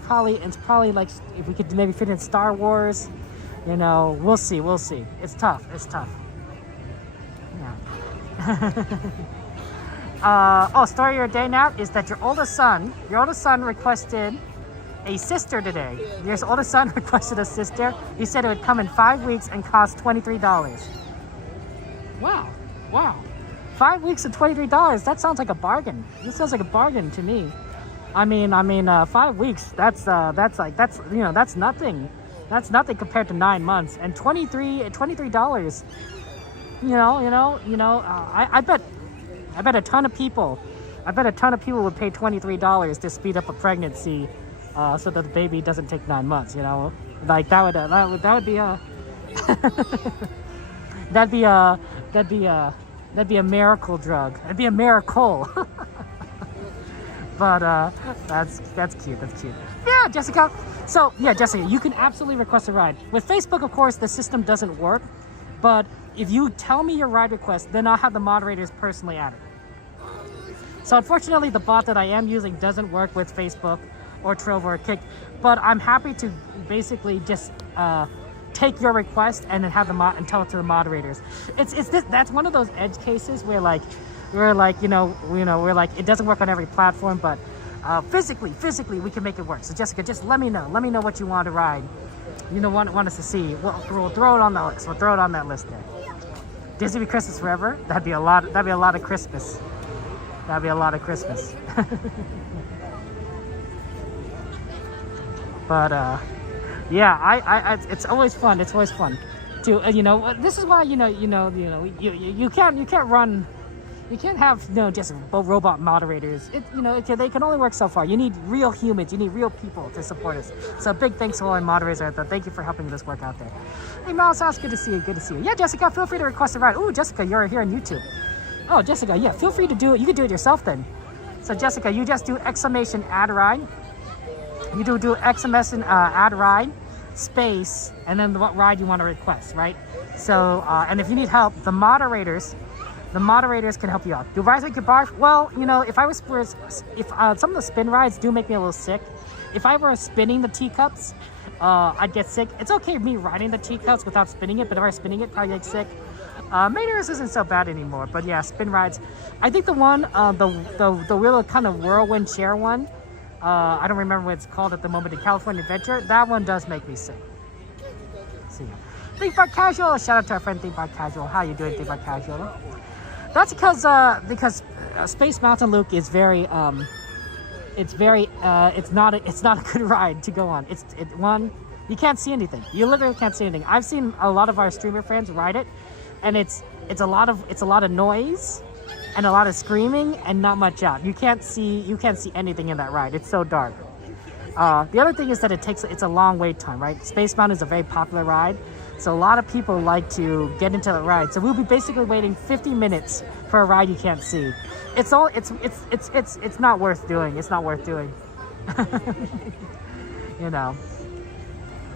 probably like if we could maybe fit in Star Wars, you know, we'll see. It's tough. Yeah. Story of your day now is that your oldest son requested a sister today. Your oldest son requested a sister. He said it would come in 5 weeks and cost $23. Wow. 5 weeks and $23. That sounds like a bargain. This sounds like a bargain to me. I mean, 5 weeks. That's nothing. That's nothing compared to 9 months. And $23. I bet a ton of people would pay $23 to speed up a pregnancy. So that the baby doesn't take 9 months, you know, like that would be a that'd be a miracle drug. It'd be a miracle. But that's cute. Yeah, Jessica. So yeah, Jessica, you can absolutely request a ride. With Facebook, of course, the system doesn't work. But if you tell me your ride request, then I'll have the moderators personally add it. So unfortunately, the bot that I am using doesn't work with Facebook or Trovo or Kick, but I'm happy to basically just take your request and then have and tell it to the moderators. That's one of those edge cases where we're like it doesn't work on every platform, but physically we can make it work. So Jessica, just let me know what you want to ride. Want us to see. We'll throw it on the list. We'll throw it on that list there. Disney Christmas Forever. That'd be a lot of Christmas. That'd be a lot of Christmas. But yeah, it's always fun. It's always fun to this is why you can't run. You can't have just robot moderators. They can only work so far. You need real humans. You need real people to support us. So big thanks to all our moderators out there. Thank you for helping this work out there. Hey Mouse House, good to see you. Yeah, Jessica, feel free to request a ride. Ooh, Jessica, you're here on YouTube. Oh, Jessica, yeah, feel free to do it. You can do it yourself then. So Jessica, you just do exclamation add ride. You do exclamation add ride, space, and then what ride you want to request, right? So, and if you need help, the moderators can help you out. Do rides make you barf? Well, if some of the spin rides do make me a little sick. If I were spinning the teacups, I'd get sick. It's okay me riding the teacups without spinning it, but if I were spinning it, probably get sick. Mater's isn't so bad anymore, but yeah, spin rides. I think the one, the real kind of whirlwind chair one, I don't remember what it's called at the moment, the California Adventure, that one does make me sick. See ya. Think Bar Casual, shout out to our friend Think Bar Casual. How you doing, Think Bar Casual? That's because Space Mountain Luke is very it's not a good ride to go on. One, you can't see anything. You literally can't see anything. I've seen a lot of our streamer friends ride it, and it's a lot of noise and a lot of screaming and not much out. You can't see anything in that ride. It's so dark. The other thing is that it's a long wait time, right? Space Mountain is a very popular ride, so a lot of people like to get into the ride. So we'll be basically waiting 50 minutes for a ride you can't see. It's not worth doing. It's not worth doing.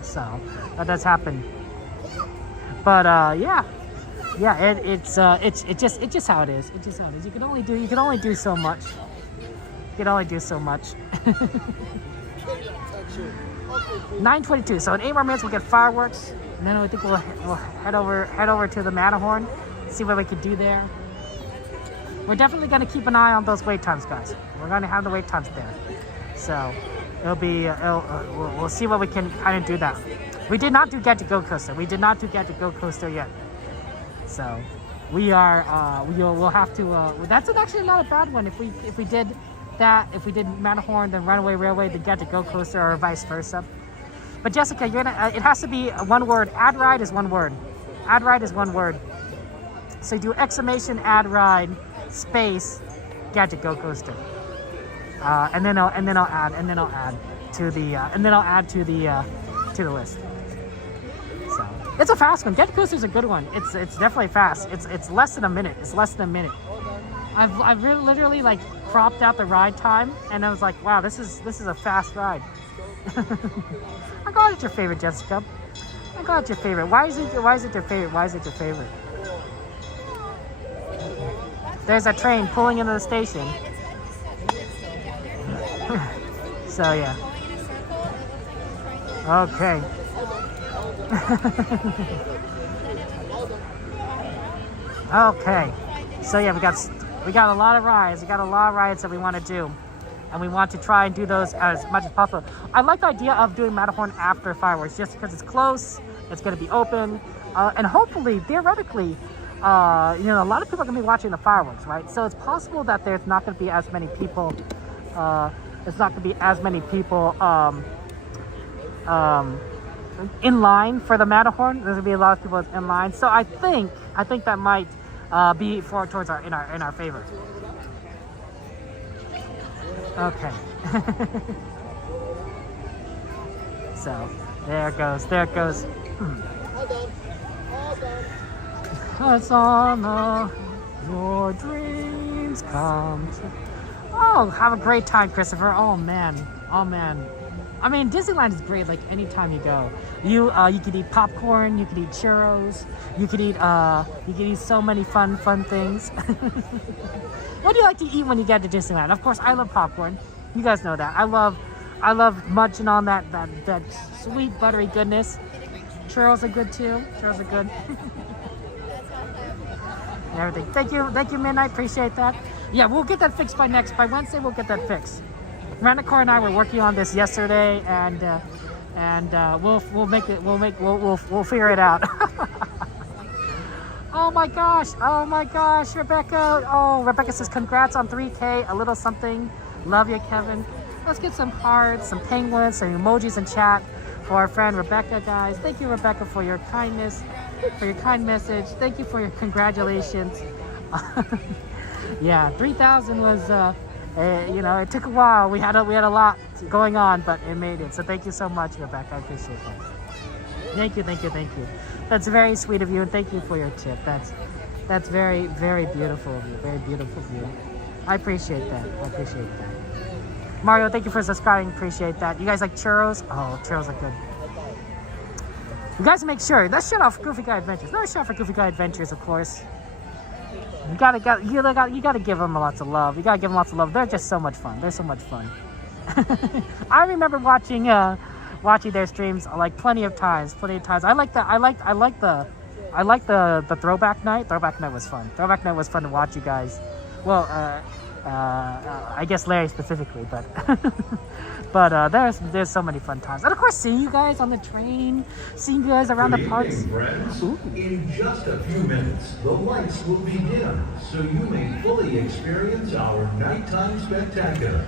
So that does happen. But yeah, it's just how it is. It's just how it is. You can only do so much. You can only do so much. 9:22. So in 8 more minutes we'll get fireworks, and then I think we'll head over to the Matterhorn, see what we can do there. We're definitely going to keep an eye on those wait times, guys. We're going to have the wait times there. So we'll see what we can kind of do that. We did not do Gadget Go Coaster. We did not do Gadget Go Coaster yet. So we'll have to. That's actually not a bad one if we did that. If we did Matterhorn, then Runaway Railway, the Gadget Go Coaster, or vice versa. But Jessica, you're gonna. It has to be one word. Ad ride is one word. Ad ride is one word. So you do exclamation ad ride space Gadget Go Coaster, and then I'll add to the list. So it's a fast one. Gadget Coaster is a good one. It's definitely fast. It's less than a minute. It's less than a minute. I've really literally like cropped out the ride time, and I was like, wow, this is a fast ride. I'm glad it's your favorite, Jessica. I'm glad it's your favorite. Why is it your favorite? Why is it your favorite? There's a train pulling into the station. So yeah. Okay. Okay. So yeah, we got a lot of rides. We got a lot of rides that we want to do, and we want to try and do those as much as possible. I like the idea of doing Matterhorn after fireworks, just because it's close. It's going to be open, and hopefully, theoretically, a lot of people are going to be watching the fireworks, right? So it's possible that there's not going to be as many people. In line for the Matterhorn. There's going to be a lot of people in line. So I think that might be towards in our favor. Okay. So there it goes. It's on your dreams come true. Oh, have a great time, Christopher. Oh man. I mean, Disneyland is great. Like anytime you go, you could eat popcorn, you could eat churros, you could eat so many fun things. What do you like to eat when you get to Disneyland? Of course, I love popcorn. You guys know that. I love munching on that sweet buttery goodness. Churros are good too. Churros are good. Everything. Thank you, Midnight. Appreciate that. Yeah, we'll get that fixed by Wednesday. We'll get that fixed. Randacor and I were working on this yesterday, and we'll figure it out. Oh my gosh, Rebecca. Oh, Rebecca says congrats on 3K. A little something. Love you, Kevin. Let's get some hearts, some penguins, some emojis in chat for our friend Rebecca, guys. Thank you, Rebecca, for your kindness, for your kind message. Thank you for your congratulations. Yeah, 3,000 was. It took a while. We had a lot going on, but it made it. So thank you so much, Rebecca. I appreciate that. Thank you. That's very sweet of you, and thank you for your tip. That's very, very beautiful of you. Very beautiful of you. I appreciate that. Mario, thank you for subscribing. Appreciate that. You guys like churros? Oh, churros are good. You guys make sure. Let's shut off Goofy Guy Adventures. No shot for Goofy Guy Adventures, of course. You gotta give them lots of love. They're just so much fun. They're so much fun. I remember watching their streams like plenty of times. I like the throwback night. Throwback night was fun. Throwback night was fun to watch you guys. Well, I guess Larry specifically, but there's so many fun times, and of course seeing you guys on the train, seeing you guys around the parks. Friends. In just a few minutes, the lights will be dim, so you may fully experience our nighttime spectacular.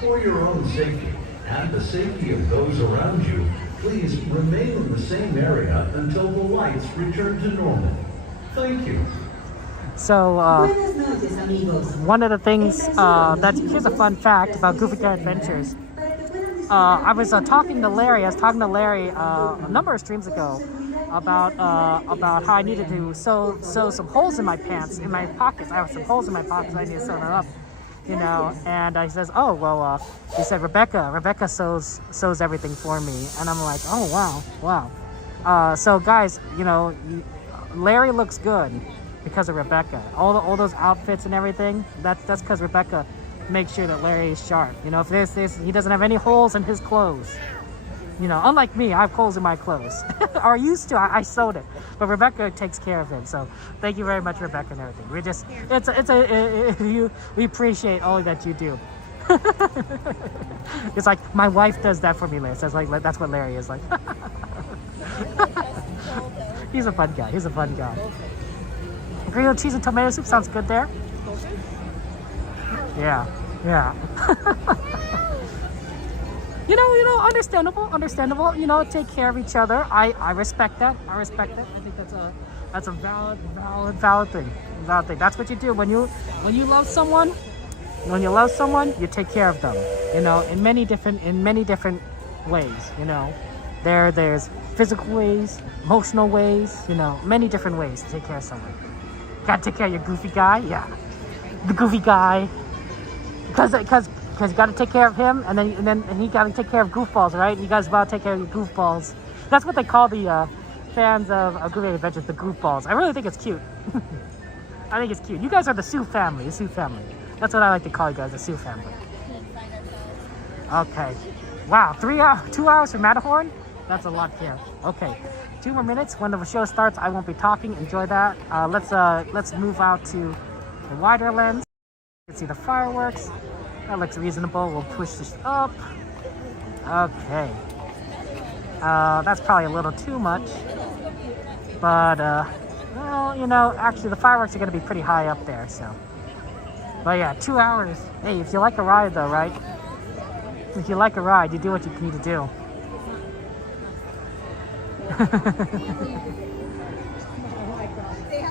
For your own safety and the safety of those around you, please remain in the same area until the lights return to normal. Thank you. So, one of the things, here's a fun fact about Goofy Guy Adventures. I was talking to Larry a number of streams ago about how I needed to sew some holes in my pants, in my pockets. I have some holes in my pockets, I need to sew them up, and he says, oh, well, he said, Rebecca sews everything for me, and I'm like, oh, wow. So guys, Larry looks good because of Rebecca. All those outfits and everything, that's because Rebecca makes sure that Larry is sharp. If he doesn't have any holes in his clothes. Unlike me, I have holes in my clothes. Or used to, I sewed it. But Rebecca takes care of it. So thank you very much, Rebecca, and everything. We appreciate all that you do. It's like my wife does that for me, Larry. So that's what Larry is like. He's a fun guy. Grilled cheese and tomato soup sounds good there. Yeah. Yeah. Understandable. Take care of each other. I respect that. I think that's a valid thing. That's what you do when you love someone. When you love someone, you take care of them. In many different ways. There's physical ways, emotional ways. Many different ways to take care of someone. Gotta take care of your goofy guy. Yeah, the goofy guy. Because you got to take care of him, and then he got to take care of goofballs, right? You guys about to take care of your goofballs. That's what they call the fans of Goofy Adventures, the goofballs. I really think it's cute. I think it's cute. You guys are the Sue family, That's what I like to call you guys, the Sue family. Okay. Wow, 2 hours for Matterhorn? That's a lot here. Okay, 2 more minutes. When the show starts, I won't be talking. Enjoy that. Let's move out to the wider lens. You can see the fireworks. That looks reasonable. We'll push this up. Okay. That's probably a little too much. But, well, actually the fireworks are going to be pretty high up there, so. But yeah, 2 hours. Hey, if you like a ride though, right? If you like a ride, you do what you need to do.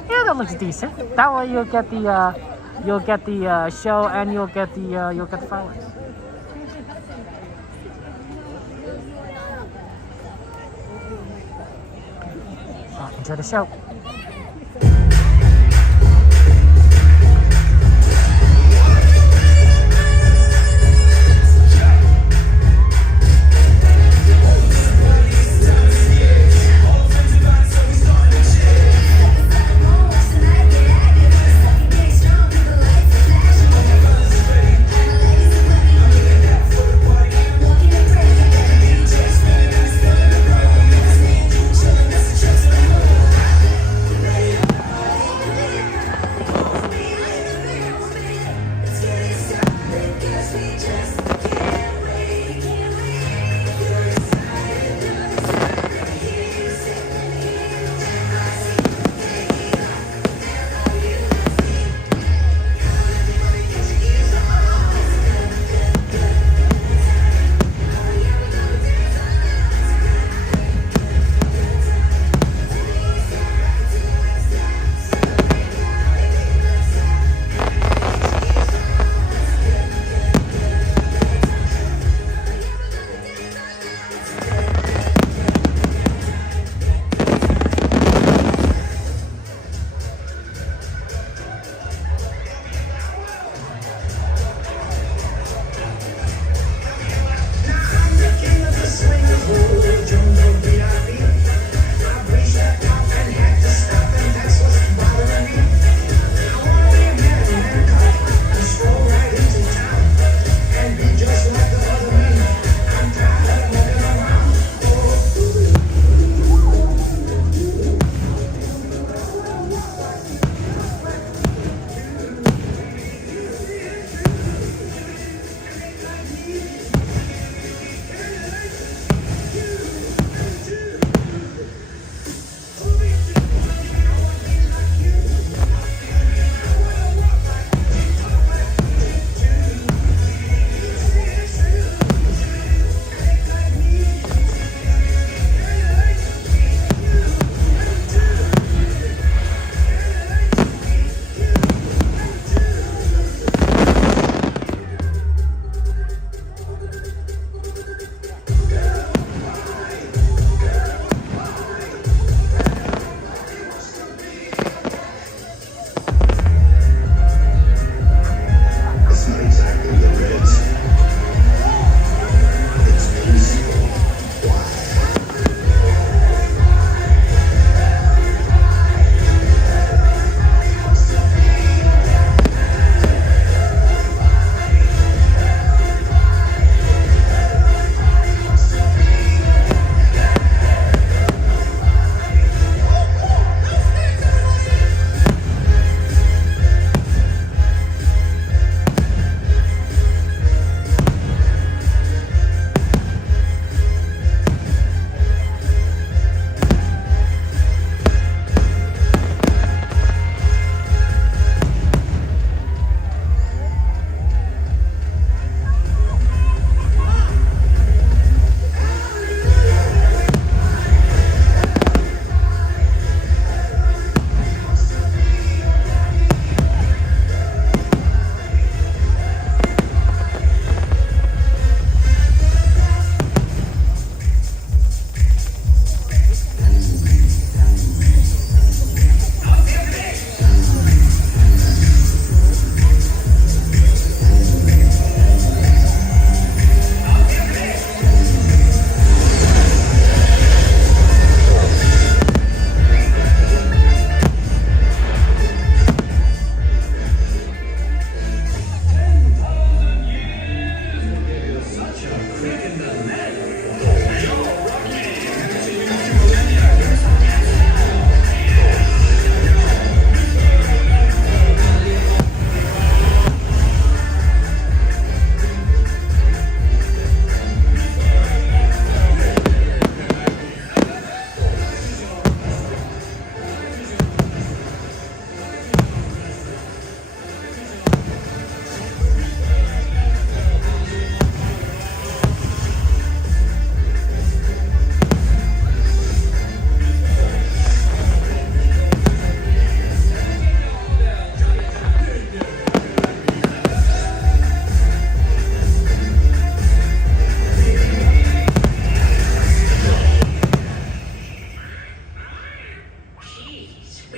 Yeah, that looks decent. That way you'll get the show and you'll get the fireworks. Enjoy the show.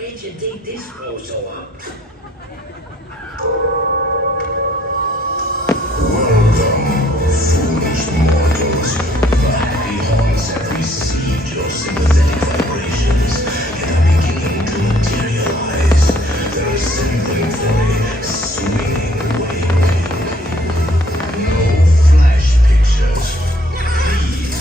made you dig this bozo up? Foolish mortals, the happy haunts have received your sympathetic vibrations and are beginning to materialize. They're assembling for a swinging wake. No flash pictures, please.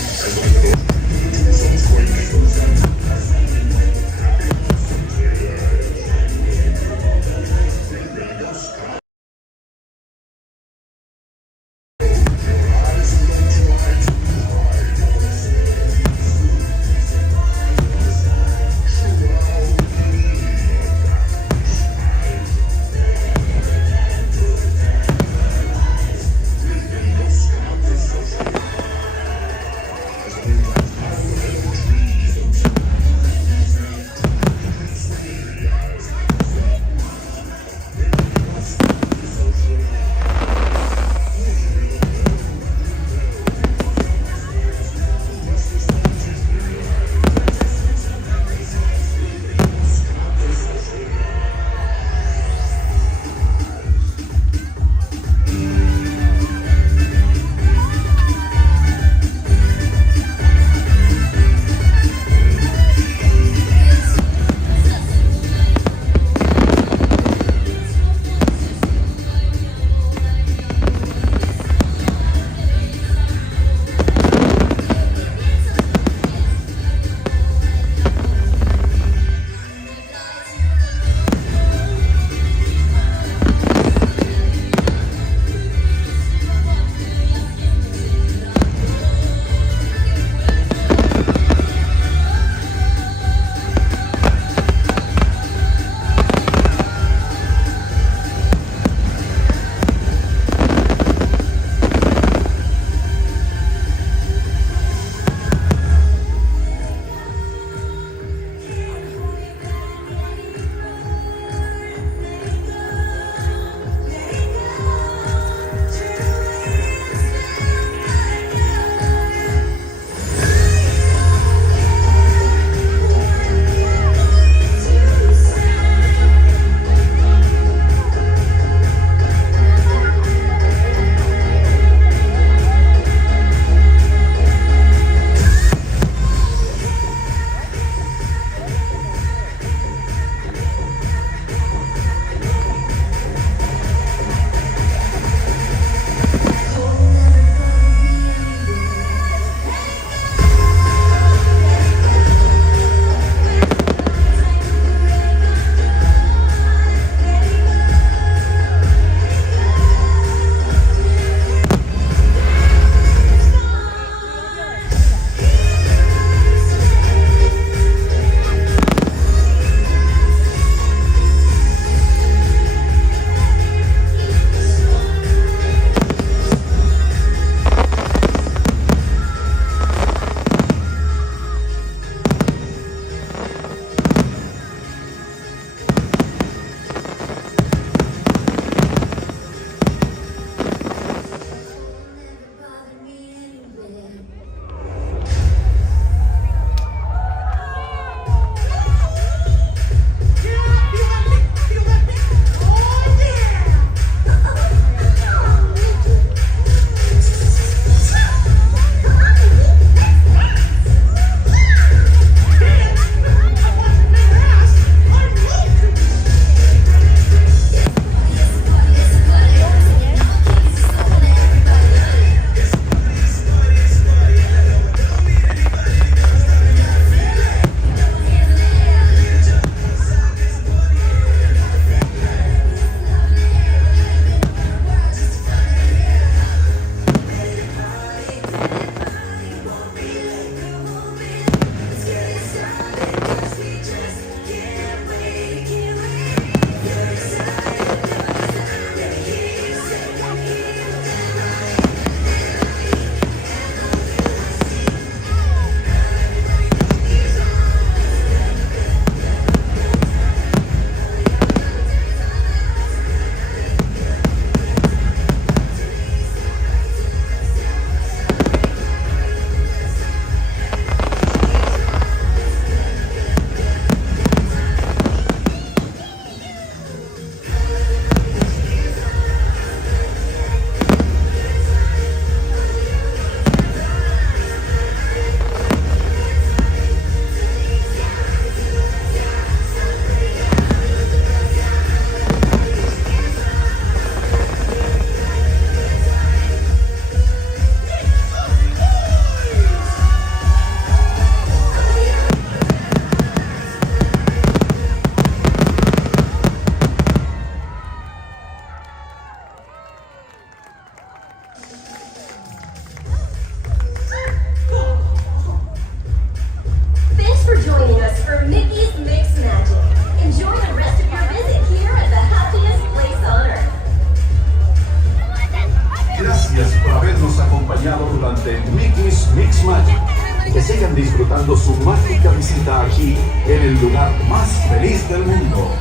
aquí en el lugar más feliz del mundo.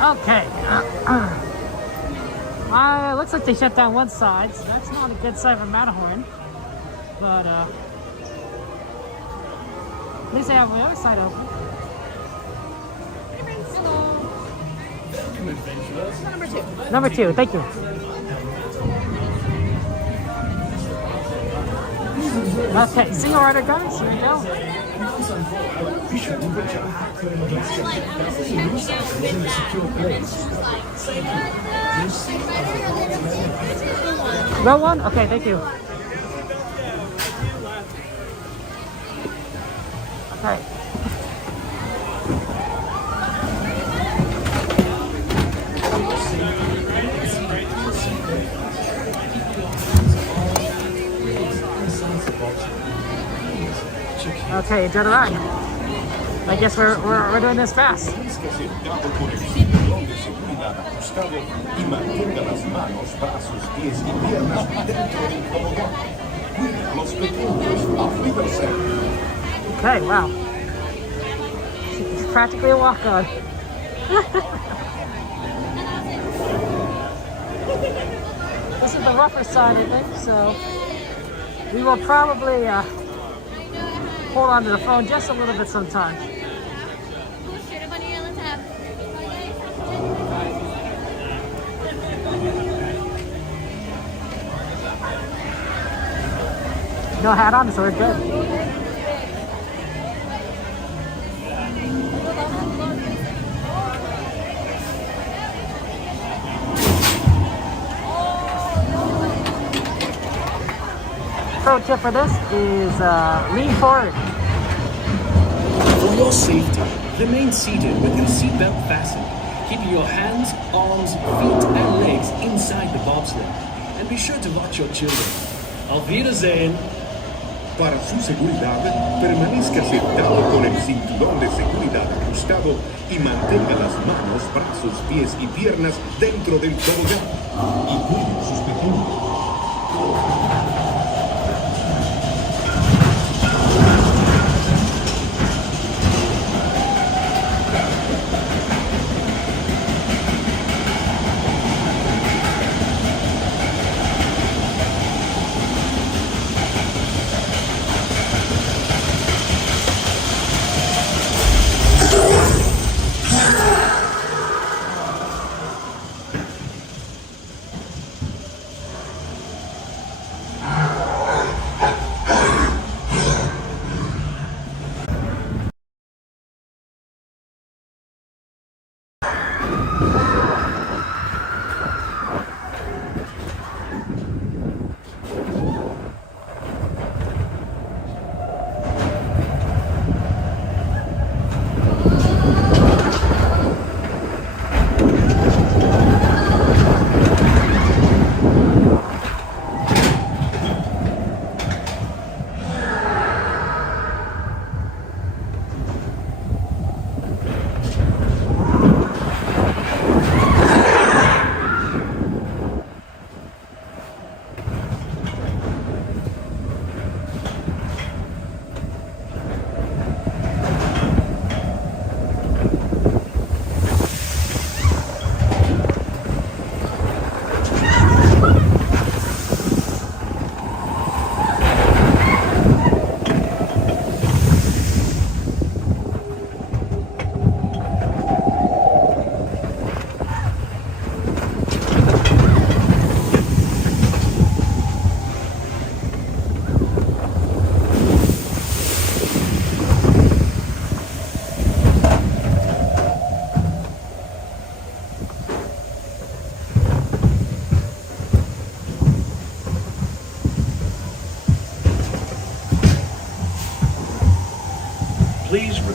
Okay. Looks like they shut down one side, so that's not a good sign for Matterhorn. But at least they have the other side open. Hello. Number two, thank you. Okay, single rider guys, here we go. Row one? Okay, thank you. Okay. Okay, enjoy the ride. I guess we're doing this fast. Okay, wow. It's practically a walk-on. This is the rougher side, I think, so we will probably hold on to the phone just a little bit sometimes. No hat on, so we're good. Pro tip for this is lean forward. For your safety, remain seated with your seatbelt fastened, keeping your hands, arms, feet, and legs inside the bobsled. And be sure to watch your children. Auf Wiedersehen. Para su seguridad, permanezca sentado con el cinturón de seguridad ajustado y mantenga las manos, brazos, pies y piernas dentro del tobogán. Y cuide sus pequeños.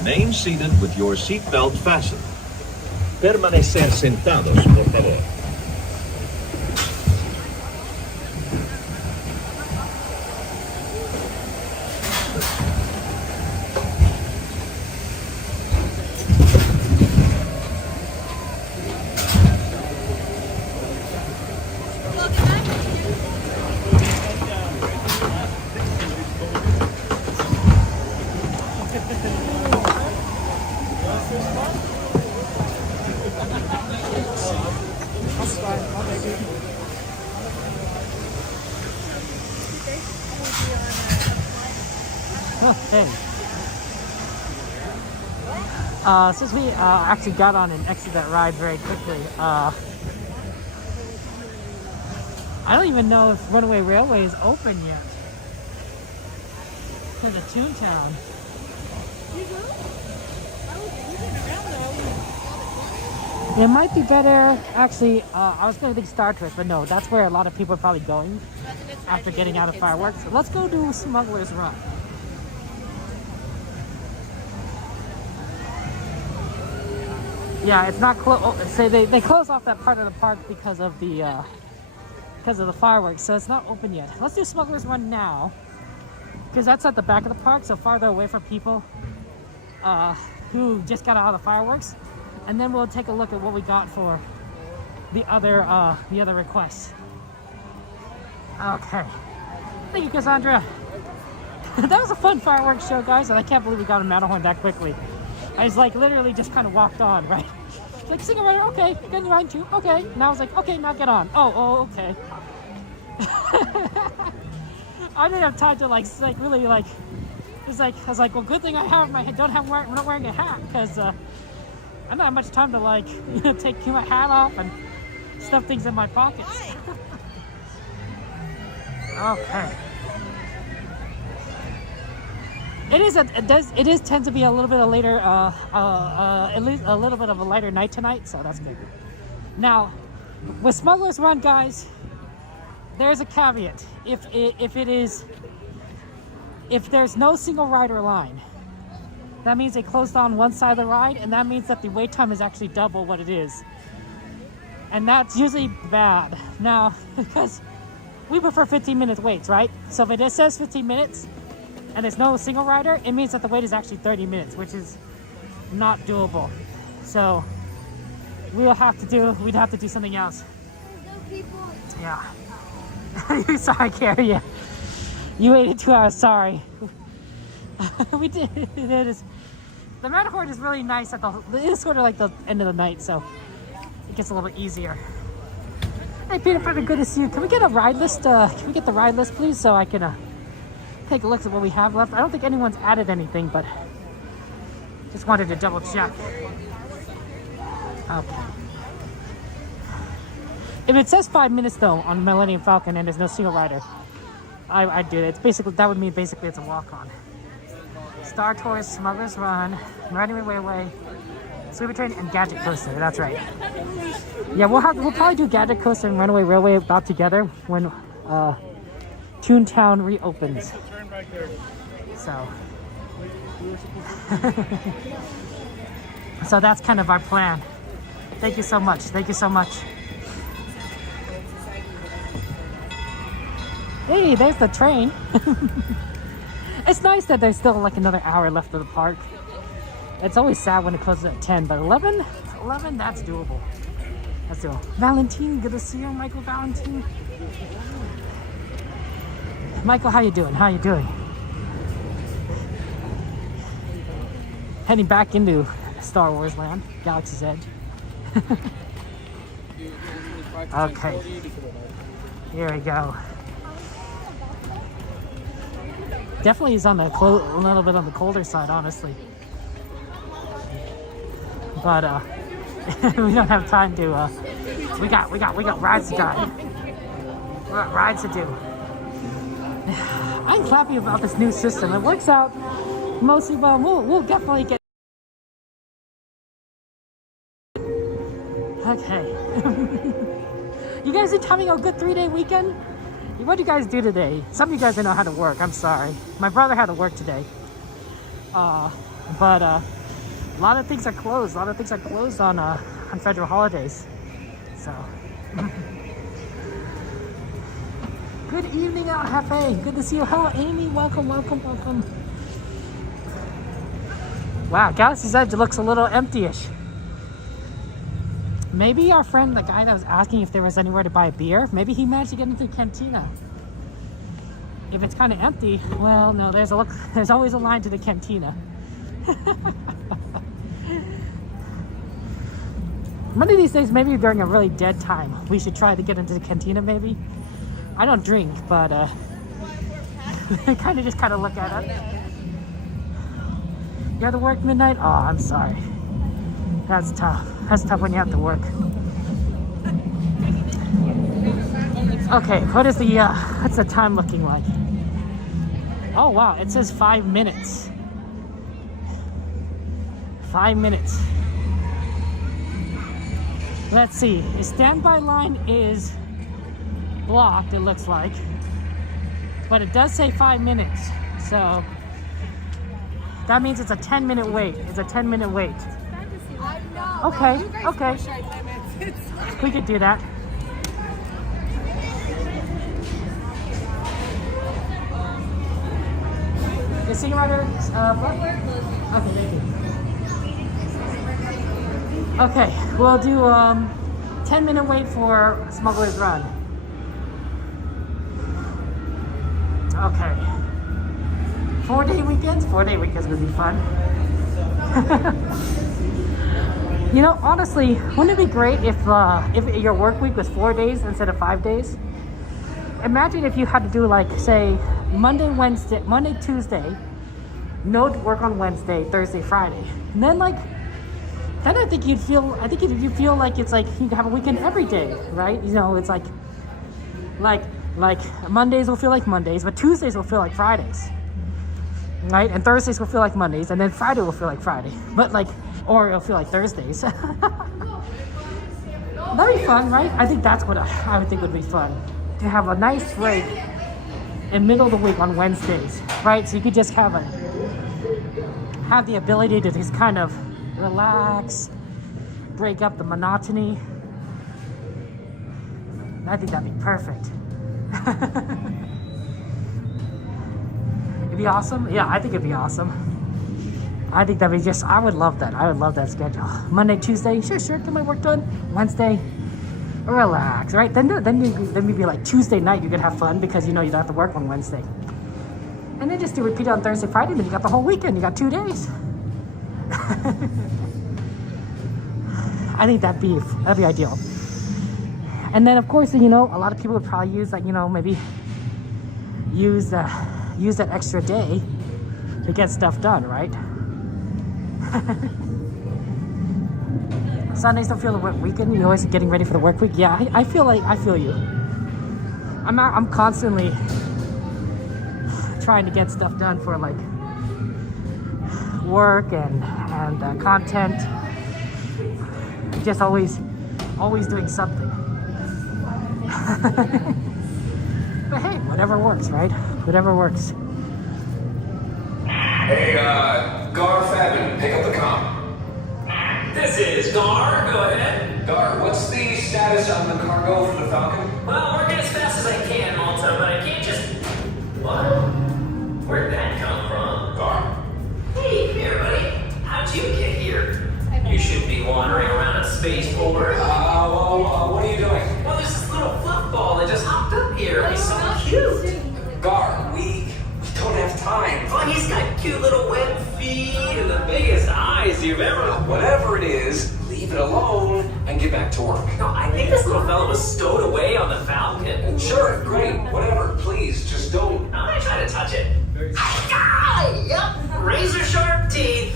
Remain seated with your seatbelt fastened. Permanecer sentados, por favor. Okay. Since we actually got on and exited that ride very quickly, I don't even know if Runaway Railway is open yet. Because of Toontown. It might be better, actually, I was going to think Star Tours, but no, that's where a lot of people are probably going after getting out of fireworks. So let's go do Smugglers Run. Yeah, it's not closed. Say they close off that part of the park because of the fireworks, so it's not open yet. Let's do Smugglers Run now, because that's at the back of the park, so farther away from people who just got out of the fireworks, and then we'll take a look at what we got for the other requests. Okay, thank you, Cassandra. That was a fun fireworks show, guys, and I can't believe we got a Matterhorn that quickly. I was like literally just kind of walked on, right? Like, singer writer, okay, get in line too, okay. Now I was like, okay, now get on. Oh, okay. I didn't have time to like really like. It's like I was like, well, good thing I have my head. I'm not wearing a hat because I don't have much time to like take my hat off and stuff things in my pockets. Okay. It is tend to be a little bit of later, at least a little bit of a lighter night tonight, so that's good. Now, with Smugglers Run, guys, there's a caveat. If there's no single rider line, that means they closed on one side of the ride, and that means that the wait time is actually double what it is, and that's usually bad. Now, because we prefer 15 minutes waits, right? So if it says 15 minutes. And there's no single rider, it means that the wait is actually 30 minutes, which is not doable. So we'd have to do something else. Yeah. Sorry, Carrie. Yeah. You waited 2 hours, sorry. We did. It is. The Matterhorn is really nice it is sort of like the end of the night, so it gets a little bit easier. Hey, Peter, pretty good to see you. Can we get a ride list? Can we get the ride list, please, so I can take a look at what we have left. I don't think anyone's added anything, but just wanted to double check. Okay. If it says 5 minutes though on Millennium Falcon and there's no single rider, I'd do it. It's basically, that would mean basically it's a walk-on. Star Tours, Smugglers Run, Runaway Railway, Sweeper Train, and Gadget Coaster. That's right. Yeah, we'll probably do Gadget Coaster and Runaway Railway about together when Toontown reopens. So, so that's kind of our plan. Thank you so much. Thank you so much. Hey, there's the train. It's nice that there's still like another hour left of the park. It's always sad when it closes at 10, but 11, that's doable. That's doable. Valentine, good to see you, Michael Valentine. Michael, how you doing? How you doing? Heading back into Star Wars land, Galaxy's Edge. Okay. Here we go. Definitely is on the a little bit on the colder side, honestly. But we don't have time to. We got rides to go. We got rides to do. I'm happy about this new system. It works out mostly well. We'll definitely get. Okay. You guys are having a good 3-day weekend? What do you guys do today? Some of you guys didn't know how to work. I'm sorry. My brother had to work today. But a lot of things are closed. A lot of things are closed on federal holidays. So. Good evening, Al Jefe. Good to see you. Hello, Amy. Welcome, welcome, welcome. Wow, Galaxy's Edge looks a little empty-ish. Maybe our friend, the guy that was asking if there was anywhere to buy a beer, maybe he managed to get into the cantina. If it's kind of empty, well, no, there's always a line to the cantina. One of these days, maybe during a really dead time, we should try to get into the cantina, maybe. I don't drink, but I kind of look at it. You have to work midnight? Oh, I'm sorry. That's tough. That's tough when you have to work. Okay, what's the time looking like? Oh wow, it says 5 minutes. 5 minutes. Let's see. The standby line is blocked, it looks like. But it does say 5 minutes. So that means it's a 10-minute wait. It's a 10-minute wait. Okay, okay. We could do that. The singing rider, okay, thank you. Okay, we'll do 10-minute wait for Smugglers Run. Okay. 4-day weekends? 4-day weekends would be fun. You know, honestly, wouldn't it be great if your work week was 4 days instead of 5 days? Imagine if you had to do like, say, Monday, Tuesday, no work on Wednesday, Thursday, Friday. And then I think you'd feel like it's like you have a weekend every day, right? You know, it's like Mondays will feel like Mondays, but Tuesdays will feel like Fridays. Right? And Thursdays will feel like Mondays, and then Friday will feel like Friday. Or it'll feel like Thursdays. That'd be fun, right? I think that's what I would think would be fun. To have a nice break in middle of the week on Wednesdays, right? So you could just have the ability to just kind of relax, break up the monotony. I think that'd be perfect. It'd be awesome. Yeah, I think it'd be awesome. I think that'd be I would love that. I would love that schedule. Monday, Tuesday, sure, get my work done. Wednesday, relax, right? Then maybe like Tuesday night you could have fun because you know you don't have to work on Wednesday. And then just do repeat it on Thursday, Friday, then you got the whole weekend. You got 2 days. I think that'd be ideal. And then of course, you know, a lot of people would probably use that, you know, maybe use that extra day to get stuff done, right? Sundays don't feel the work weekend. You're always getting ready for the work week. Yeah, I feel you. I'm constantly trying to get stuff done for like work and content. Just always doing something. But hey, whatever works, right? Whatever works. Hey, Gar Fabin, pick up the comm. This is Gar, go ahead. Gar, what's the status on the cargo for the Falcon? Well, working as fast as I can, Malta, but I can't just... What? Where'd that come from? Gar? Hey, come here, buddy. How'd you get here? You shouldn't be wandering around a spaceport. What are you doing? Well, there's this little fluff ball that just hopped up here. He's so cute. Gar, we don't have time. Oh, he's got cute little web feet and the biggest eyes you've ever... Whatever it is, leave it alone and get back to work. No, I think this little fella was stowed away on the Falcon. Sure, great, whatever. Please, just don't... I'm gonna try to touch it. Yup, razor sharp teeth.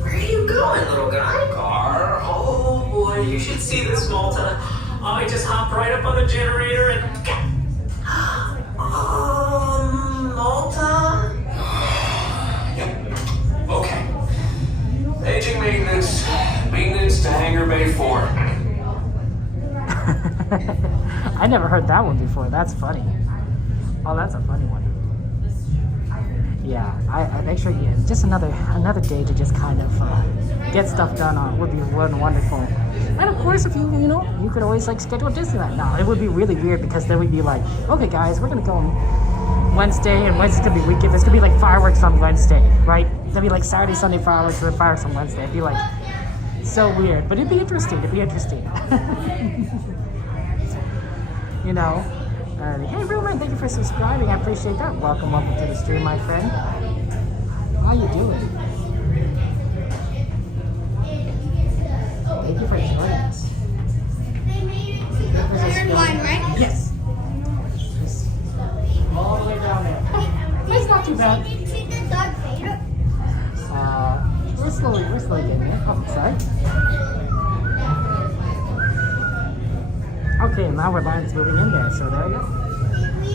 Where are you going, little guy? Gar? Oh boy, you should see this, Malta. Oh, I just hopped right up on the generator and... Malta? Yep. Okay. Aging maintenance. Maintenance to hangar bay 4. I never heard that one before. That's funny. Oh, that's a funny one. yeah, I make sure you just another day to just kind of get stuff done on would be wonderful. And of course, if you could always like schedule Disneyland. No, it would be really weird because then we'd be like, okay guys, we're gonna go on Wednesday, and Wednesday's gonna be weekend. There's gonna be like fireworks on Wednesday, right? There'll be like Saturday, Sunday fireworks, and then fireworks on Wednesday. It'd be like so weird, but it'd be interesting. You know. Hey Ruben, thank you for subscribing. I appreciate that. Welcome to the stream, my friend. How you doing? Thank you for joining us. Third line, right? Yes. Just all the way down there. It's not too bad. We're slowly getting there. Oh, sorry. Okay, now our line's moving in there, so there we go.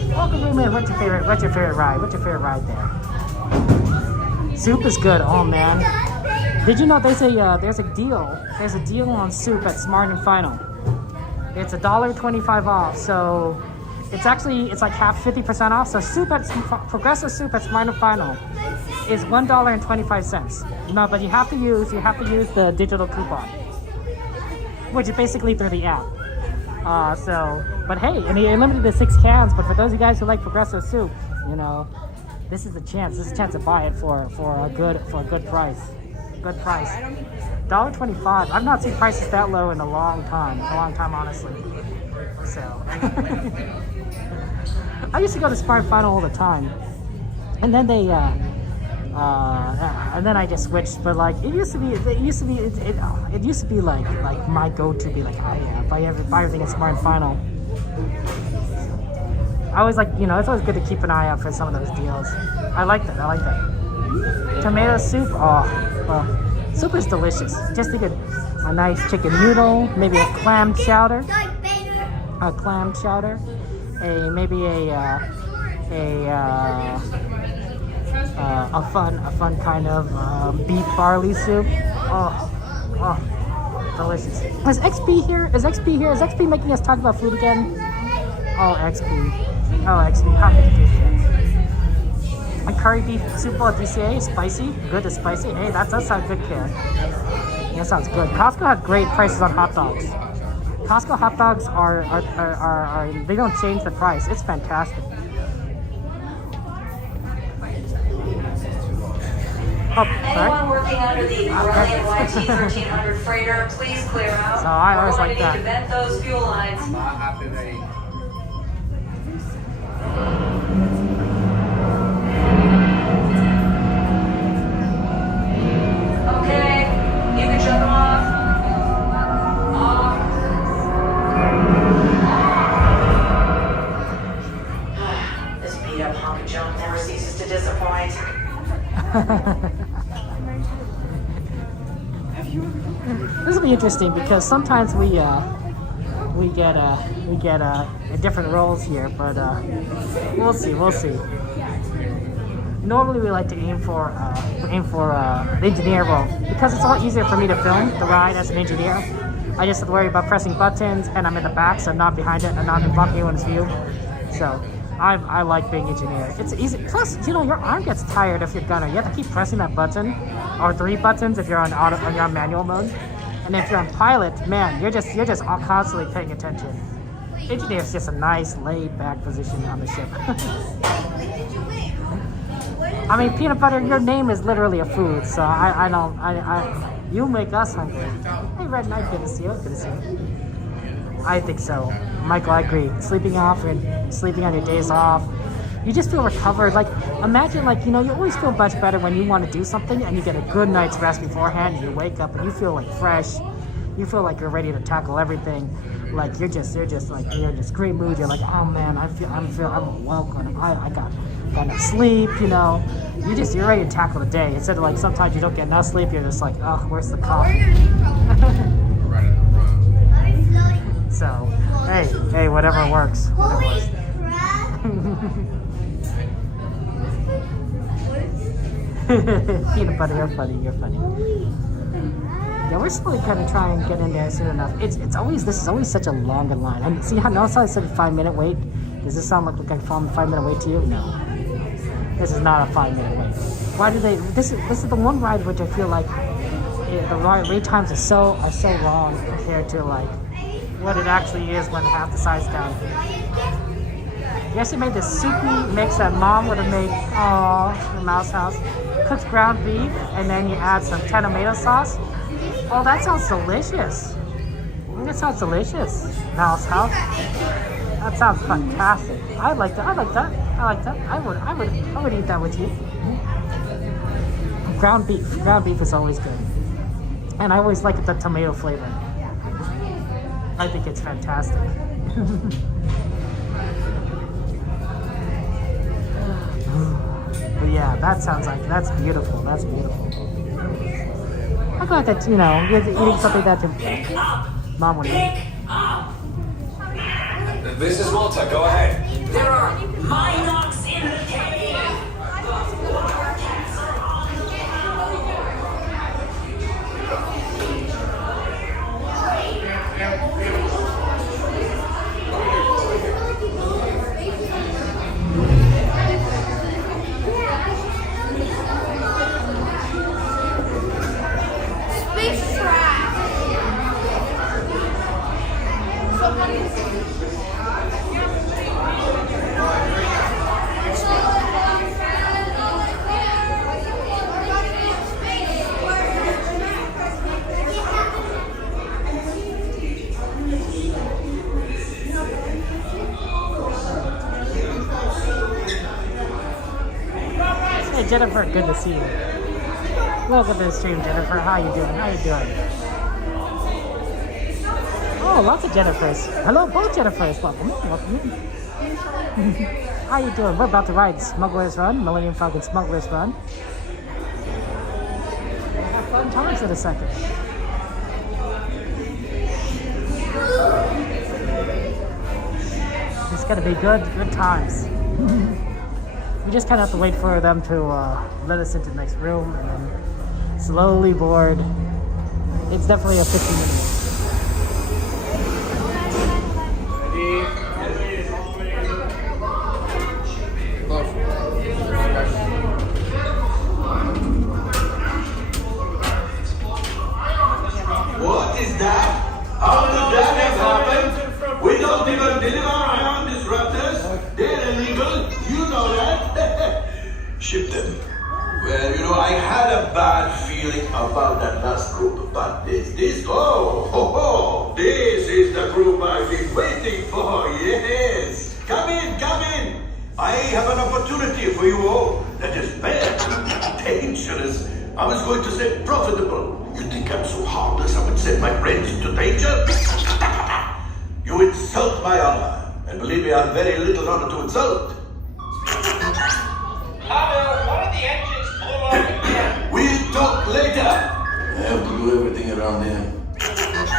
Welcome, Ruben. What's your favorite ride? What's your favorite ride there? Soup is good. Oh man. Did you know there's a deal? There's a deal on soup at Smart and Final. It's $1.25 off, so it's like half 50% off. So progressive soup at Smart and Final is $1.25. No, but you have to use the digital coupon, which is basically through the app. But hey, and you're limited to 6 cans. But for those of you guys who like progressive soup, this is a chance. This is a chance to buy it for a good price. Good price. $1.25. I've not seen prices that low in a long time, honestly. So I used to go to Smart Final all the time, and then and then I just switched. But like it used to be like my go-to be like, oh yeah, buy everything at Smart Final. I always like, it's always good to keep an eye out for some of those deals. I like that. Tomato soup. Oh, well, soup is delicious. Just think of a nice chicken noodle, maybe a clam chowder, a fun kind of beef barley soup. Oh, delicious. Is XP here? Is XP making us talk about food again? Oh, XP. How could you do that? A curry beef soup bowl at DCA, spicy, good to spicy. Hey, that does sound good, kid. That sounds good. Costco had great prices on hot dogs. Costco hot dogs are they don't change the price. It's fantastic. Oh, anyone working under the Brilliant YT 1300 freighter, please clear out. So I always We're like going to that. need to vent those fuel lines. Okay, you can shut them off. This beat up hunk of junk never ceases to disappoint. This will be interesting because sometimes we get different roles here, but we'll see. Normally we like to aim for the engineer role because it's a lot easier for me to film the ride as an engineer. I just have to worry about pressing buttons, and I'm in the back, so I'm not behind it, and I'm not blocking anyone's view. So I like being engineer. It's easy. Plus, your arm gets tired if you're gunner. You have to keep pressing that button, or 3 buttons if you're on manual mode. And if you're on pilot, man, you're just all constantly paying attention. Engineer is just a nice laid back position on the ship. I mean, peanut butter. Your name is literally a food, so you make us hungry. Hey, Red Knight, good to see you. Good to see you. I think so. Michael, I agree. Sleeping on your days off, you just feel recovered. Like, imagine, you always feel much better when you want to do something and you get a good night's rest beforehand and you wake up and you feel fresh. You feel like you're ready to tackle everything. Like, you're just great mood. You're like, oh man, I'm welcome. I got enough sleep, You're ready to tackle the day. Instead of sometimes you don't get enough sleep, you're just like, oh, where's the coffee? So, hey, whatever works. Peanut butter, you're funny. Yeah, we're slowly kind of trying to get in there soon enough. This is always such a longer line. See how I said a 5-minute wait? Does this sound like a 5-minute wait to you? No. This is not a 5-minute wait. Why do they? This is the one ride which I feel like the wait times are so long compared to like what it actually is when half the size down. You actually made this soupy mix that Mom would have made. Oh, the Mouse House. Cooked ground beef, and then you add some tomato sauce. Oh, that sounds delicious. That sounds delicious. Mouse House. That sounds fantastic. I like that. I like that. I like that. I would eat that with you. Ground beef. Ground beef is always good. And I always like the tomato flavor. I think it's fantastic. But yeah, that sounds like, that's beautiful. That's beautiful. I'm glad that, you know, you're eating something that Mom would eat. This is Walter, go ahead. There are Minox in the cave. Space track. Hey Jennifer, good to see you. Welcome to the stream, Jennifer. How you doing? How you doing? Oh, lots of Jennifers. Hello, both Jennifers. Welcome. Welcome in. How you doing? We're about to ride Smugglers Run, Millennium Falcon Smugglers Run. Have fun times in a second. It's gonna be good times. We just kind of have to wait for them to let us into the next room and then slowly board. It's definitely a 15-minute. What is that? How did that happen? We don't even deliver ion disruptors. They're illegal. You know that. Ship them. Well, you know, I had a bad feeling about that last group, but this, this is the group I've been waiting for, yes. Come in. I have an opportunity for you all that is bad, dangerous. I was going to say profitable. You think I'm so heartless I would set my friends into danger? You insult my honor, and believe me, I'm very little honor to insult. Hello, one of the engines blew up again. We'll talk later. I have to do everything around him.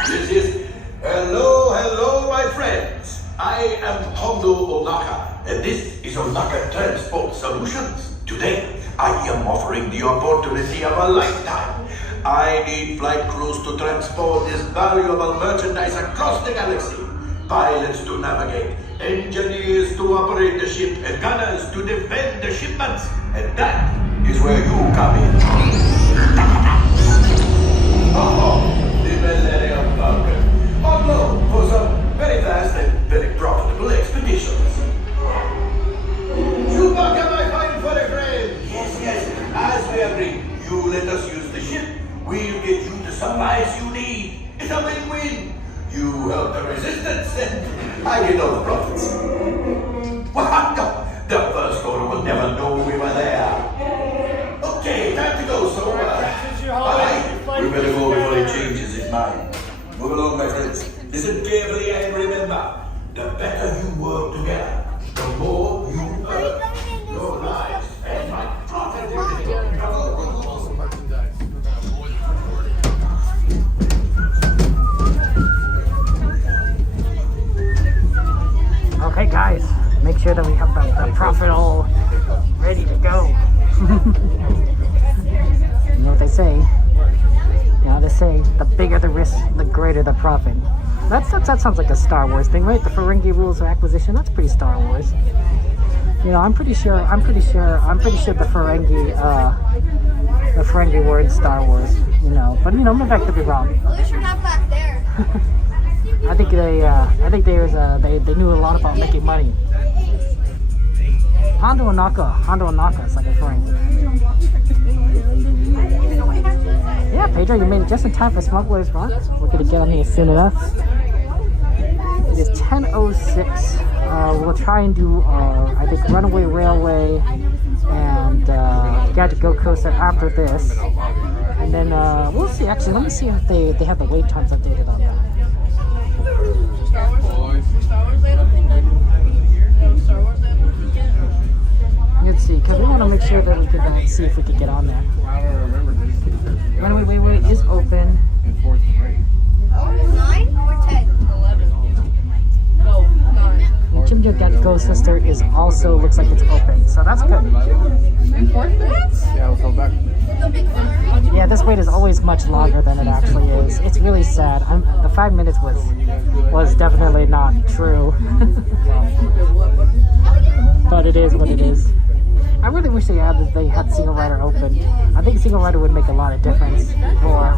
This is hello, my friends. I am Hondo Onaka, and this is Onaka Transport Solutions. Today, I am offering the opportunity of a lifetime. I need flight crews to transport this valuable merchandise across the galaxy. Pilots to navigate, engineers to operate the ship, and gunners to defend the shipments. And that is where you come in. The Millennium Falcon. On loan for some very fast and very profitable expeditions. Chewbacca, my fine furry friend. Yes, as we agreed, you let us use the ship. We'll get you the supplies you need. It's a win-win. You help the resistance, and I get all the profits. What? No, the first order will never know we were there. Okay, time to go, so bye. We better go before he changes his mind. Move along, my friends. Listen carefully and remember, the better you work together, the more you earn. Your lives and my profit. Okay, guys, make sure that we have the profit all ready to go. You know what they say? They say the bigger the risk, the greater the profit. That sounds like a Star Wars thing, right? The Ferengi rules of acquisition. That's pretty Star Wars. You know, I'm pretty sure the Ferengi were in Star Wars. You know, but you know, maybe I could be wrong. At least you're not back there. I think they knew a lot about making money. Hondo Anaka is like a Ferengi. Yeah, Pedro, you made it just in time for Smugglers Run. We're gonna get on here soon enough. It is 10:06. We'll try and do, I think, Runaway Railway and Gadget Go Coaster after this. And then we'll see. Actually, let me see if they have the wait times updated on that. Let's see, because we want to make sure that we can see if we can get on there. Runaway Railway is open. 9 or 10? 11. No, 9. Jim Jam Gadget Go Sister is also looks like it's open, so that's good. Yeah, let's go back. Yeah, this wait is always much longer than it actually is. It's really sad. The 5 minutes was definitely not true. But it is what it is. I really wish they had Single Rider open. I think Single Rider would make a lot of difference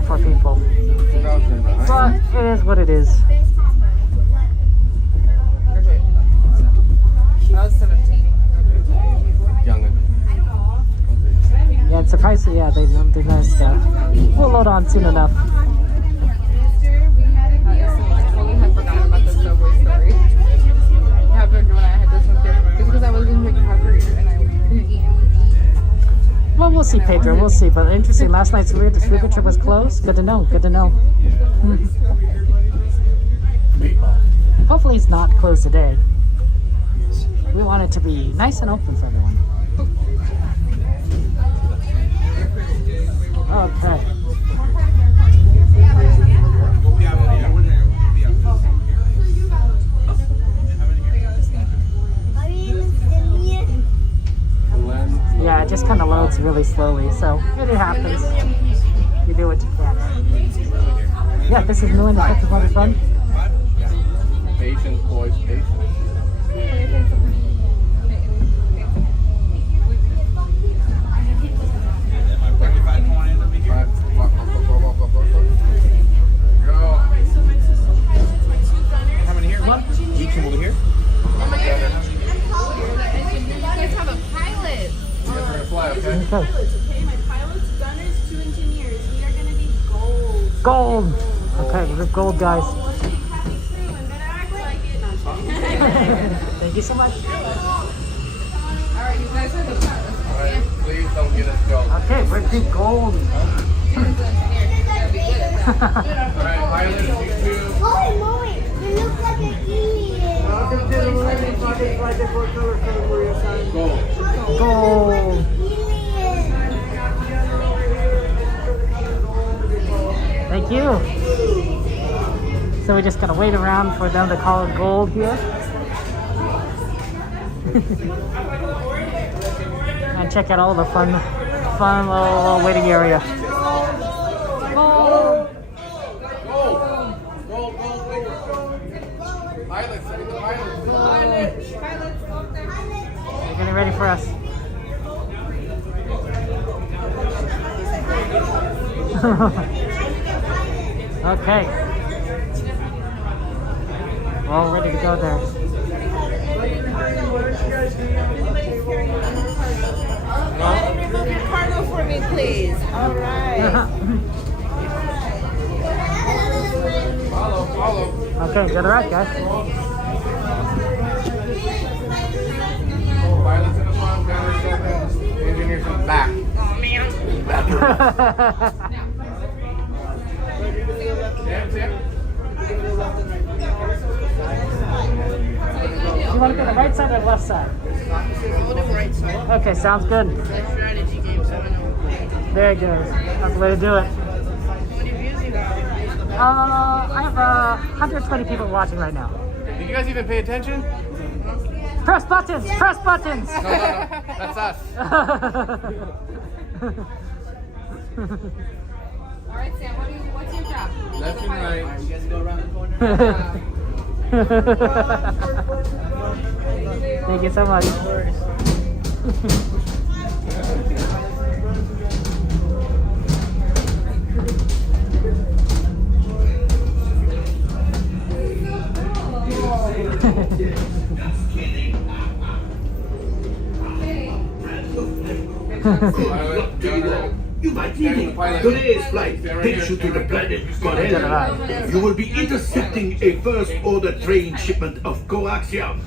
for people. But it is what it is. I was 17. Yeah, it's surprising. Yeah, they're nice. We'll load on soon enough. I totally had forgotten about the subway story. It happened when I had this one here. Just because I was in recovery and I couldn't eat anything. Well, we'll see, Pedro. We'll see. But interesting. Last night's Weird Trip was closed. Good to know. Good to know. Hopefully, it's not closed today. We want it to be nice and open for everyone. Okay. Yeah, it just kind of loads really slowly, so it happens. You do what you can. Yeah, this is Winnie the Pooh Fun. Patience, boys, patience. How many here? Each one over here? You guys have a pilot. Okay. My pilots, gunners, 2 engineers. We are going to be gold. Gold! Okay, we're gold, guys. Thank you so much. Alright, you guys are the pilots. Alright, please don't get us gold. Okay, we're big gold. Alright, pilots, you two. Moe, you look like an idiot. Welcome to the Millennium Pocket Project for Color Code where you're signing gold. Gold. Thank you. So we just gotta wait around for them to call it gold here. And check out all the fun little waiting area. Gold. Pilots, look at the pilots. They're getting ready for us. Okay. All ready to go there. Remove your cargo for me, please. All right. Follow. Okay, to the right, guys. Pilots in the front, gunners open, engineers in the back. You want to go to the right side or the left side? Right side. Okay, sounds good. Strategy game 7. There it goes. That's the way to do it. I have 120 people watching right now. Did you guys even pay attention? Press buttons! Press buttons! No. That's us. All right, Sam, what's your job? Left and right. You guys go around the corner. Thank you so much. You might need it. Today's flight takes you to the planet Corellia. You will be intercepting a first-order train shipment of coaxium.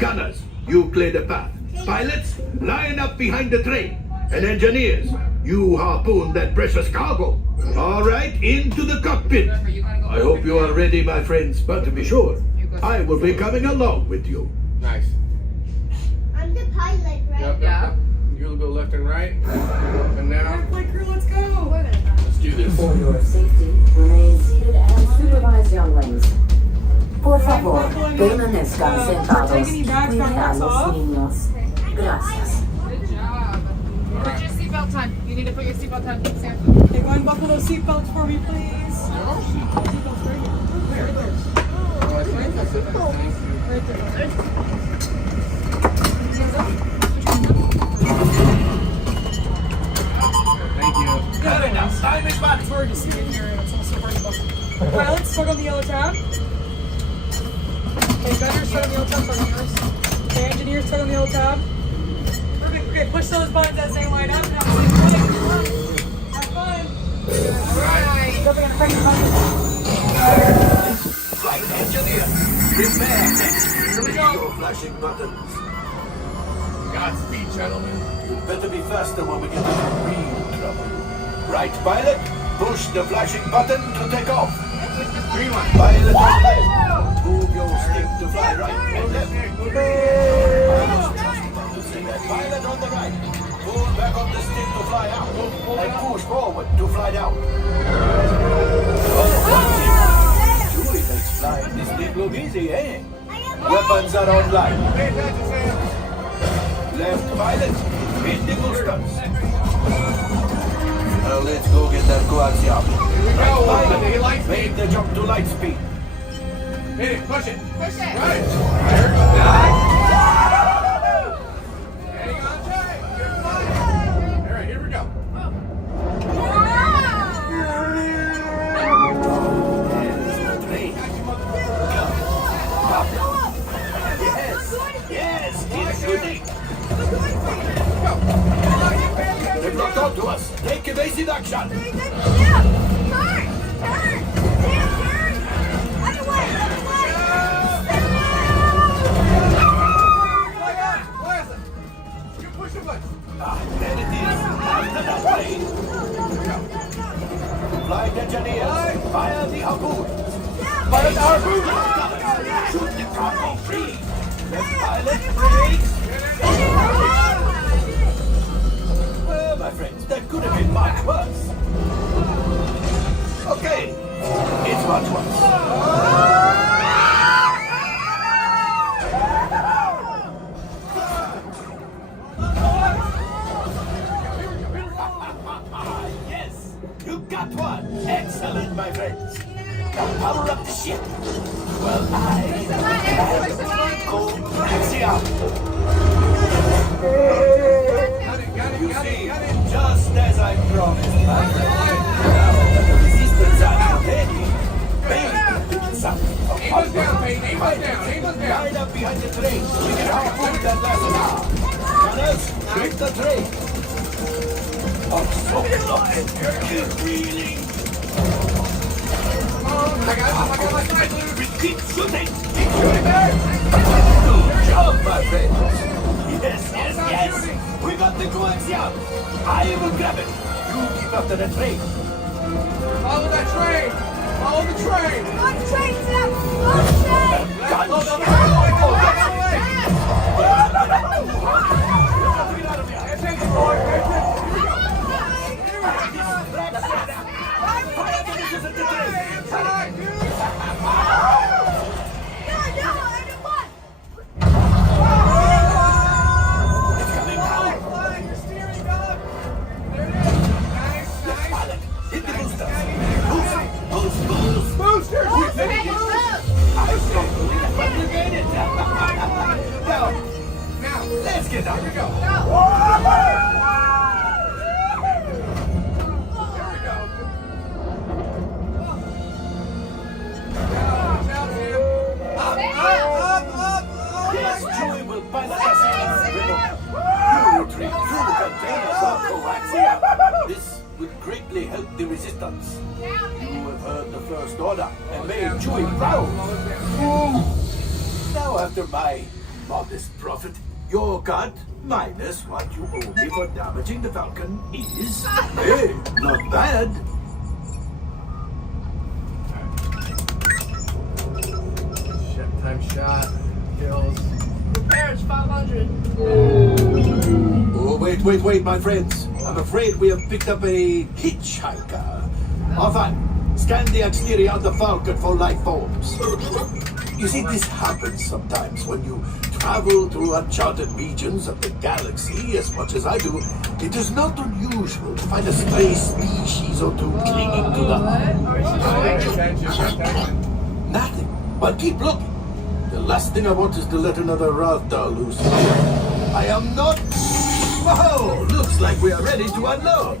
Gunners, you clear the path. Pilots, line up behind the train. And engineers, you harpoon that precious cargo. All right, into the cockpit. I hope you are ready, my friends, but to be sure, I will be coming along with you. Nice. I'm the pilot, right? Yep. You'll go left and right. And now. Flight crew, let's go. Let's do this. For your safety, remain seated and supervise younglings. Por favor, permanezcan sentados. Cuide a los niños. Gracias. Good job. Put your seatbelt on. You need to put your seatbelt on, Sam. Okay, go and buckle those seatbelts for me, please. Seatbelts right here. Right there. Thank you. Good enough. Time is money. It's hard to see in here, and it's also hard to buckle. Pilots, tug on the yellow tab. Okay, gunners, tug on the yellow tab, tug on yours. Okay, engineers, tug on the yellow tab. Perfect. Okay, push those buttons as they line up. Have fun. Have fun. All right. Jumping on the pressure button. Flight engineer, prepare. Here we go. Your flashing buttons. Godspeed, gentlemen. You better be faster when we get into real trouble. Right, pilot? Push the flashing button to take off. Green one. Pilot on left. Move your stick to fly right and left. Pilot on the right. Pull back on the stick to fly out. And push forward to fly down. Julie makes flying this thing look easy, eh? Weapons are online. Left pilot, hit the boosters. Now let's go get that coaxium. Right pilot, make the jump to light speed. Hit it, push it. Push it. Right. Hang on tight. You're fine. All right, here we go. Yes, it's good. They've locked onto us. Take evasive action. Turn! Other way! You push the button. There it is. After that plane. Flight engineers, fire the harpoon. Fire the harpoon. Shoot the cargo free. Left pilot, brakes. Well, my friends, that could have been much worse. Okay, it's much worse. Yes, you got one. Excellent, my friends. Now power up the ship. Well, coaxium. You see, just as I promised, my friend. Now that the resistance are ready, Bane picks up. Aim us down, Bane. Aim us down. Aim us down. Line up behind the train. We can outmove that last hour. Gunners, hit the train. I'm so excited. Keep reeling. I got my side, Luke. Keep shooting. Keep shooting there. Good job, my friend. Yes. We got the coaxium. I will grab it. You keep after the train. Follow that train. Follow the train. On the train, Sam! On the train! Boosters! I don't believe it. the resistance. You have heard the First Order and made Chewie proud. Now, after my modest profit, your cut, minus what you owe me for damaging the Falcon, is, hey, not bad. Time shot. Kills. Repairs 500. Oh, wait, my friends. I'm afraid we have picked up a hitchhiker. Enfin, scan the exterior of the Falcon for life forms. You see, this happens sometimes when you travel through uncharted regions of the galaxy as much as I do. It is not unusual to find a stray species or two clinging to the Nothing, but keep looking. The last thing I want is to let another Rathdar loose. I am not... Whoa! Looks like we are ready to unload.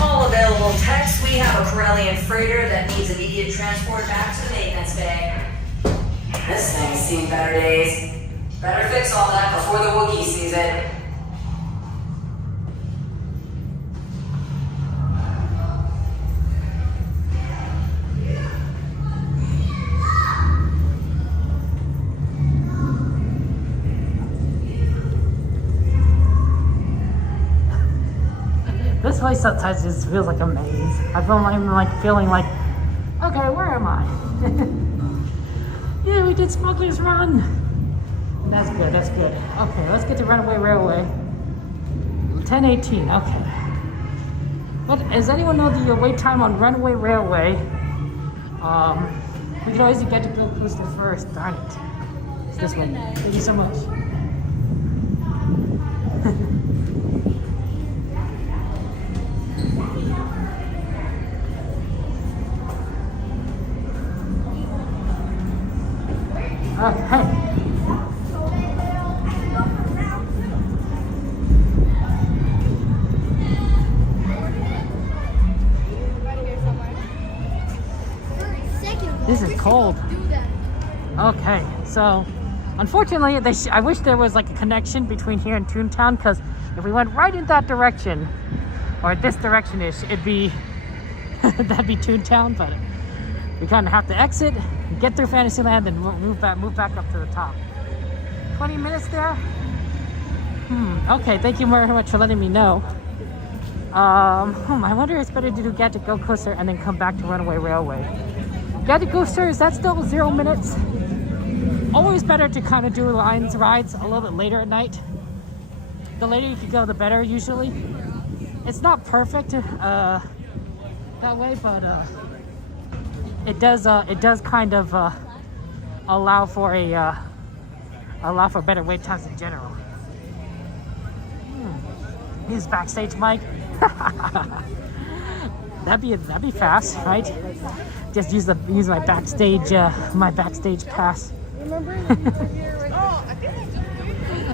All available techs, we have a Corellian freighter that needs immediate transport back to the maintenance bay. This thing's seen better days. Better fix all that before the Wookiee sees it. This place sometimes just feels like a maze. I feel like I'm like feeling like, okay, where am I? Yeah, we did Smugglers Run. That's good, that's good. Okay, let's get to Runaway Railway. 10:18, okay. But does anyone know the wait time on Runaway Railway? We can always get to Bill Booster first, darn it. It's this one. Thank you so much. Okay. This is cold. Okay, so unfortunately, I wish there was like a connection between here and Toontown, because if we went right in that direction, or this direction-ish, it'd be that'd be Toontown, but we kind of have to exit, get through Fantasyland, and move back up to the top. 20 minutes there? Okay, thank you very much for letting me know. I wonder if it's better to do Gadget Go Coaster and then come back to Runaway Railway. Gadget Coaster, is that still 0 minutes? Always better to kind of do rides a little bit later at night. The later you can go, the better usually. It's not perfect that way, but it does kind of allow for better wait times in general. Use backstage mic. that'd be fast, right? Just use my backstage pass.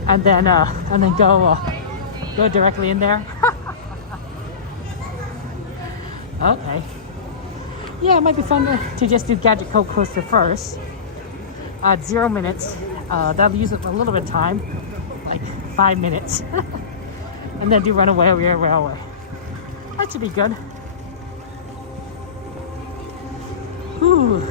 and then go directly in there. Okay. Yeah, it might be fun to just do Gadget Go Coaster first. 0 minutes. That'll use up a little bit of time, like 5 minutes. And then do Runaway Railway. That should be good. Whew.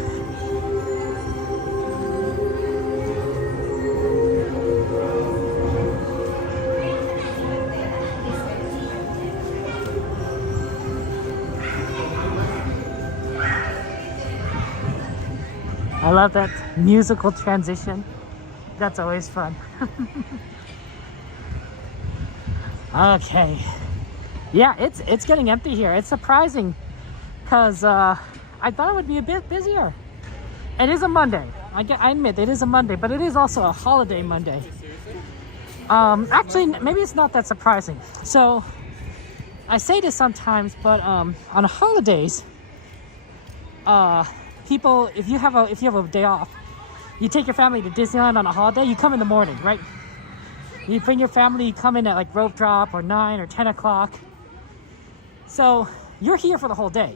I love that musical transition. That's always fun. Okay. Yeah, it's getting empty here. It's surprising because I thought it would be a bit busier. It is a Monday. I admit it is a Monday, but it is also a holiday Monday. Actually, maybe it's not that surprising. So I say this sometimes, but on holidays, people, if you have a day off, you take your family to Disneyland on a holiday. You come in the morning, right? You bring your family, you come in at like rope drop or 9 or 10 o'clock. So you're here for the whole day.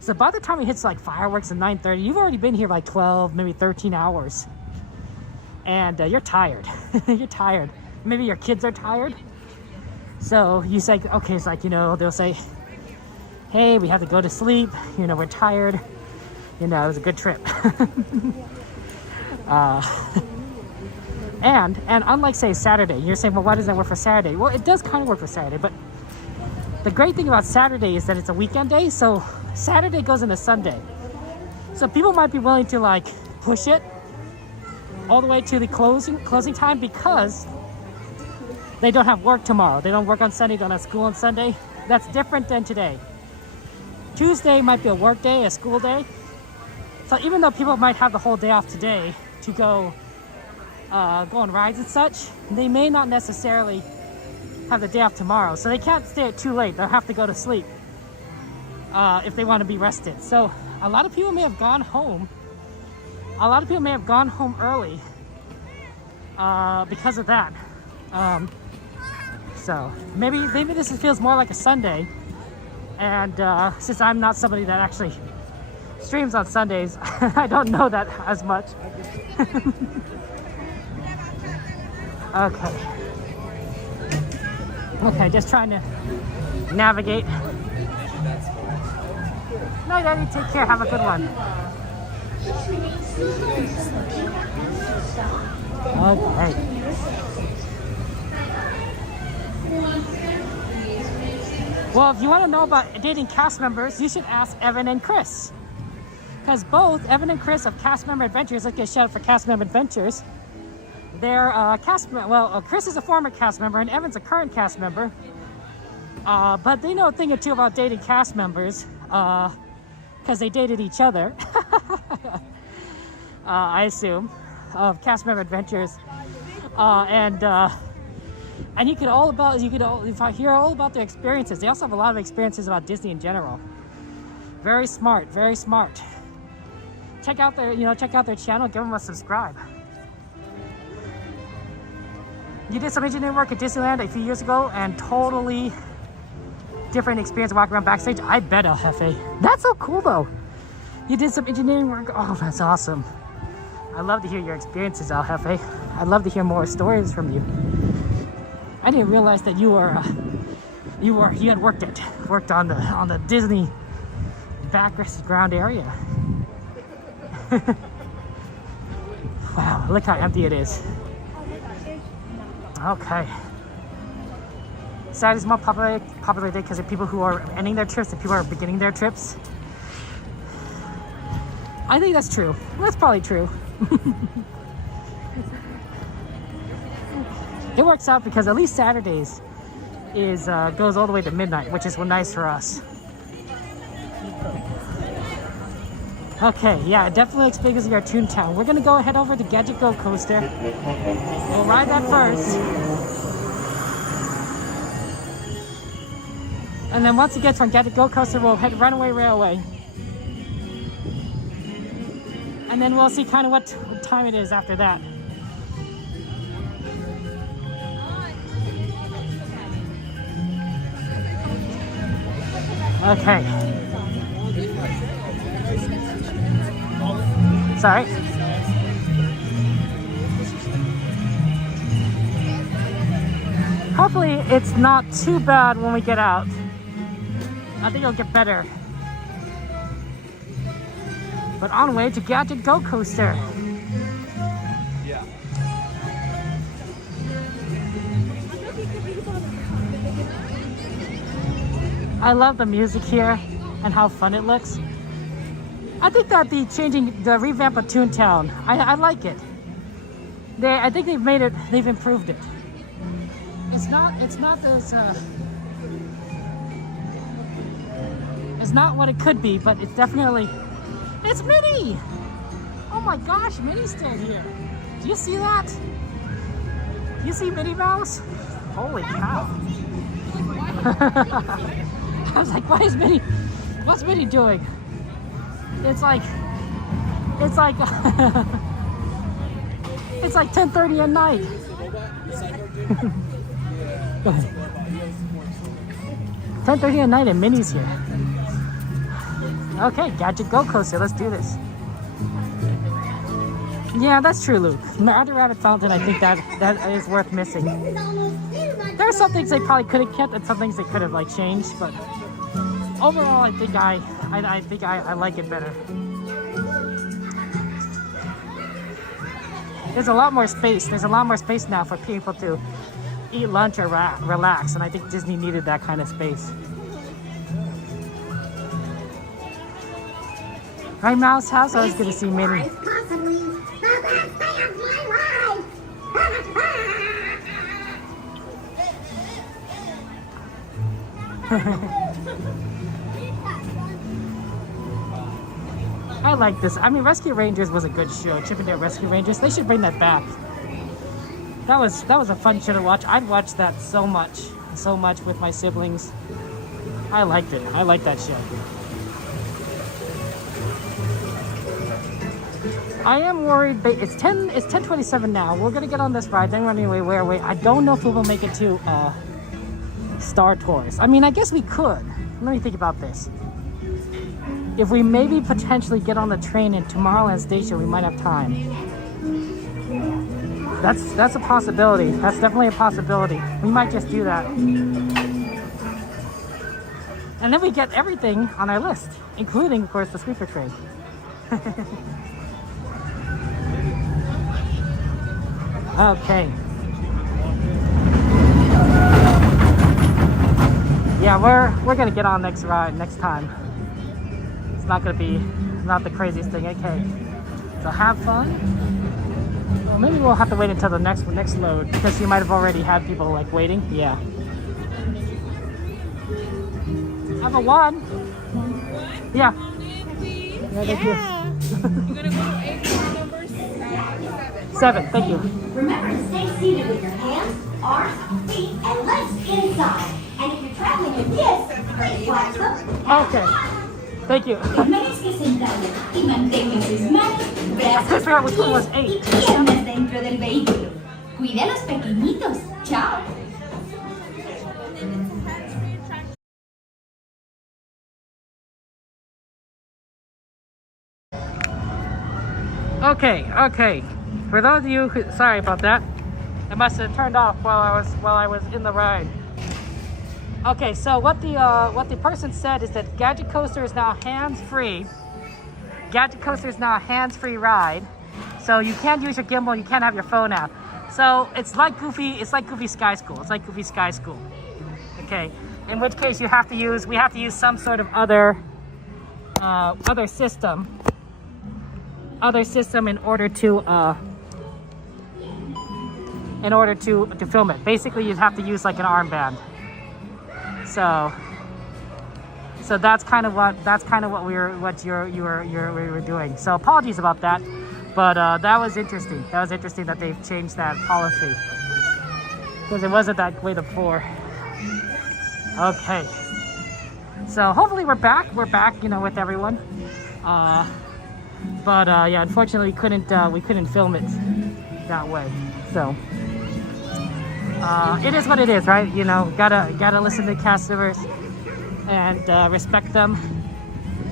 So by the time it hits like fireworks at 9:30, you've already been here like 12, maybe 13 hours. and you're tired. You're tired. Maybe your kids are tired. So you say, okay, it's like, you know, they'll say, hey, we have to go to sleep. You know, we're tired. You know, it was a good trip. And unlike, say, Saturday, you're saying, well, why doesn't that work for Saturday? Well, it does kind of work for Saturday, but the great thing about Saturday is that it's a weekend day, so Saturday goes into Sunday. So people might be willing to, like, push it all the way to the closing time because they don't have work tomorrow. They don't work on Sunday, don't have school on Sunday. That's different than today. Tuesday might be a work day, a school day. So even though people might have the whole day off today to go on rides and such, they may not necessarily have the day off tomorrow. So they can't stay too late. They'll have to go to sleep if they want to be rested. So a lot of people may have gone home. A lot of people may have gone home early because of that. So maybe this feels more like a Sunday. And since I'm not somebody that actually streams on Sundays, I don't know that as much. Okay, just trying to navigate. No, Daddy, take care. Have a good one. Okay. Well, if you want to know about dating cast members, you should ask Evan and Chris. Because both Evan and Chris of Cast Member Adventures, let's get a shout out for Cast Member Adventures. They're Chris is a former cast member and Evan's a current cast member. But they know a thing or two about dating cast members because they dated each other. I assume, of Cast Member Adventures. And you could hear all about their experiences. They also have a lot of experiences about Disney in general. Very smart, very smart. Check out their channel, give them a subscribe. You did some engineering work at Disneyland a few years ago and totally different experience walking around backstage. I bet, El Jefe. That's so cool though. You did some engineering work. Oh, that's awesome. I love to hear your experiences, El Jefe. I'd love to hear more stories from you. I didn't realize that you had worked on the Disney background area. Wow, look how empty it is. Okay. Saturday is more popular day because of people who are ending their trips and people who are beginning their trips. I think that's true. That's probably true. It works out because at least Saturdays goes all the way to midnight, which is nice for us. Okay, yeah, it definitely looks big as your Toontown. We're gonna go head over to Gadget Go Coaster. We'll ride that first. And then once it gets on Gadget Go Coaster, we'll head Runaway Railway. And then we'll see kind of what time it is after that. Okay. Sorry. Hopefully it's not too bad when we get out. I think it'll get better. But on way to Gadget Go Coaster. Yeah. I love the music here and how fun it looks. I think that the revamp of Toontown, I like it. I think they've improved it. It's not what it could be, but it's definitely, it's Minnie! Oh my gosh, Minnie's still here. Do you see that? You see Minnie Mouse? Holy cow. I was like, what's Minnie doing? It's like it's like 10:30 at night. 10:30 at night and Minnie's here. Okay, Gadget Go Coaster, let's do this. Yeah, that's true, Luke. Other Rabbit Fountain, I think that is worth missing. There are some things they probably could have kept and some things they could have like changed, but overall, I think I like it better. There's a lot more space. There's a lot more space now for people to eat lunch or relax, and I think Disney needed that kind of space. Right, Mouse House? I was going to see Minnie. I like this. I mean, Rescue Rangers was a good show. Chip and Dale Rescue Rangers. They should bring that back. That was a fun show to watch. I'd watch that so much with my siblings. I liked it. I liked that show. I am worried. It's 10:27 now. We're gonna get on this ride. Then we're anyway. Wait. I don't know if we will make it to Star Tours. I mean, I guess we could. Let me think about this. If we maybe potentially get on the train in Tomorrowland Station, we might have time. That's a possibility. That's definitely a possibility. We might just do that. And then we get everything on our list, including, of course, the sweeper train. Okay. Yeah, we're gonna get on next ride next time. It's not gonna be not the craziest thing. Okay. So have fun. Well, maybe we'll have to wait until the next load because you might have already had people like waiting. Yeah. Have a one. Yeah. Yeah. Thank you. You're gonna go to 8 numbers? 7. Thank you. Remember to stay seated with your hands, arms, feet, and legs inside. And if you're traveling with kids, please flex them. Okay. Thank you. Permanezca sentado y mantenga sus manos, brazos, which one was 8. y piernas dentro del vehículo. Cuide a los pequeñitos. Chao. Okay. For those of you who, sorry about that. It must have turned off while I was in the ride. Okay, so what the person said is that Gadget Coaster is now hands-free. Gadget Coaster is now a hands-free ride. So you can't use your gimbal, you can't have your phone out. So it's like Goofy Sky School. It's like Goofy Sky School. Okay. In which case we have to use some sort of other system in order to film it. Basically, you'd have to use like an armband. So that's kind of what we were doing. So apologies about that, but that was interesting. That was interesting that they've changed that policy because it wasn't that way before. Okay. So hopefully we're back, with everyone. But yeah, unfortunately we couldn't film it that way. So it is what it is, right? Gotta listen to cast members and respect them.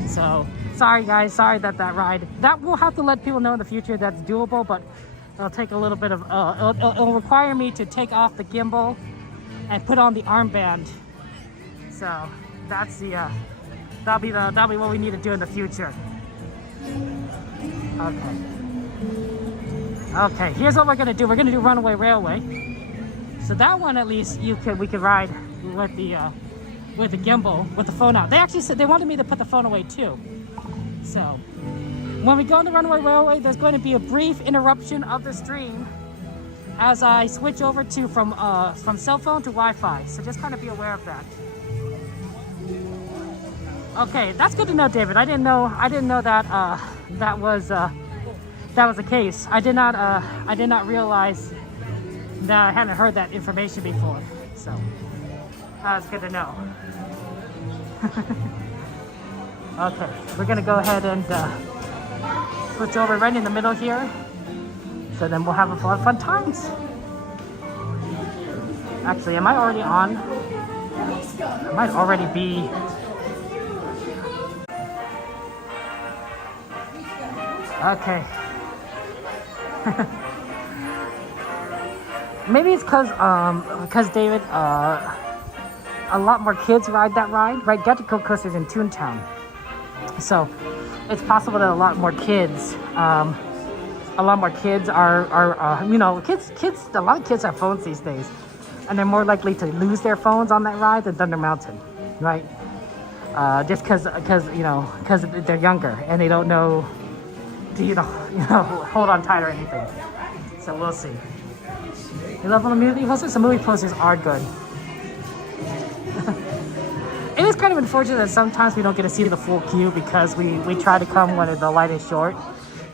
So sorry guys, sorry that ride. That we'll have to let people know in the future that's doable, but it'll take a little bit of it'll require me to take off the gimbal and put on the armband. So that's that'll be what we need to do in the future. Okay, here's what we're gonna do. We're gonna do Runaway Railway. So that one, at least we could ride with the gimbal, with the phone out. They actually said they wanted me to put the phone away too. So when we go on the Runaway Railway, there's going to be a brief interruption of the stream as I switch over to from cell phone to Wi-Fi. So just kind of be aware of that. Okay, that's good to know, David. I didn't know that that was the case. I did not realize that I hadn't heard that information before. So that's good to know. Okay, we're gonna go ahead and switch over right in the middle here. So then we'll have a lot of fun times. Actually, am I already on? I might already be. Okay. Maybe it's because David, a lot more kids ride that ride, right? Gadget coaster's in Toontown, so it's possible that a lot more kids are, you know, kids. A lot of kids have phones these days, and they're more likely to lose their phones on that ride than Thunder Mountain, right? Just because they're younger and they don't know to hold on tight or anything. So we'll see. You love the movie posters? The movie posters are good. It is kind of unfortunate that sometimes we don't get to see the full queue because we try to come when the line is short.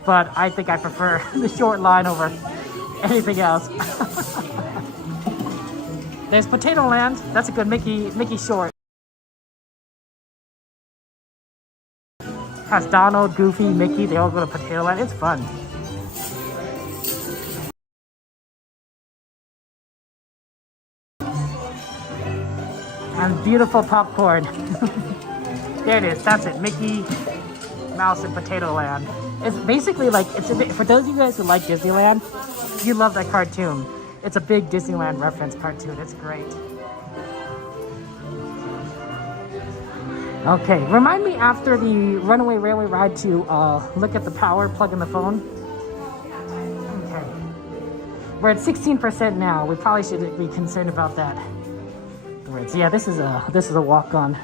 But I think I prefer the short line over anything else. There's Potato Land. That's a good Mickey short. Has Donald, Goofy, Mickey. They all go to Potato Land. It's fun. And beautiful popcorn. There it is. That's it. Mickey Mouse and Potato Land. It's basically like, for those of you guys who like Disneyland, you love that cartoon. It's a big Disneyland reference cartoon. It's great. Okay, remind me after the Runaway Railway ride to look at the power, plug in the phone. Okay. We're at 16% now. We probably should be concerned about that. Right. So yeah, this is a walk on.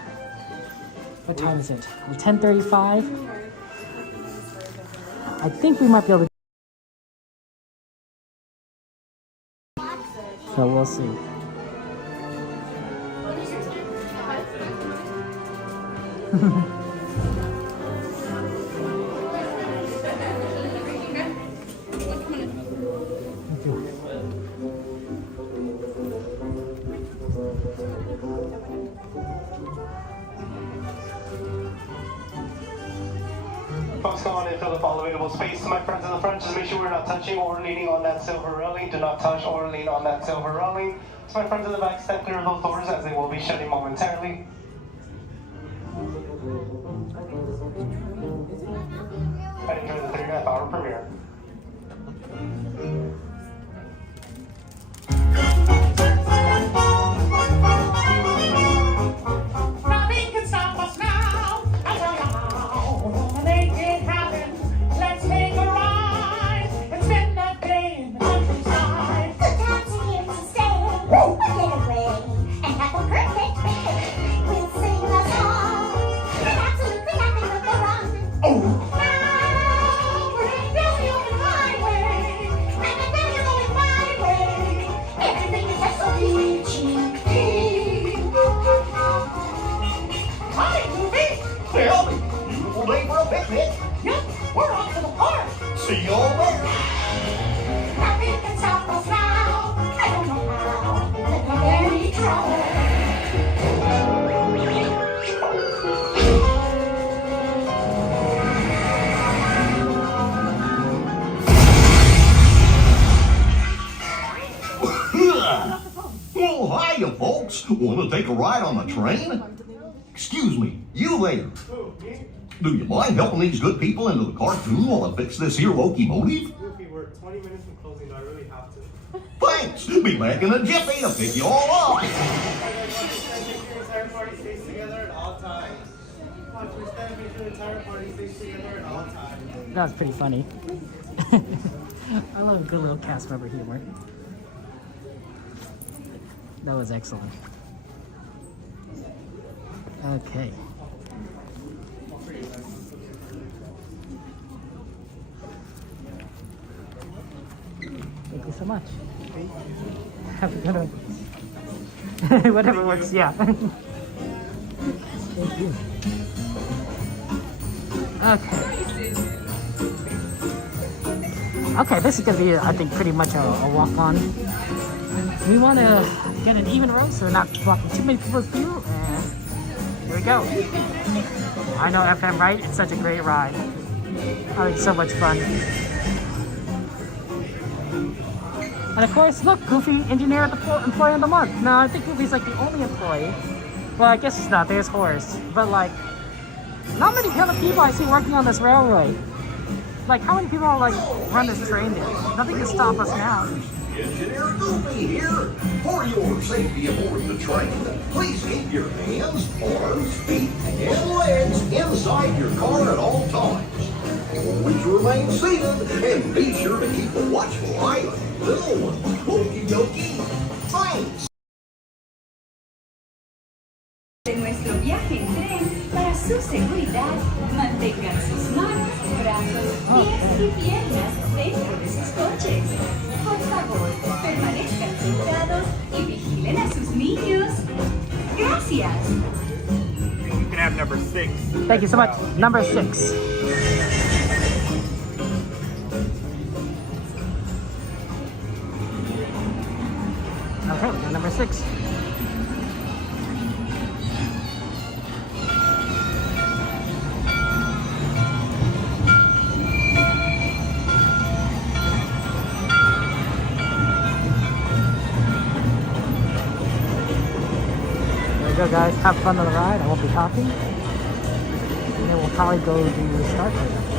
What time is it? 10:35. I think we might be able to. So we'll see. Folks, come on in, fill up all available space. My friends in the front, just make sure we're not touching or leaning on that silver railing. Do not touch or lean on that silver railing. So my friends in the back, step clear of those doors as they will be shutting momentarily. And enjoy the 3.5 hour premiere. Nothing can stop us now. I tell you how. We're gonna make it happen. Let's take a ride and spend that day in the countryside. Good times are here to stay. We'll get away and have a perfect day. We'll sing a song. There's absolutely nothing but the wrong. Oh. Now we're in the open highway, and I know you're going my way. Everything is just so peachy keen. Hi, Goofy. Well, beautiful day for a picnic. Yep, we're off to the park. See you all there. Nothing can stop us now. I don't know how. Let me very try. Well, hiya, folks. Want to take a ride on the train? Excuse me, you there. Do you mind helping these good people into the cartoon while I fix this here locomotive? Goofy, we're 20 minutes from closing, but I really have to. Thanks. Be back in a jiffy to pick you all up. Your entire party stays together at all times. Watch, we're standing, make sure the entire party stays together at all times. That was pretty funny. I love a good little cast member humor. That was excellent. Okay. Thank you so much. Have a good one. Whatever works, yeah. Thank you. Okay, this is going to be, I think, pretty much a walk-on. We want to get an even row, so we're not blocking too many people's view, and here we go. I know FM, right? It's such a great ride. Oh, it's so much fun. And of course, look, Goofy, engineer at the employee of the month. Now, I think Goofy's like the only employee. Well, I guess it's not. There's Horace. But like, not many other people I see working on this railway. Like, how many people are like run this train there? Nothing can stop us now. Engineer Goofy here. For your safety aboard the train, please keep your hands, arms, feet, and legs inside your car at all times. Always remain seated and be sure to keep a watchful eye on your little one. Okie dokie. Thanks. De nuestro viaje en tren, para su seguridad, mantengan sus manos, brazos, pies y piernas dentro de sus coches. Por favor, permanezcan sentados y vigilen a sus niños. Gracias. You can have number 6. Thank you so much. Number 6. Okay, we got number 6. There we go, guys. Have fun on the ride. I won't be talking. And then we'll probably go do the start right now.